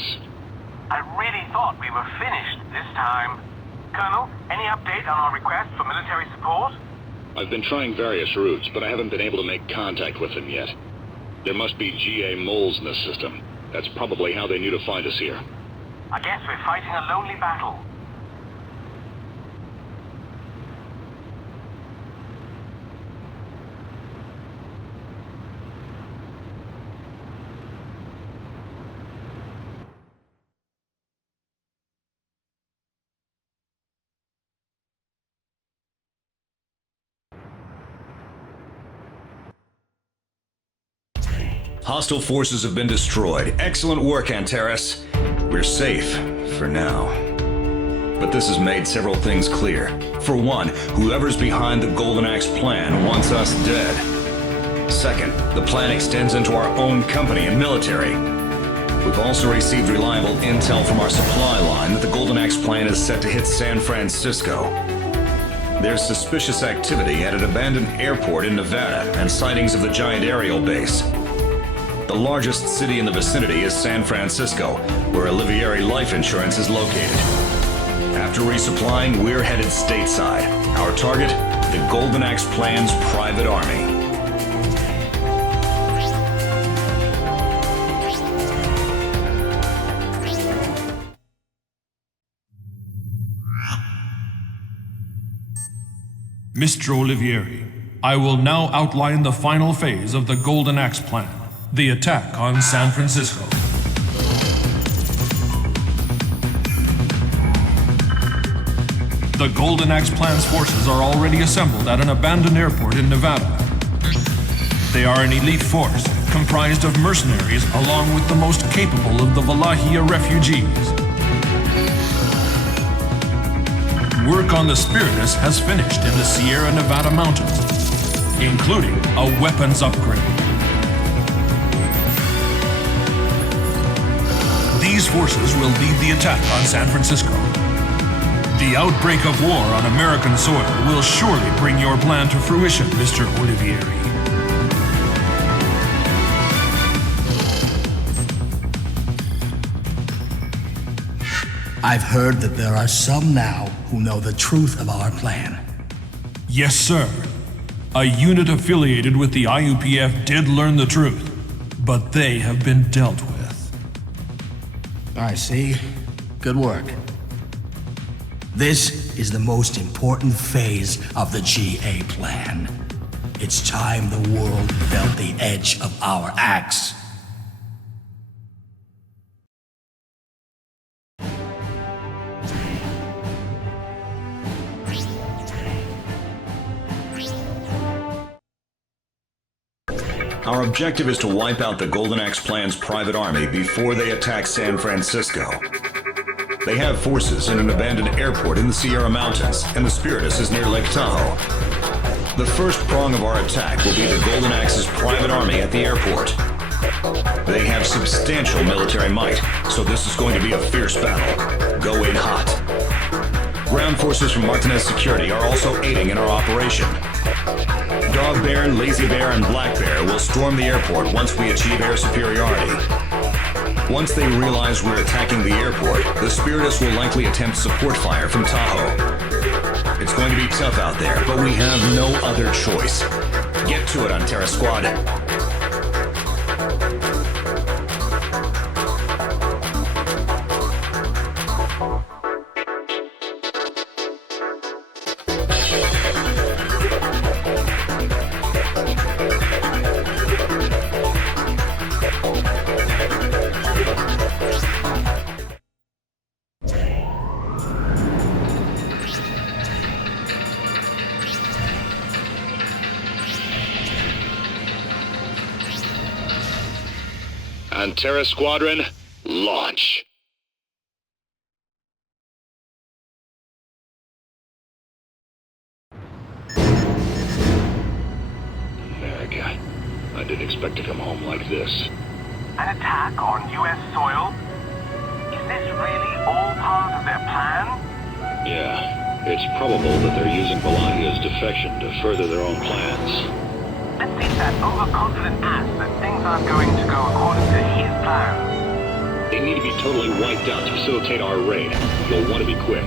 I really thought we were finished this time. Colonel, any update on our request for military support? I've been trying various routes, but I haven't been able to make contact with them yet. There must be GA moles in the system. That's probably how they knew to find us here. I guess we're fighting a lonely battle. Hostile forces have been destroyed. Excellent work, Antares. We're safe, for now. But this has made several things clear. For one, whoever's behind the Golden Axe plan wants us dead. Second, the plan extends into our own company and military. We've also received reliable intel from our supply line that the Golden Axe plan is set to hit San Francisco. There's suspicious activity at an abandoned airport in Nevada and sightings of the giant aerial base. The largest city in the vicinity is San Francisco, where Olivieri Life Insurance is located. After resupplying, we're headed stateside. Our target, the Golden Axe plan's private army. Mr. Olivieri, I will now outline the final phase of the Golden Axe plan, the attack on San Francisco. The Golden Axe plan's forces are already assembled at an abandoned airport in Nevada. They are an elite force, comprised of mercenaries along with the most capable of the Valahia refugees. Work on the Spiritus has finished in the Sierra Nevada mountains, including a weapons upgrade. These forces will lead the attack on San Francisco. The outbreak of war on American soil will surely bring your plan to fruition, Mr. Olivieri. I've heard that there are some now who know the truth of our plan. Yes, sir. A unit affiliated with the IUPF did learn the truth, but they have been dealt with. I see. Good work. This is the most important phase of the GA plan. It's time the world felt the edge of our axe. Our objective is to wipe out the Golden Axe plan's private army before they attack San Francisco. They have forces in an abandoned airport in the Sierra Mountains, and the Spiritus is near Lake Tahoe. The first prong of our attack will be the Golden Axe's private army at the airport. They have substantial military might, so this is going to be a fierce battle. Go in hot. Ground forces from Martinez Security are also aiding in our operation. Dog Bear, Lazy Bear, and Black Bear will storm the airport once we achieve air superiority. Once they realize we're attacking the airport, the Spiritus will likely attempt support fire from Tahoe. It's going to be tough out there, but we have no other choice. Get to it, Antera Squad. Antera Squadron, launch. America. I didn't expect to come home like this. An attack on U.S. soil? Is this really all part of their plan? Yeah, it's probable that they're using Balahia's defection to further their own plans. Let's see that overconfident ass that things aren't going to go according to his plans. They need to be totally wiped out to facilitate our raid. You'll want to be quick.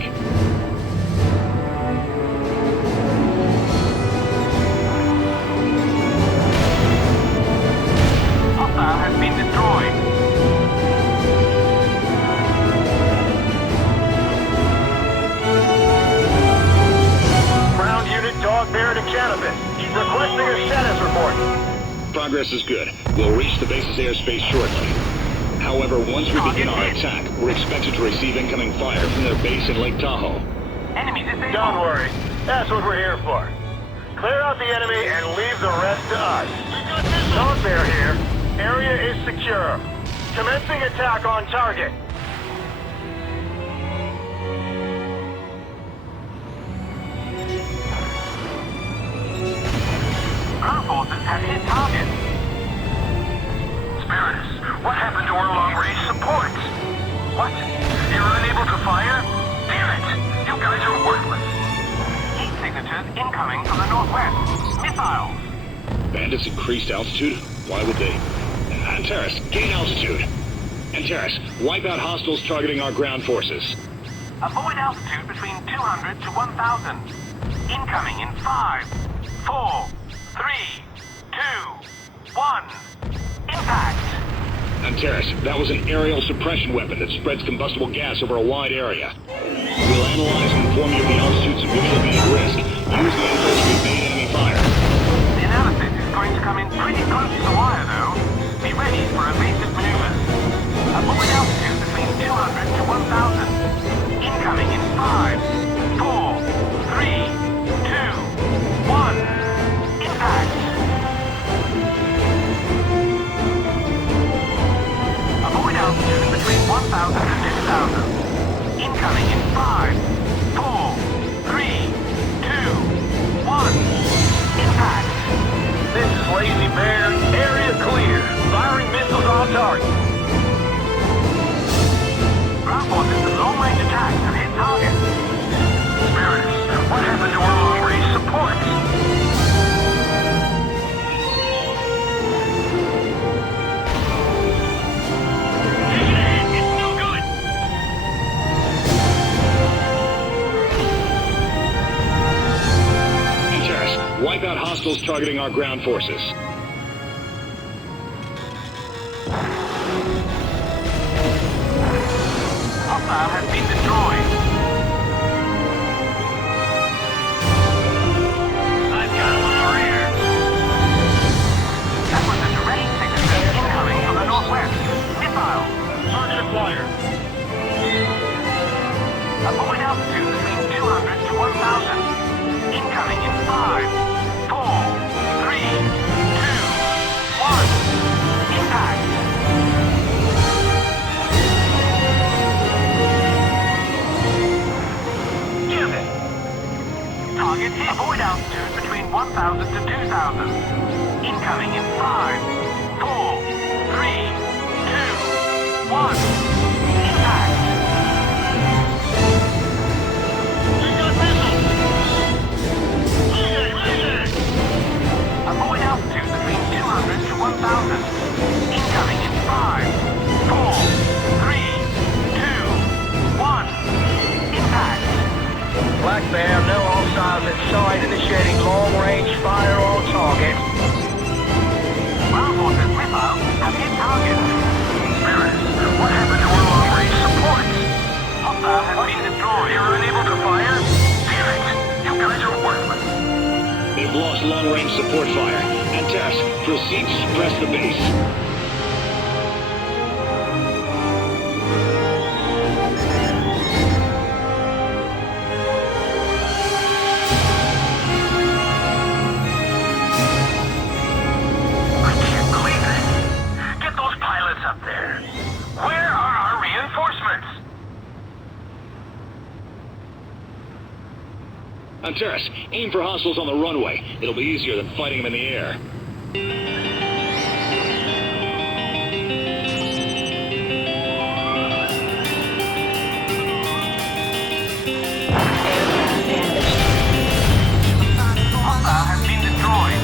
Hostile has been destroyed. Ground unit Dog Bear to Cannabis. Requesting a status report. Progress is good. We'll reach the base's airspace shortly. However, once we begin our attack, we're expected to receive incoming fire from their base in Lake Tahoe. Don't worry. That's what we're here for. Clear out the enemy and leave the rest to us. Dog Bear here. Area is secure. Commencing attack on target. Ground forces have hit target. Spiritus, what happened to our long-range supports? What? You're unable to fire? Damn it! You guys are worthless. Heat signatures incoming from the northwest. Missiles. Bandits increased altitude? Why would they? Antares, gain altitude. Antares, wipe out hostiles targeting our ground forces. Avoid altitude between 200 to 1,000. Incoming in 5, 4, 3, 2, 1. Impact! Antares, that was an aerial suppression weapon that spreads combustible gas over a wide area. We'll analyze and inform you of the altitudes at which you'll be at risk. Use the info to evade enemy fire. The analysis is going to come in pretty close to the wire, though. Be ready for evasive maneuvers. Avoid altitude between 200 to 1,000. Incoming in 5, 4, 3, 2, 1. Impact! Avoid altitude between 1,000 and 2,000. Incoming in 5, 4, 3, 2, 1. Impact! This is Lazy Bear. Area clear. Firing missiles on target. Ground forces and long-range attacks have hit target. Spiritus, what happened to our long-range supports? It's no good. Antares, wipe out hostiles targeting our ground forces. Hostile has been destroyed. I've got him on the rear. That was a direct signature incoming from the northwest. Missile. Target acquired. Avoid altitude between 200 to 1,000. Incoming in 5, 4, 3, 2, 1. Impact. Give it. Target hit. Avoid altitude between 1,000 to 2,000. Incoming in 5, 4, 3, 2, 1. Impact. We got missiles. Laser. Avoid altitude between 200 to 1,000. Incoming in 5, 4, 3, 2, 1. Impact. Black Bear, no hostiles in sight. Initiating long-range fire on target. Ground forces missiles have hit target. Spiritus, what happened to our long-range supports? Hostile has been destroyed. You're unable to fire? Damn it! You guys are worthless. They've lost long-range support fire. Antares, proceed to suppress the base. I can't believe it. Get those pilots up there. Where are our reinforcements? Antares, aim for hostiles on the runway. It'll be easier than fighting them in the air. Hostile has been destroyed.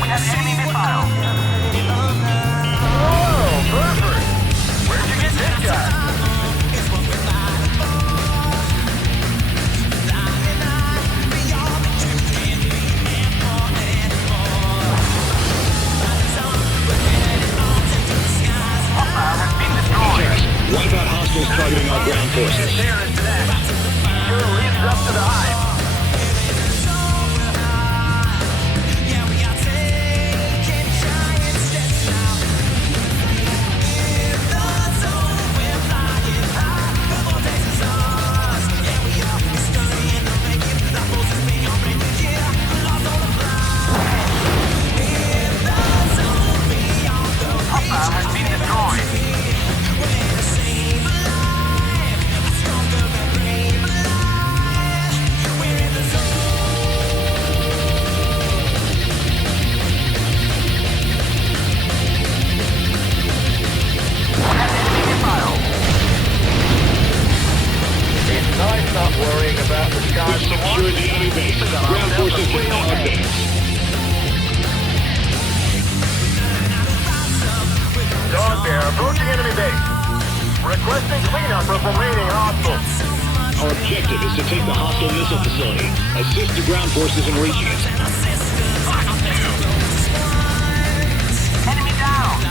We have enemy missiles. Oh, Burford. Where'd you get this guy? Hostile has been destroyed. Antares, wipe out hostiles targeting our ground forces. There is that. Sure lives up to the hype. lab has been destroyed. It's nice not worrying about the sky. We've secured the enemy base. Ground forces can now advance. Dog Bear, approaching enemy base. Requesting cleanup of remaining hostiles. Our objective is to take the hostile missile facility. Assist the ground forces in reaching it. Enemy down.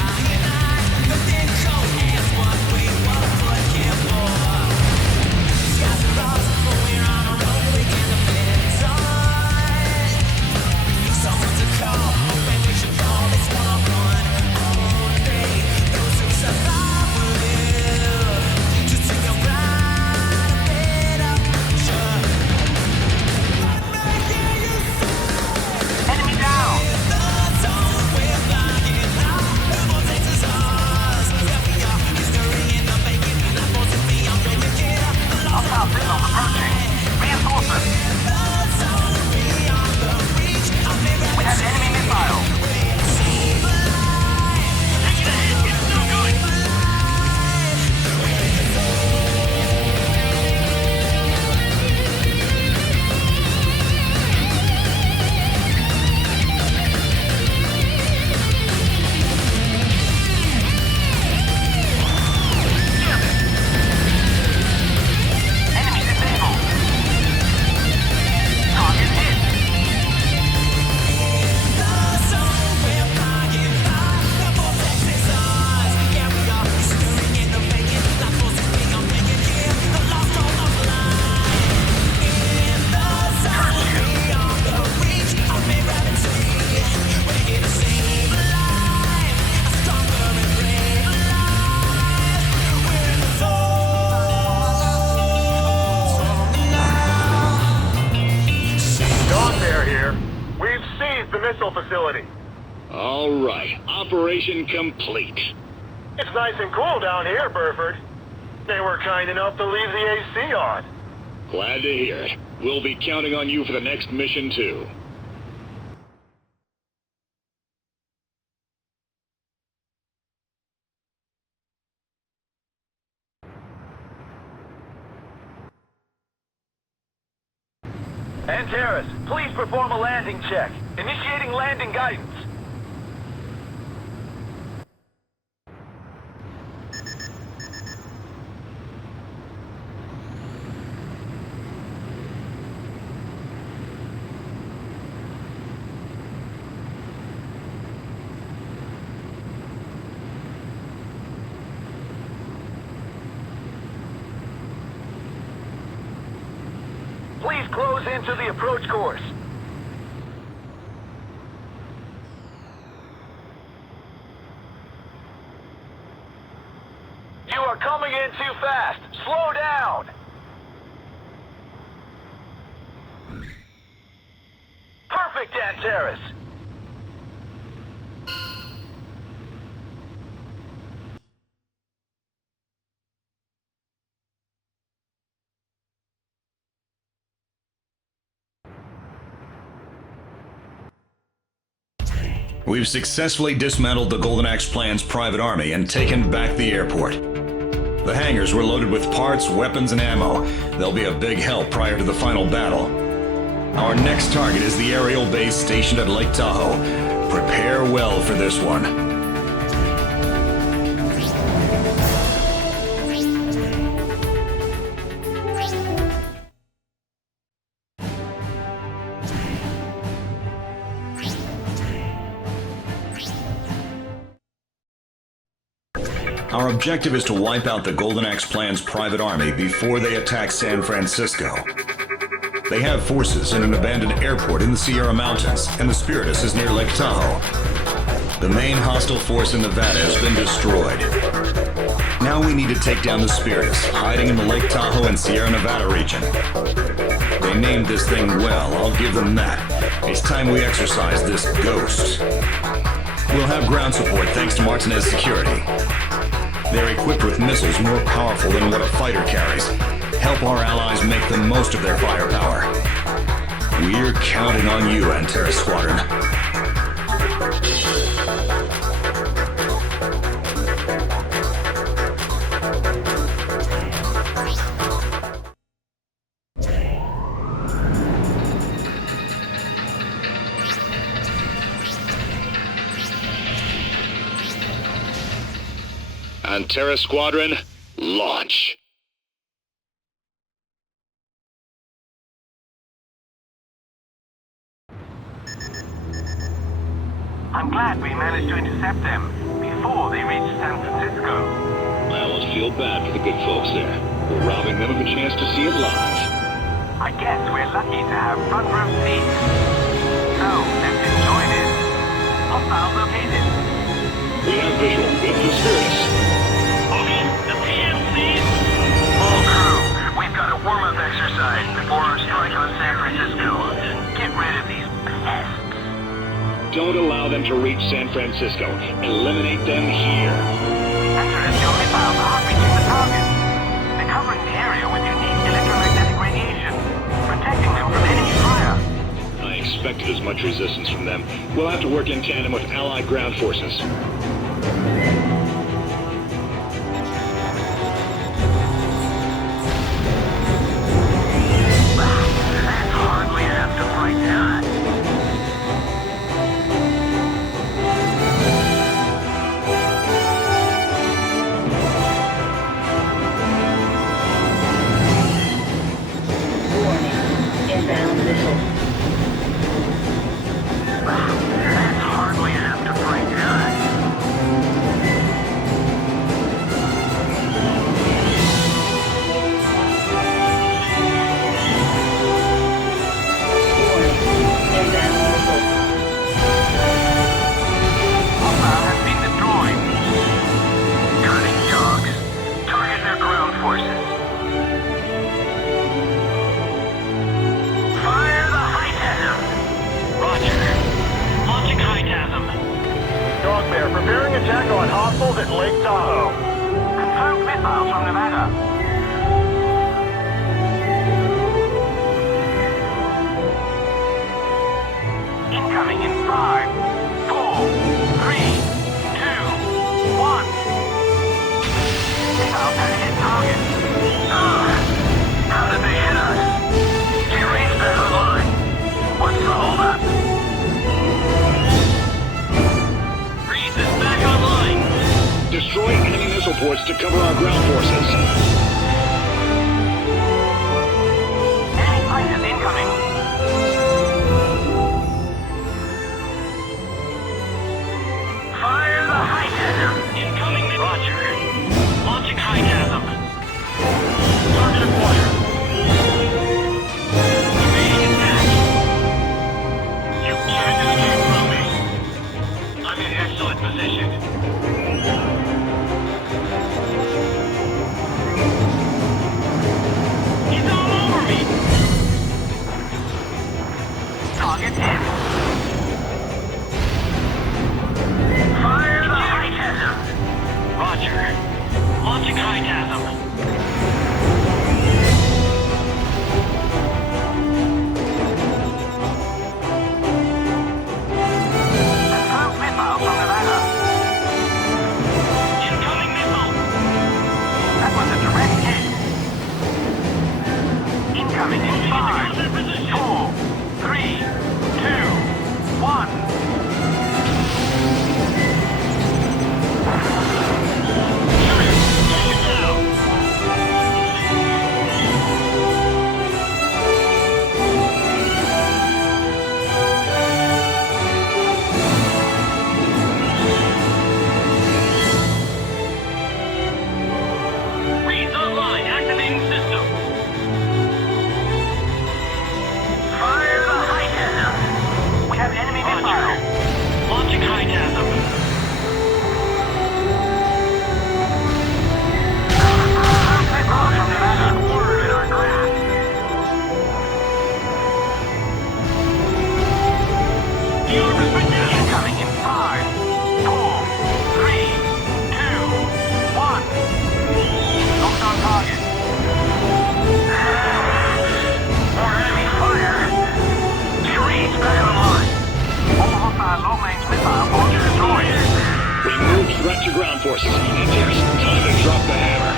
Enemy down. Hostile signals approaching. Reinforcements. We have enemy missiles. Taking a hit. It's no good. Enemy disabled. Target hit. Dog Bear here. We've seized the missile facility. All right. Operation complete. It's nice and cool down here, Burford. They were kind enough to leave the AC on. Glad to hear it. We'll be counting on you for the next mission, too. Antares, please perform a landing check. Initiating landing guidance. Please close into the approach course. You are coming in too fast. Slow down. Perfect, Antares. We've successfully dismantled the Golden Axe Plan's private army and taken back the airport. The hangars were loaded with parts, weapons, and ammo. They'll be a big help prior to the final battle. Our next target is the aerial base stationed at Lake Tahoe. Prepare well for this one. Our objective is to wipe out the Golden Axe Plan's private army before they attack San Francisco. They have forces in an abandoned airport in the Sierra Mountains, and the Spiritus is near Lake Tahoe. The main hostile force in Nevada has been destroyed. Now we need to take down the Spiritus, hiding in the Lake Tahoe and Sierra Nevada region. They named this thing well, I'll give them that. It's time we exercise this ghost. We'll have ground support thanks to Martinez's security. They're equipped with missiles more powerful than what a fighter carries. Help our allies make the most of their firepower. We're counting on you, Antares Squadron. Antares Squadron, launch. I'm glad we managed to intercept them before they reached San Francisco. I almost feel bad for the good folks there. We're robbing them of a chance to see it live. I guess we're lucky to have front row seats. So, let's enjoy this. Hostile located. We have visual. It's the Spiritus. Okay, the PMCs. All crew, we've got a warm-up exercise before our strike on San Francisco. Get rid of these pests. Don't allow them to reach San Francisco. Eliminate them here. Extraterrestrial missiles are reaching the target. They're covering the area with unique electromagnetic radiation, protecting them from enemy fire. I expected as much resistance from them. We'll have to work in tandem with Allied ground forces. That's hardly enough to fight that. Inbound missile. That's hardly enough to break that. Inbound missile. Hostile has been destroyed. Cunning dogs. Target their ground forces. Fire the Hightasm! Roger. Launching Hightasm. Dog Bear, preparing attack on hostiles at Lake Tahoe. Confirmed missiles from Nevada. Incoming in 5, 4, 3, 2, 1. Missiles have hit target. How did they hit us? Terrain's back online. What's the holdup? Reed is back online. Destroy enemy missile ports to cover our ground forces. Enemy fighters incoming. Fire the Hightasm! Incoming. Roger. Launching Hightasm. Target acquired. Evading attack. You can't escape from me. I'm in excellent position. Antares, time to drop the hammer.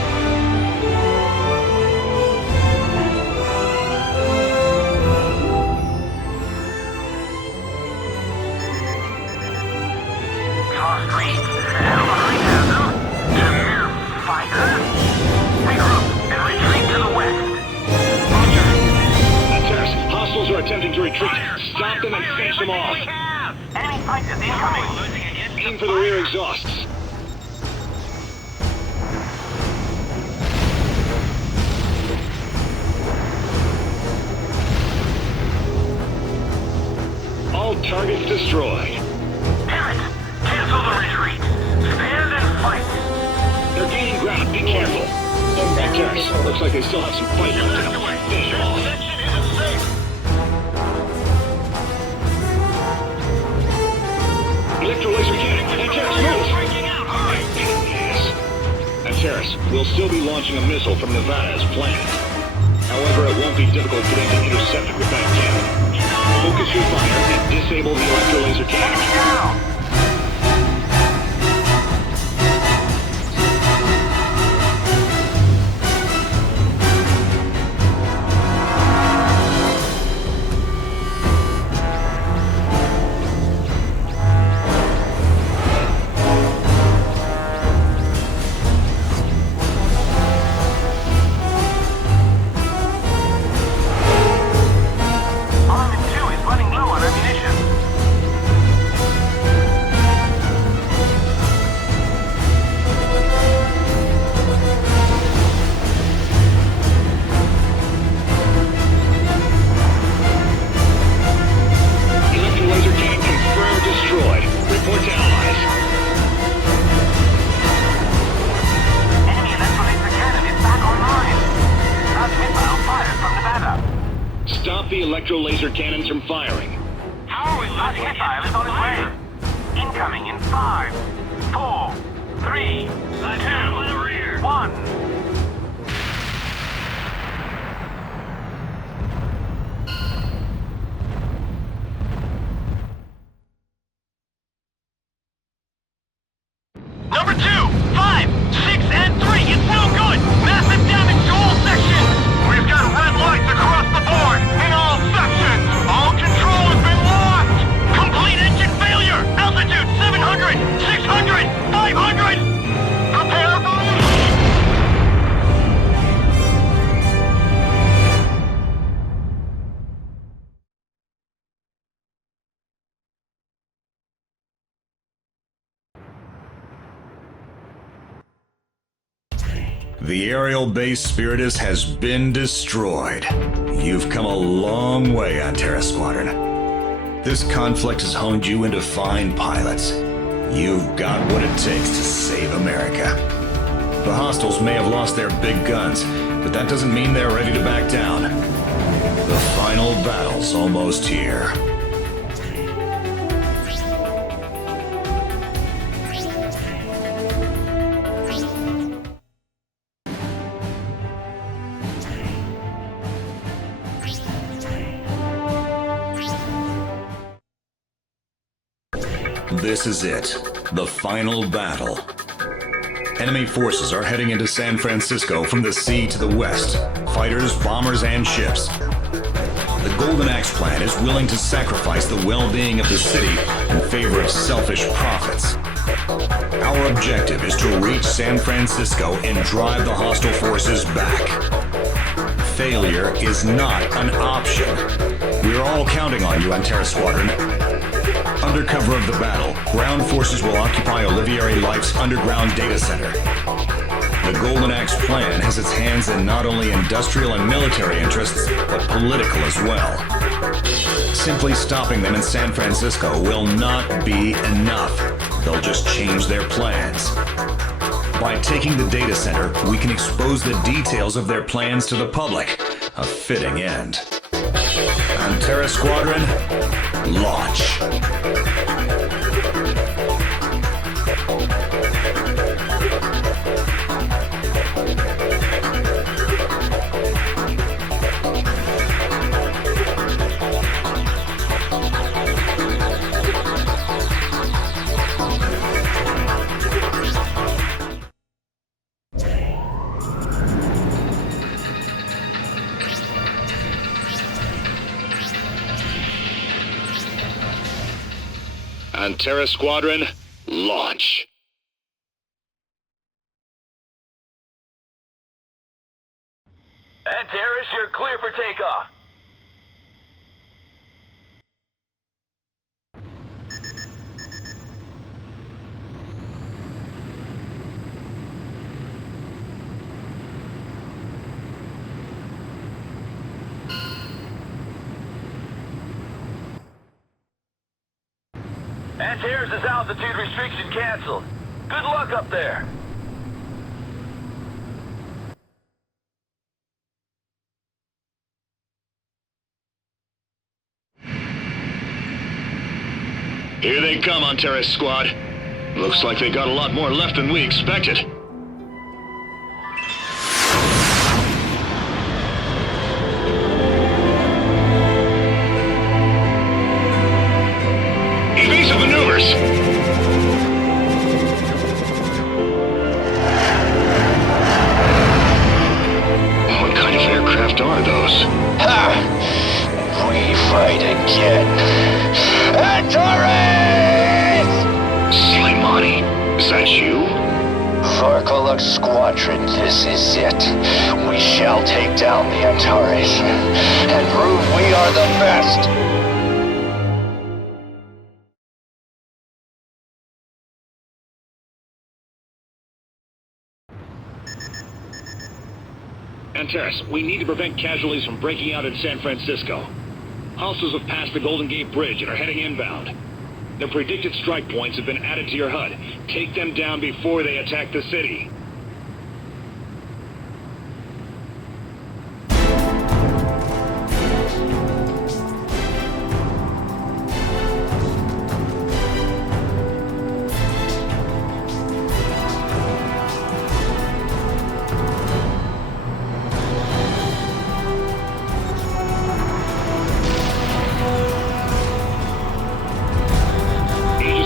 Fast reads. How behind are them? To mere fighters? Regroup and retreat to the west. Roger. Antares, hostiles are attempting to retreat. Stop them and finish them off. Enemy fighters incoming. Aim for the rear exhausts. All targets destroyed. Damn it! Cancel the retreat. Stand and fight. They're gaining ground. Be careful. Antares, looks like they still have some fight left in them. Finish them off. Section isn't safe. Electro-laser cannon. Antares, move! Breaking out. Hurry. Yes. Antares, we'll still be launching a missile from Nevada as planned. However, it won't be difficult for them to intercept it with that cannon. Focus your fire and disable the electro-laser cannon. Now. Army 2 is running low on ammunition. Electro-laser cannon confirmed destroyed. Report to allies. Enemy electro-laser cannon is back online. That's missile fired from Nevada. Stop the electro-laser cannons from firing. How are we losing it? Missile is on its way. Incoming in 5, 4, 3, 2, 1. Number 2, 5, 6, and 3. It's no good. Massive damage to all sections. We've got red lights across the board in all sections. All control has been lost. Complete engine failure. Altitude 700, 600, 500. Prepare for The aerial base Spiritus has been destroyed. You've come a long way, Antares Squadron. This conflict has honed you into fine pilots. You've got what it takes to save America. The hostiles may have lost their big guns, but that doesn't mean they're ready to back down. The final battle's almost here. This is it, the final battle. Enemy forces are heading into San Francisco from the sea to the west. Fighters, bombers, and ships. The Golden Axe Plan is willing to sacrifice the well-being of the city in favor of selfish profits. Our objective is to reach San Francisco and drive the hostile forces back. Failure is not an option. We're all counting on you, Antares Squadron. Under cover of the battle, ground forces will occupy Olivieri Life's underground data center. The Golden Axe Plan has its hands in not only industrial and military interests, but political as well. Simply stopping them in San Francisco will not be enough. They'll just change their plans. By taking the data center, we can expose the details of their plans to the public. A fitting end. Antares Squadron, launch. Antares Squadron, launch. Antares, you're clear for takeoff. Antares' altitude restriction canceled. Good luck up there. Here they come, Antares Squad. Looks like they got a lot more left than we expected. Evasive maneuvers! What kind of aircraft are those? Ha! We fight again. Antares! Slimani, is that you? Varkolux Squadron, this is it. We shall take down the Antares and prove we are the best. Antares, we need to prevent casualties from breaking out in San Francisco. Hostiles have passed the Golden Gate Bridge and are heading inbound. Their predicted strike points have been added to your HUD. Take them down before they attack the city.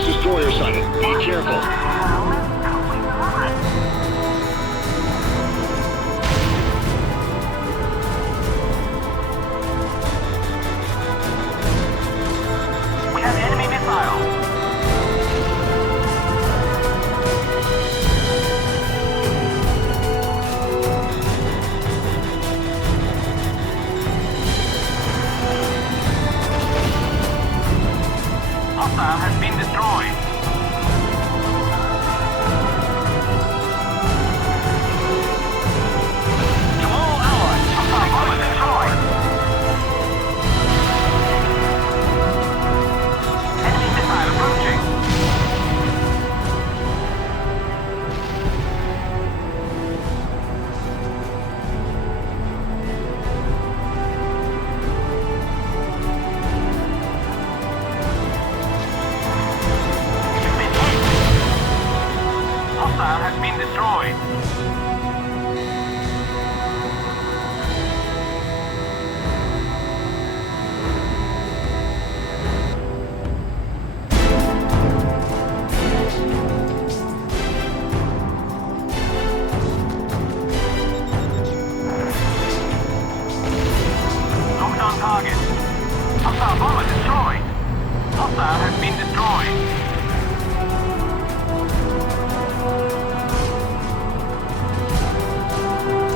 Destroyer sighted. Be careful. We have enemy missile. Hostile has been destroyed. To all allies, hostile bomber destroyed. Enemy missile approaching. Hostile has been destroyed. Locked on target. Hostile bomber destroyed. Hostile has been destroyed.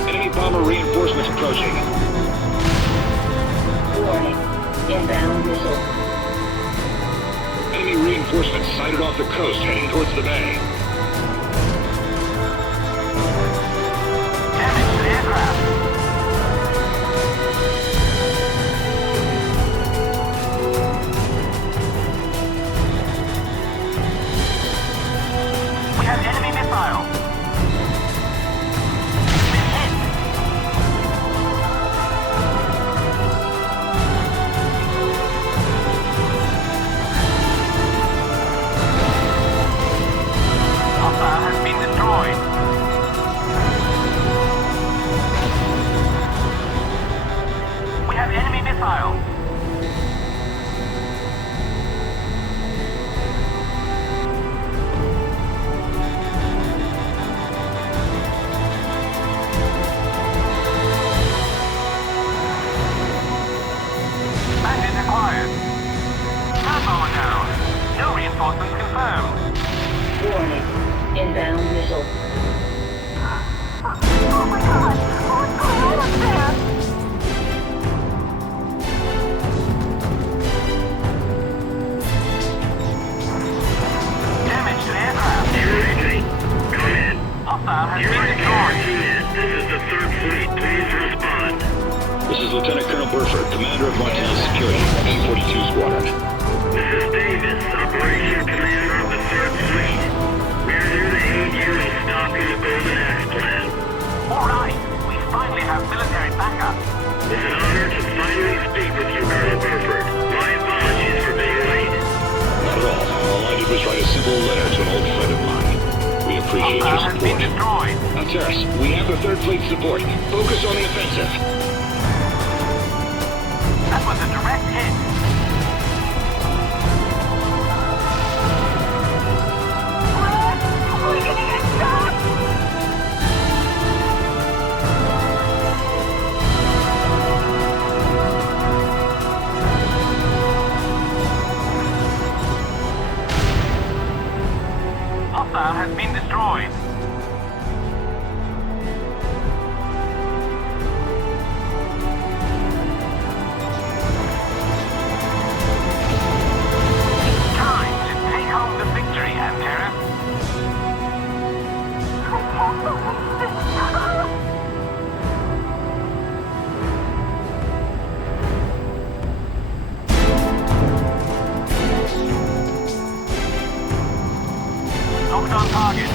Enemy bomber reinforcements approaching. Warning. Inbound missile. Enemy reinforcements sighted off the coast heading towards the bay. Damage to the aircraft. We have enemy missile. Been hit. Reprisal. Oh my god! What's going on up there? Damage to aircraft. Unity, come in. Hostile has been Unity, destroyed. this is the 3rd Fleet. Please respond. This is Lieutenant Colonel Burford, commander of Martinez Security, M42 Squadron. This is Davis, Operation Commander of the 3rd Fleet. We're here to aid you in stopping the Golden Axe plan. Alright, we finally have military backup. It's an honor to finally speak with you, Colonel Burford. My apologies for being late. Not at all. All I did was write a simple letter to an old friend of mine. We appreciate your Hostile has been support. destroyed. Now, Terrace, we have the 3rd Fleet support. Focus on the offensive. That was a direct hit. We're gonna get shot! Hostile has been destroyed. It's time to take home the victory, Antera. I can't believe this! Knocked on target.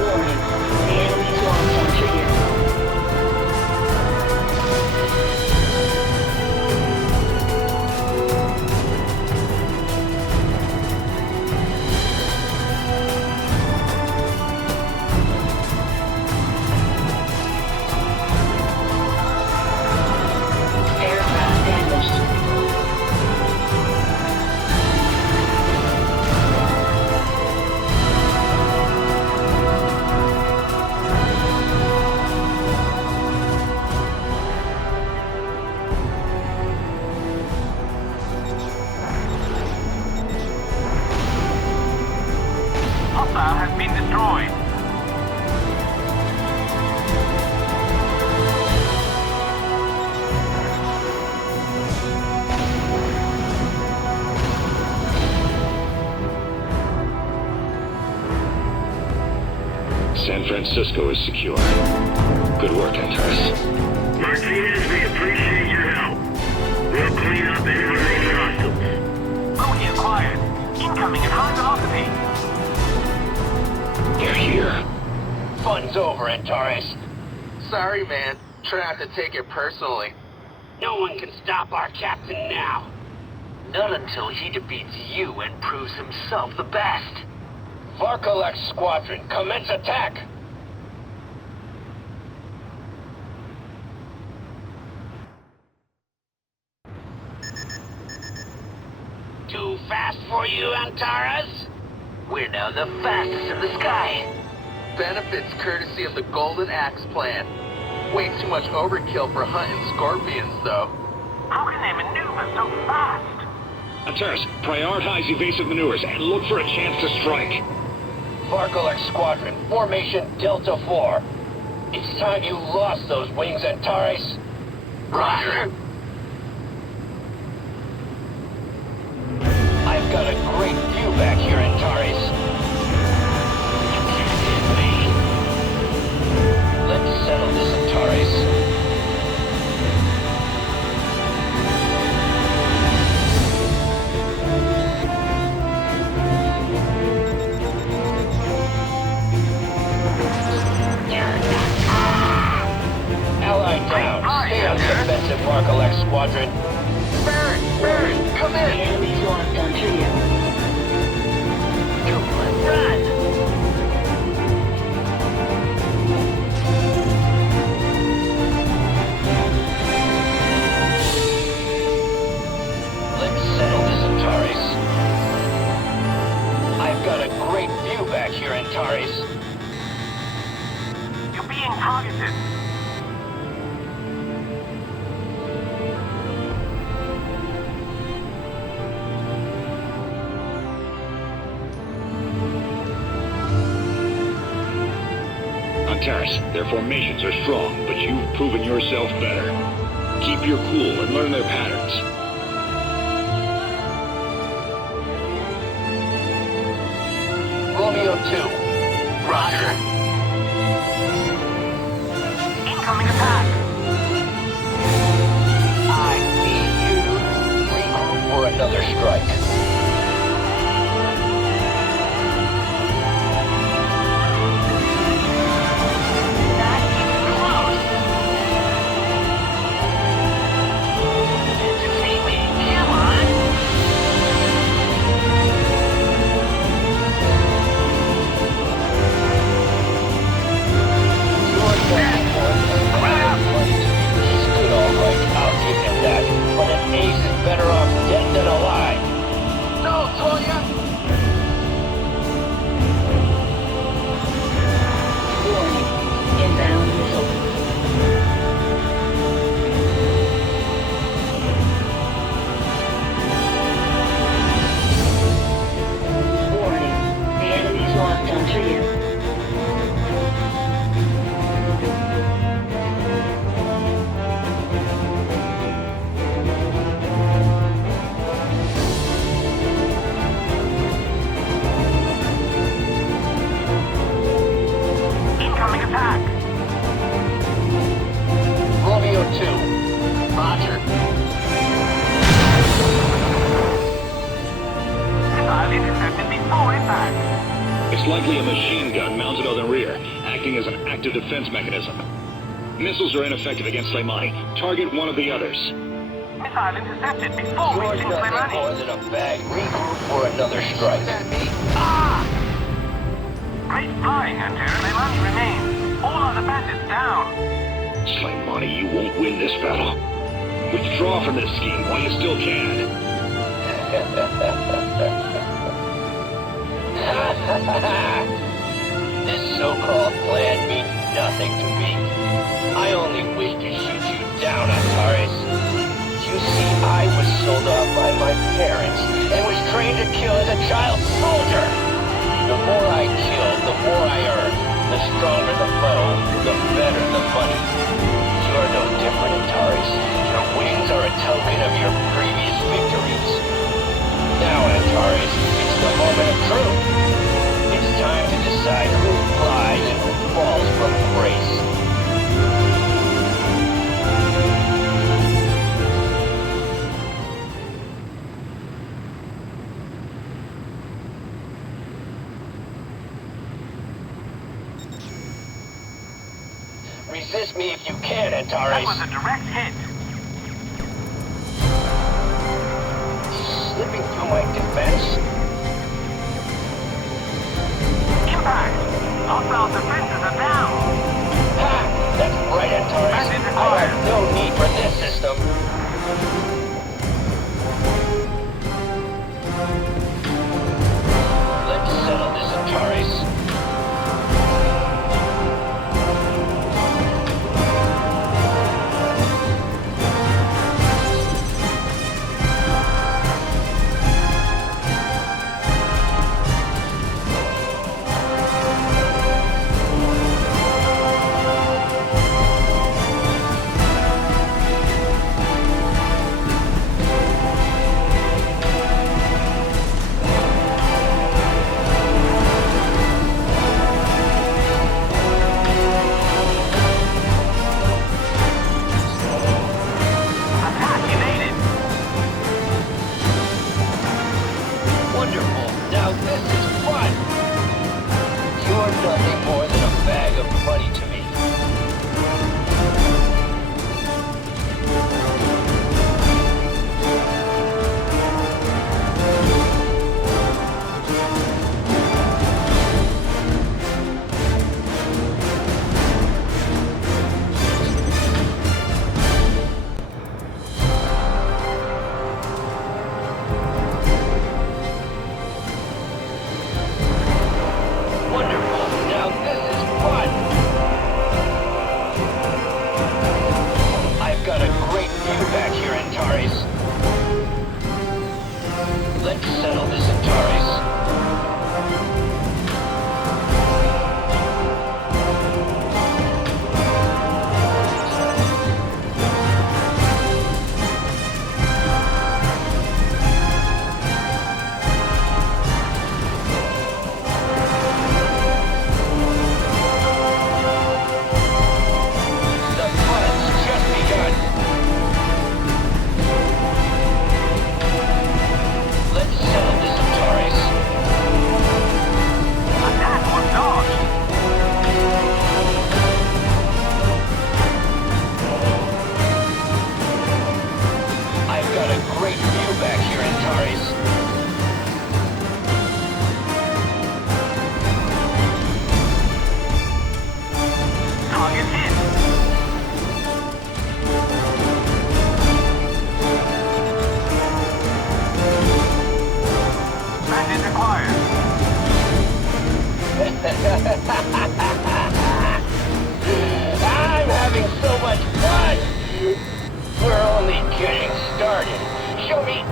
Warning. The enemy's lost on trigger. Aircraft damaged. Hostile has been destroyed. San Francisco is secure. Good work, Antares. Martinez, we appreciate your help. We'll clean up any remaining hostiles. Bogey acquired. Incoming at high velocity. They're here. Fun's over, Antares. Sorry, man. Try not to take it personally. No one can stop our captain now. Not until he defeats you and proves himself the best. Varkolex Squadron, commence attack! Too fast for you, Antares? We're now the fastest in the sky. Benefits courtesy of the Golden Axe plan. Way too much overkill for hunting scorpions, though. How can they maneuver so fast? Antares, prioritize evasive maneuvers and look for a chance to strike. Varkolex Squadron, formation Delta 4. It's time you lost those wings, Antares. Roger. I've got a great view back here, Antares. Let's settle this, Antares. Allied down. Stay on defensive, Varkolex Squadron. Baron, come The in. enemy's lost on trigger. Come on, run! Terrace. Their formations are strong, but you've proven yourself better. Keep your cool and learn their patterns. Romeo 2. Roger. Incoming attack. I see you. Regroup for another strike. Better off dead than alive. No, Toya! Warning. Inbound missile. Warning. The enemy's locked onto you. Romeo 2. Roger. Missile intercepted before impact. It's likely a machine gun mounted on the rear, acting as an active defense mechanism. Missiles are ineffective against Slimani. Target one of the others. Missile intercepted before You're reaching nothing Slimani. more than a bag. Regroup for another strike. Great flying, Hunter. Slimani remains. All other bandits down. Slimani, you won't win this battle. Withdraw from this scheme while you still can. This so-called plan means nothing to me. I only wish to shoot you down, Antares. You see, I was sold off by my parents and was trained to kill as a child soldier. The more I kill, the more I earn. The stronger the foe, the better the money. You're no different, Antares. Your wings are a token of your previous victories. Now, Antares, it's the moment of truth. It's time to decide who flies and who falls from grace. Resist me if you can, Antares. That was a direct hit. Slipping through my defense? Impact. Hostile defenses are down. Ha! That's right, Antares. I have no need for this system. Let's settle this, Antares.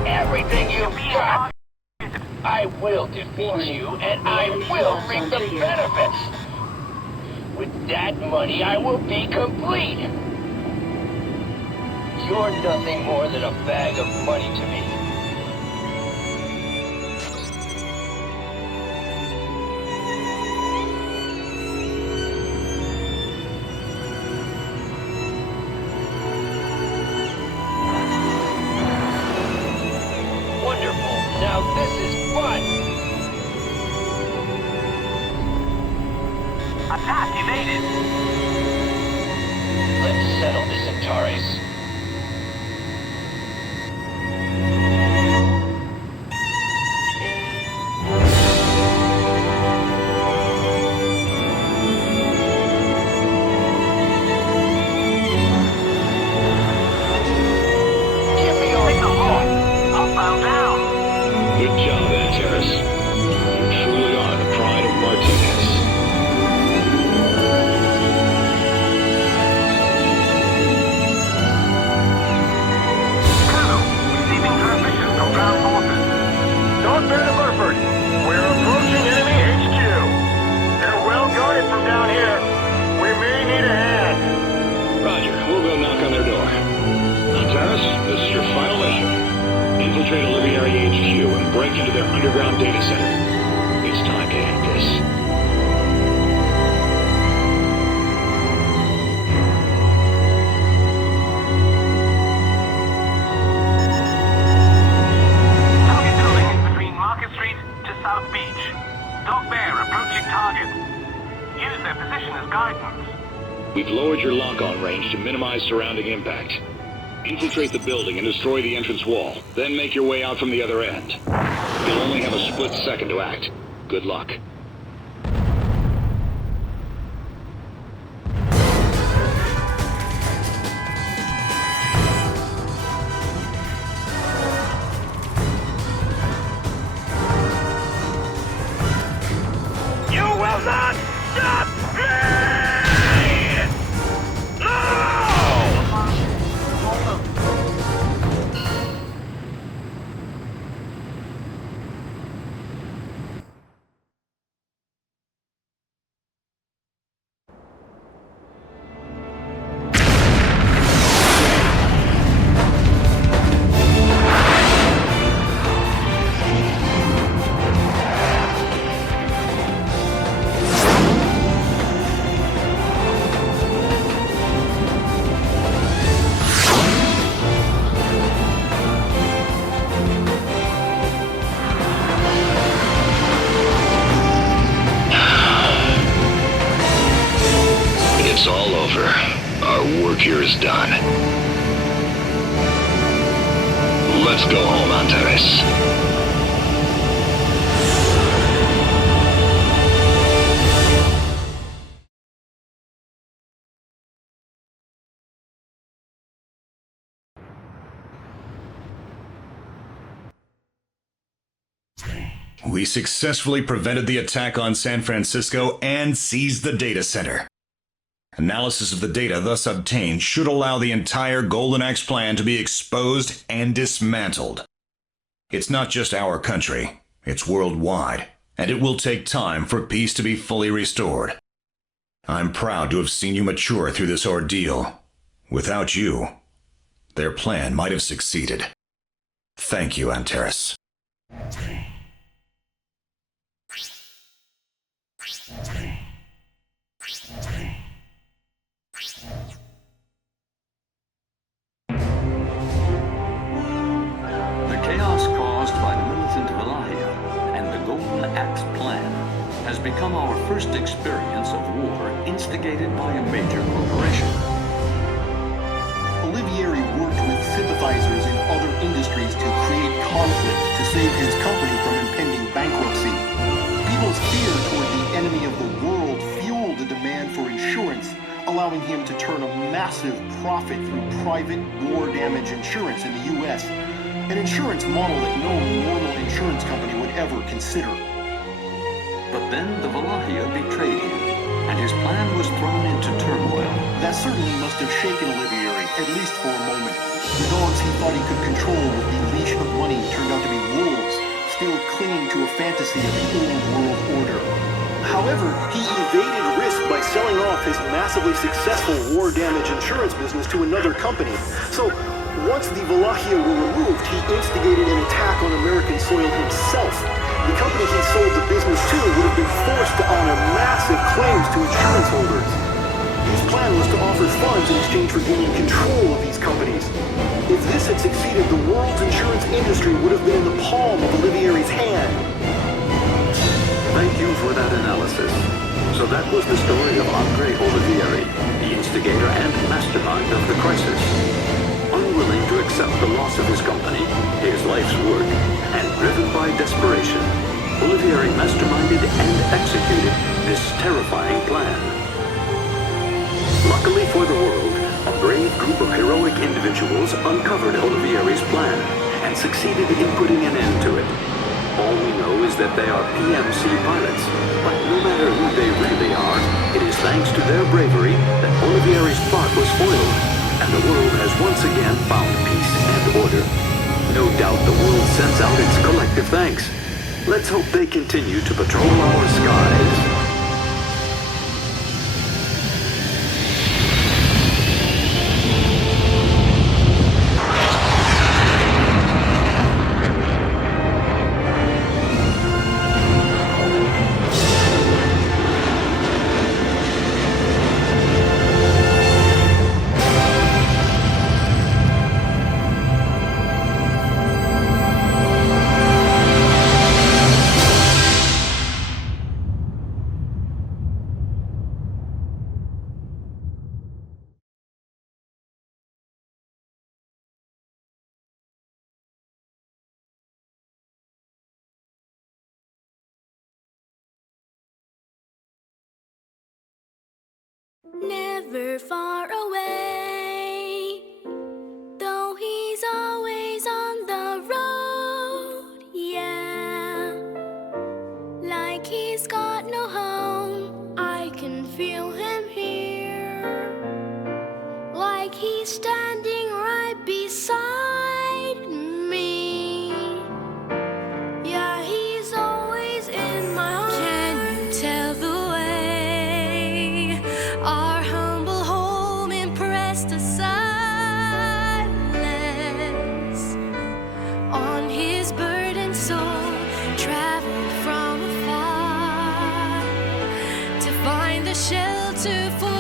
everything you've got. I will defeat you, and I will reap the benefits. With that money, I will be complete. You're nothing more than a bag of money to me. Wonderful. Now this is fun. Attack evaded. Let's settle this, Antares. Give me your thought. I'll bow down. Good job, Antares. You truly are the pride of Martinez. Colonel, receiving transmission from ground forces. Don't bear to Burford. We're approaching enemy HQ. They're well guarded from down here. We may need a hand. Roger, we'll go knock on their door. Antares, this is your final mission. Infiltrate Olivieri HQ and break into their underground data center. It's time to end this. Target building is between Market Street to South Beach. Dog Bear approaching target. Use their position as guidance. We've lowered your lock-on range to minimize surrounding impact. Infiltrate the building and destroy the entrance wall, then make your way out from the other end. You'll only have a split second to act. Good luck. You will not stop me! No! It's all over. Our work here is done. Let's go home, Antares. We successfully prevented the attack on San Francisco and seized the data center. Analysis of the data thus obtained should allow the entire Golden Axe plan to be exposed and dismantled. It's not just our country, it's worldwide, and it will take time for peace to be fully restored. I'm proud to have seen you mature through this ordeal. Without you, their plan might have succeeded. Thank you, Antares. The chaos caused by the militant Valahia and the Golden Axe plan has become our first experience of war instigated by a major corporation. Olivieri worked with sympathizers in other industries to create conflict to save his company from impending bankruptcy. People's fear toward the enemy of the world fueled the demand for insurance, allowing him to turn a massive profit through private war damage insurance in the U.S., an insurance model that no normal insurance company would ever consider. But then the Valahia betrayed him, and his plan was thrown into turmoil. That certainly must have shaken Olivieri, at least for a moment. The dogs he thought he could control with the leash of money turned out to be wolves, still clinging to a fantasy of the old world order. However, he evaded risk by selling off his massively successful war damage insurance business to another company. So, once the Wallachia were removed, he instigated an attack on American soil himself. The company he sold the business to would have been forced to honor massive claims to insurance holders. His plan was to offer funds in exchange for gaining control of these companies. If this had succeeded, the world's insurance industry would have been in the palm of Olivieri's hand. Thank you for that analysis. So that was the story of Andre Olivieri, the instigator and mastermind of the crisis. Unwilling to accept the loss of his company, his life's work, and driven by desperation, Olivieri masterminded and executed this terrifying plan. Luckily for the world, a brave group of heroic individuals uncovered Olivieri's plan and succeeded in putting an end to it. All we know is that they are PMC pilots, but no matter who they really are, it is thanks to their bravery that Olivieri's plot was foiled, and the world has once again found peace and order. No doubt the world sends out its collective thanks. Let's hope they continue to patrol our skies. Never far away, though he's always on the road, yeah. Like he's got no home, I can feel him here. Like he's standing right beside me. Yeah, he's always in my heart. Can you tell the way our humble home impressed a silence on his burdened soul, traveled from afar to find the shelter for